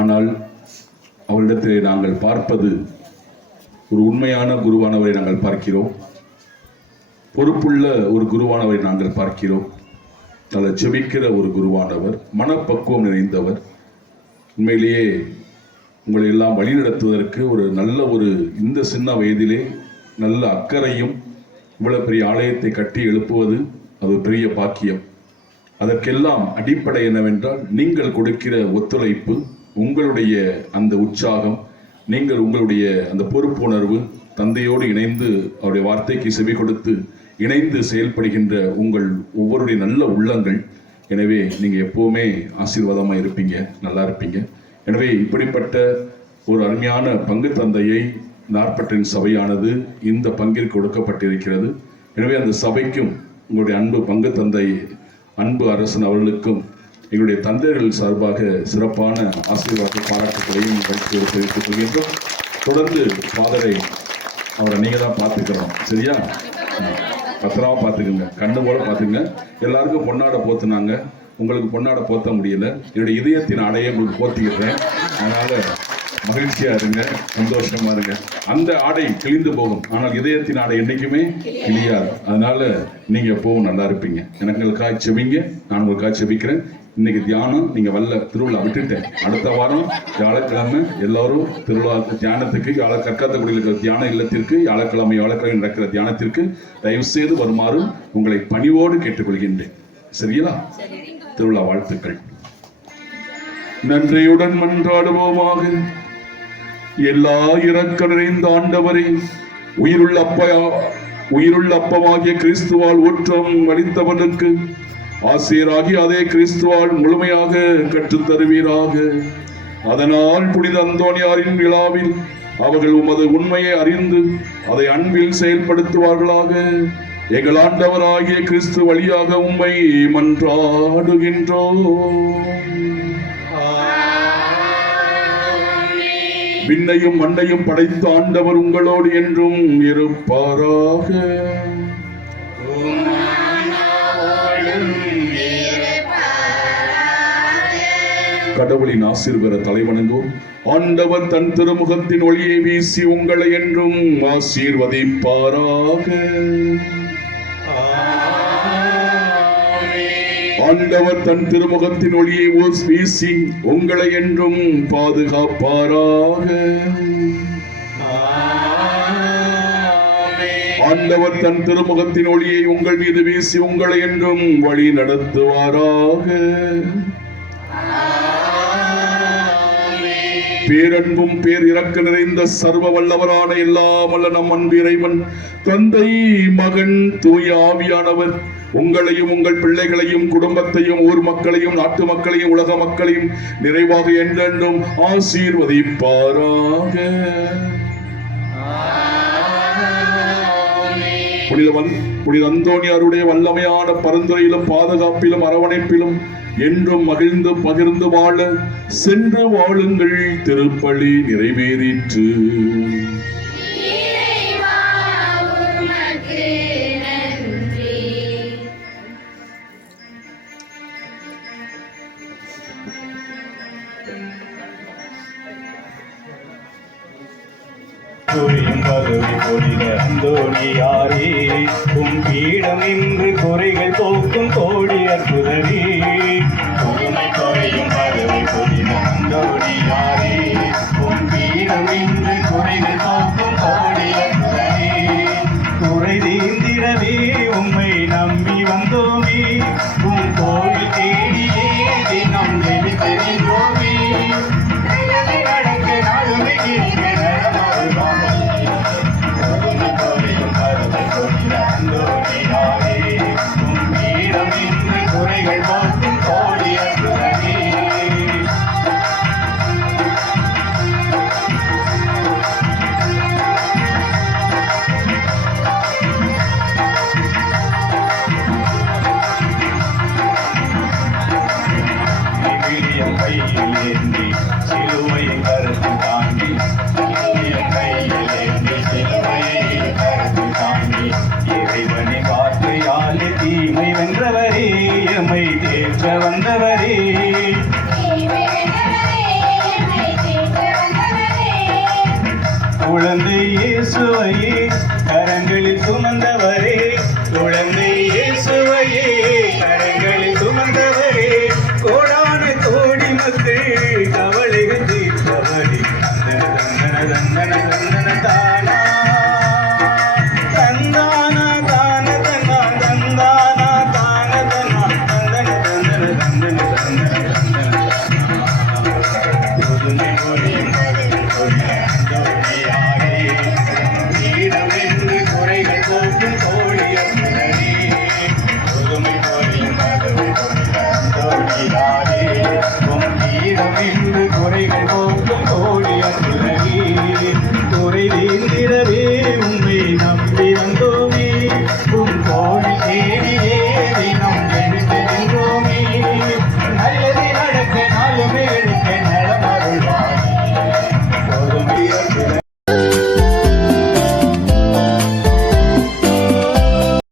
ஆனால் அவரிடத்திலே நாங்கள் பார்ப்பது ஒரு உண்மையான குருவானவரை நாங்கள் பார்க்கிறோம். பொறுப்புள்ள ஒரு குருவானவரை நாங்கள் பார்க்கிறோம். நல்ல ஜெபிக்கிற ஒரு குருவானவர், மனப்பக்குவம் நிறைந்தவர். உண்மையிலேயே உங்களை எல்லாம் வழிநடத்துவதற்கு ஒரு நல்ல இந்த சின்ன வயதிலே நல்ல அக்கறையும், இவ்வளவு பெரிய ஆலயத்தை கட்டி எழுப்புவது அது பெரிய பாக்கியம். அதற்கெல்லாம் அடிப்படை என்னவென்றால் நீங்கள் கொடுக்கிற ஒத்துழைப்பு, உங்களுடைய அந்த உற்சாகம், நீங்கள் உங்களுடைய அந்த பொறுப்புணர்வு, தந்தையோடு இணைந்து அவருடைய வார்த்தைக்கு செவி கொடுத்து இணைந்து செயல்படுகின்ற உங்கள் ஒவ்வொருடைய நல்ல உள்ளங்கள். எனவே நீங்கள் எப்போவுமே ஆசீர்வாதமாக இருப்பீங்க, நல்லா இருப்பீங்க. எனவே இப்படிப்பட்ட ஒரு அருமையான பங்கு தந்தையை நாற்பற்றின் சபையானது இந்த பங்கிற்கு கொடுக்கப்பட்டிருக்கிறது. எனவே அந்த சபைக்கும் உங்களுடைய அன்பு பங்கு தந்தை அன்பு அரசன் அவர்களுக்கும் எங்களுடைய தந்தைகள் சார்பாக சிறப்பான ஆசீர்வாத பாராட்டுகளையும் நிகழ்ச்சியோடு தெரிவித்துக் கொள்கின்றோம். தொடர்ந்து ஃபாதரை அவரை நீங்கள் தான் பார்த்துக்கிறோம், சரியா? பத்திரமா பார்த்துக்குங்க, கண்ணு போல பார்த்துங்க. எல்லாருக்கும் பொன்னாடை போத்துனாங்க, உங்களுக்கு பொன்னாடை போத்த முடியல. என்னுடைய இதயத்தின் ஆடையை உங்களுக்கு போத்திக்கிறேன். அதனால மகிழ்ச்சியா இருங்க, சந்தோஷமா இருங்க. அந்த ஆடை கிழிந்து போகும், ஆனால் இதயத்தின் ஆடை என்னைக்குமே கிழியாது. அதனால நீங்க எப்பவும் நல்லா இருப்பீங்க. எனங்களுக்காக செபிங்க, நான் உங்களுக்காக செபிக்கிறேன். இன்னைக்கு தியானம் நீங்க வரல, திருவிழா விட்டுட்டேன். அடுத்த வாரம் வியாழக்கிழமை எல்லாரும் திருவிழா தியானத்துக்கு, கற்காத்தக்குடியில் இருக்கிற தியான இல்லத்திற்கு வியாழக்கிழமை நடக்கிற தியானத்திற்கு தயவு செய்து வருமாறு உங்களை பணிவோடு கேட்டுக்கொள்கின்றேன். சரியா? திருவிழா வாழ்த்துக்கள். நன்றியுடன் மன்றாடுவோமாக. எல்லா இரக்க நிறைந்த ஆண்டவரே, உயிருள்ள அப்பமாகிய கிறிஸ்துவால் ஊற்றம் அளித்தவனுக்கு ஆசிரியராகி அதே கிறிஸ்துவால் முழுமையாக கற்றுத்தருவீராக. அதனால் புனித அந்தோனியாரின் விழாவில் அவர்கள் உமது உண்மையை அறிந்து அதை அன்பில் செயல்படுத்துவார்களாக. எங்கள் ஆண்டவராகிய கிறிஸ்து வழியாக உம்மை மன்றாடுகின்றோம். விண்ணையும் மண்ணையும் படைத்த ஆண்டவர் உங்களோடு என்றும் இருப்பாராக. கடவுளின் ஆசீர்வாத தலைவணங்கும். ஆண்டவர் தன் திருமுகத்தின் ஒளியை வீசி உங்களை என்றும் ஆசீர்வதிப்பாராக. ஆண்டவர் தன் திருமுகத்தின் ஒளியை வீசி உங்களை என்றும் பாதுகாப்பாராக. ஆண்டவர் தன் திருமுகத்தின் ஒளியை உங்கள் மீது வீசி உங்களை என்றும் வழி நடத்துவாராக. பேரன்பும் பேர் இறக்க நிறைந்த சர்வ வல்லவரான எல்லாம் வல்ல நம் அன்பு இறைவன் தந்தை, மகன், தூய ஆவியானவர் உங்களையும் உங்கள் பிள்ளைகளையும் குடும்பத்தையும் ஊர் மக்களையும் நாட்டு மக்களையும் உலக மக்களையும் நிறைவாக என்றென்றும் ஆசீர்வதிப்பாராக. புனித அந்தோனியாருடைய வல்லமையான பரிந்துரையிலும் பாதுகாப்பிலும் அரவணைப்பிலும் என்றும் மகிழ்ந்து பகிர்ந்து வாழ சென்று வாழுங்கள். திருப்பலி நிறைவேறிற்று. அந்தோனியாரே, உம் பீடம் இன்று குறைகள் போக்கும் கோடி அற்புதரே. புதுமை குறையும் பதவி புனித அந்தோனியாரே, உம் பீடம் இன்று குறைகள் போக்கும் கோடி அற்புதரே. குறை தீர்ந்திடவே உம்மை நம்பி வந்தோமே, உம் கோவில் தேடியே தினம் ஜெபித்தோமே. நடக்க நாளுமே குறைகள் போக்கும் கோடி அற்புதரே. விழியம் கையில் ஏந்தி சிலுவையை கருத்து தாண்டி, விழியம் கையில் ஏந்தி சிலுவையை கருத்து தாண்டி, இறைவனை வார்த்தையாலே தீமை வென்றவரே, எம்மை தேற்ற வந்தவரே. குழந்தை இயேசுவையே கரங்களில் சுமந்தவர்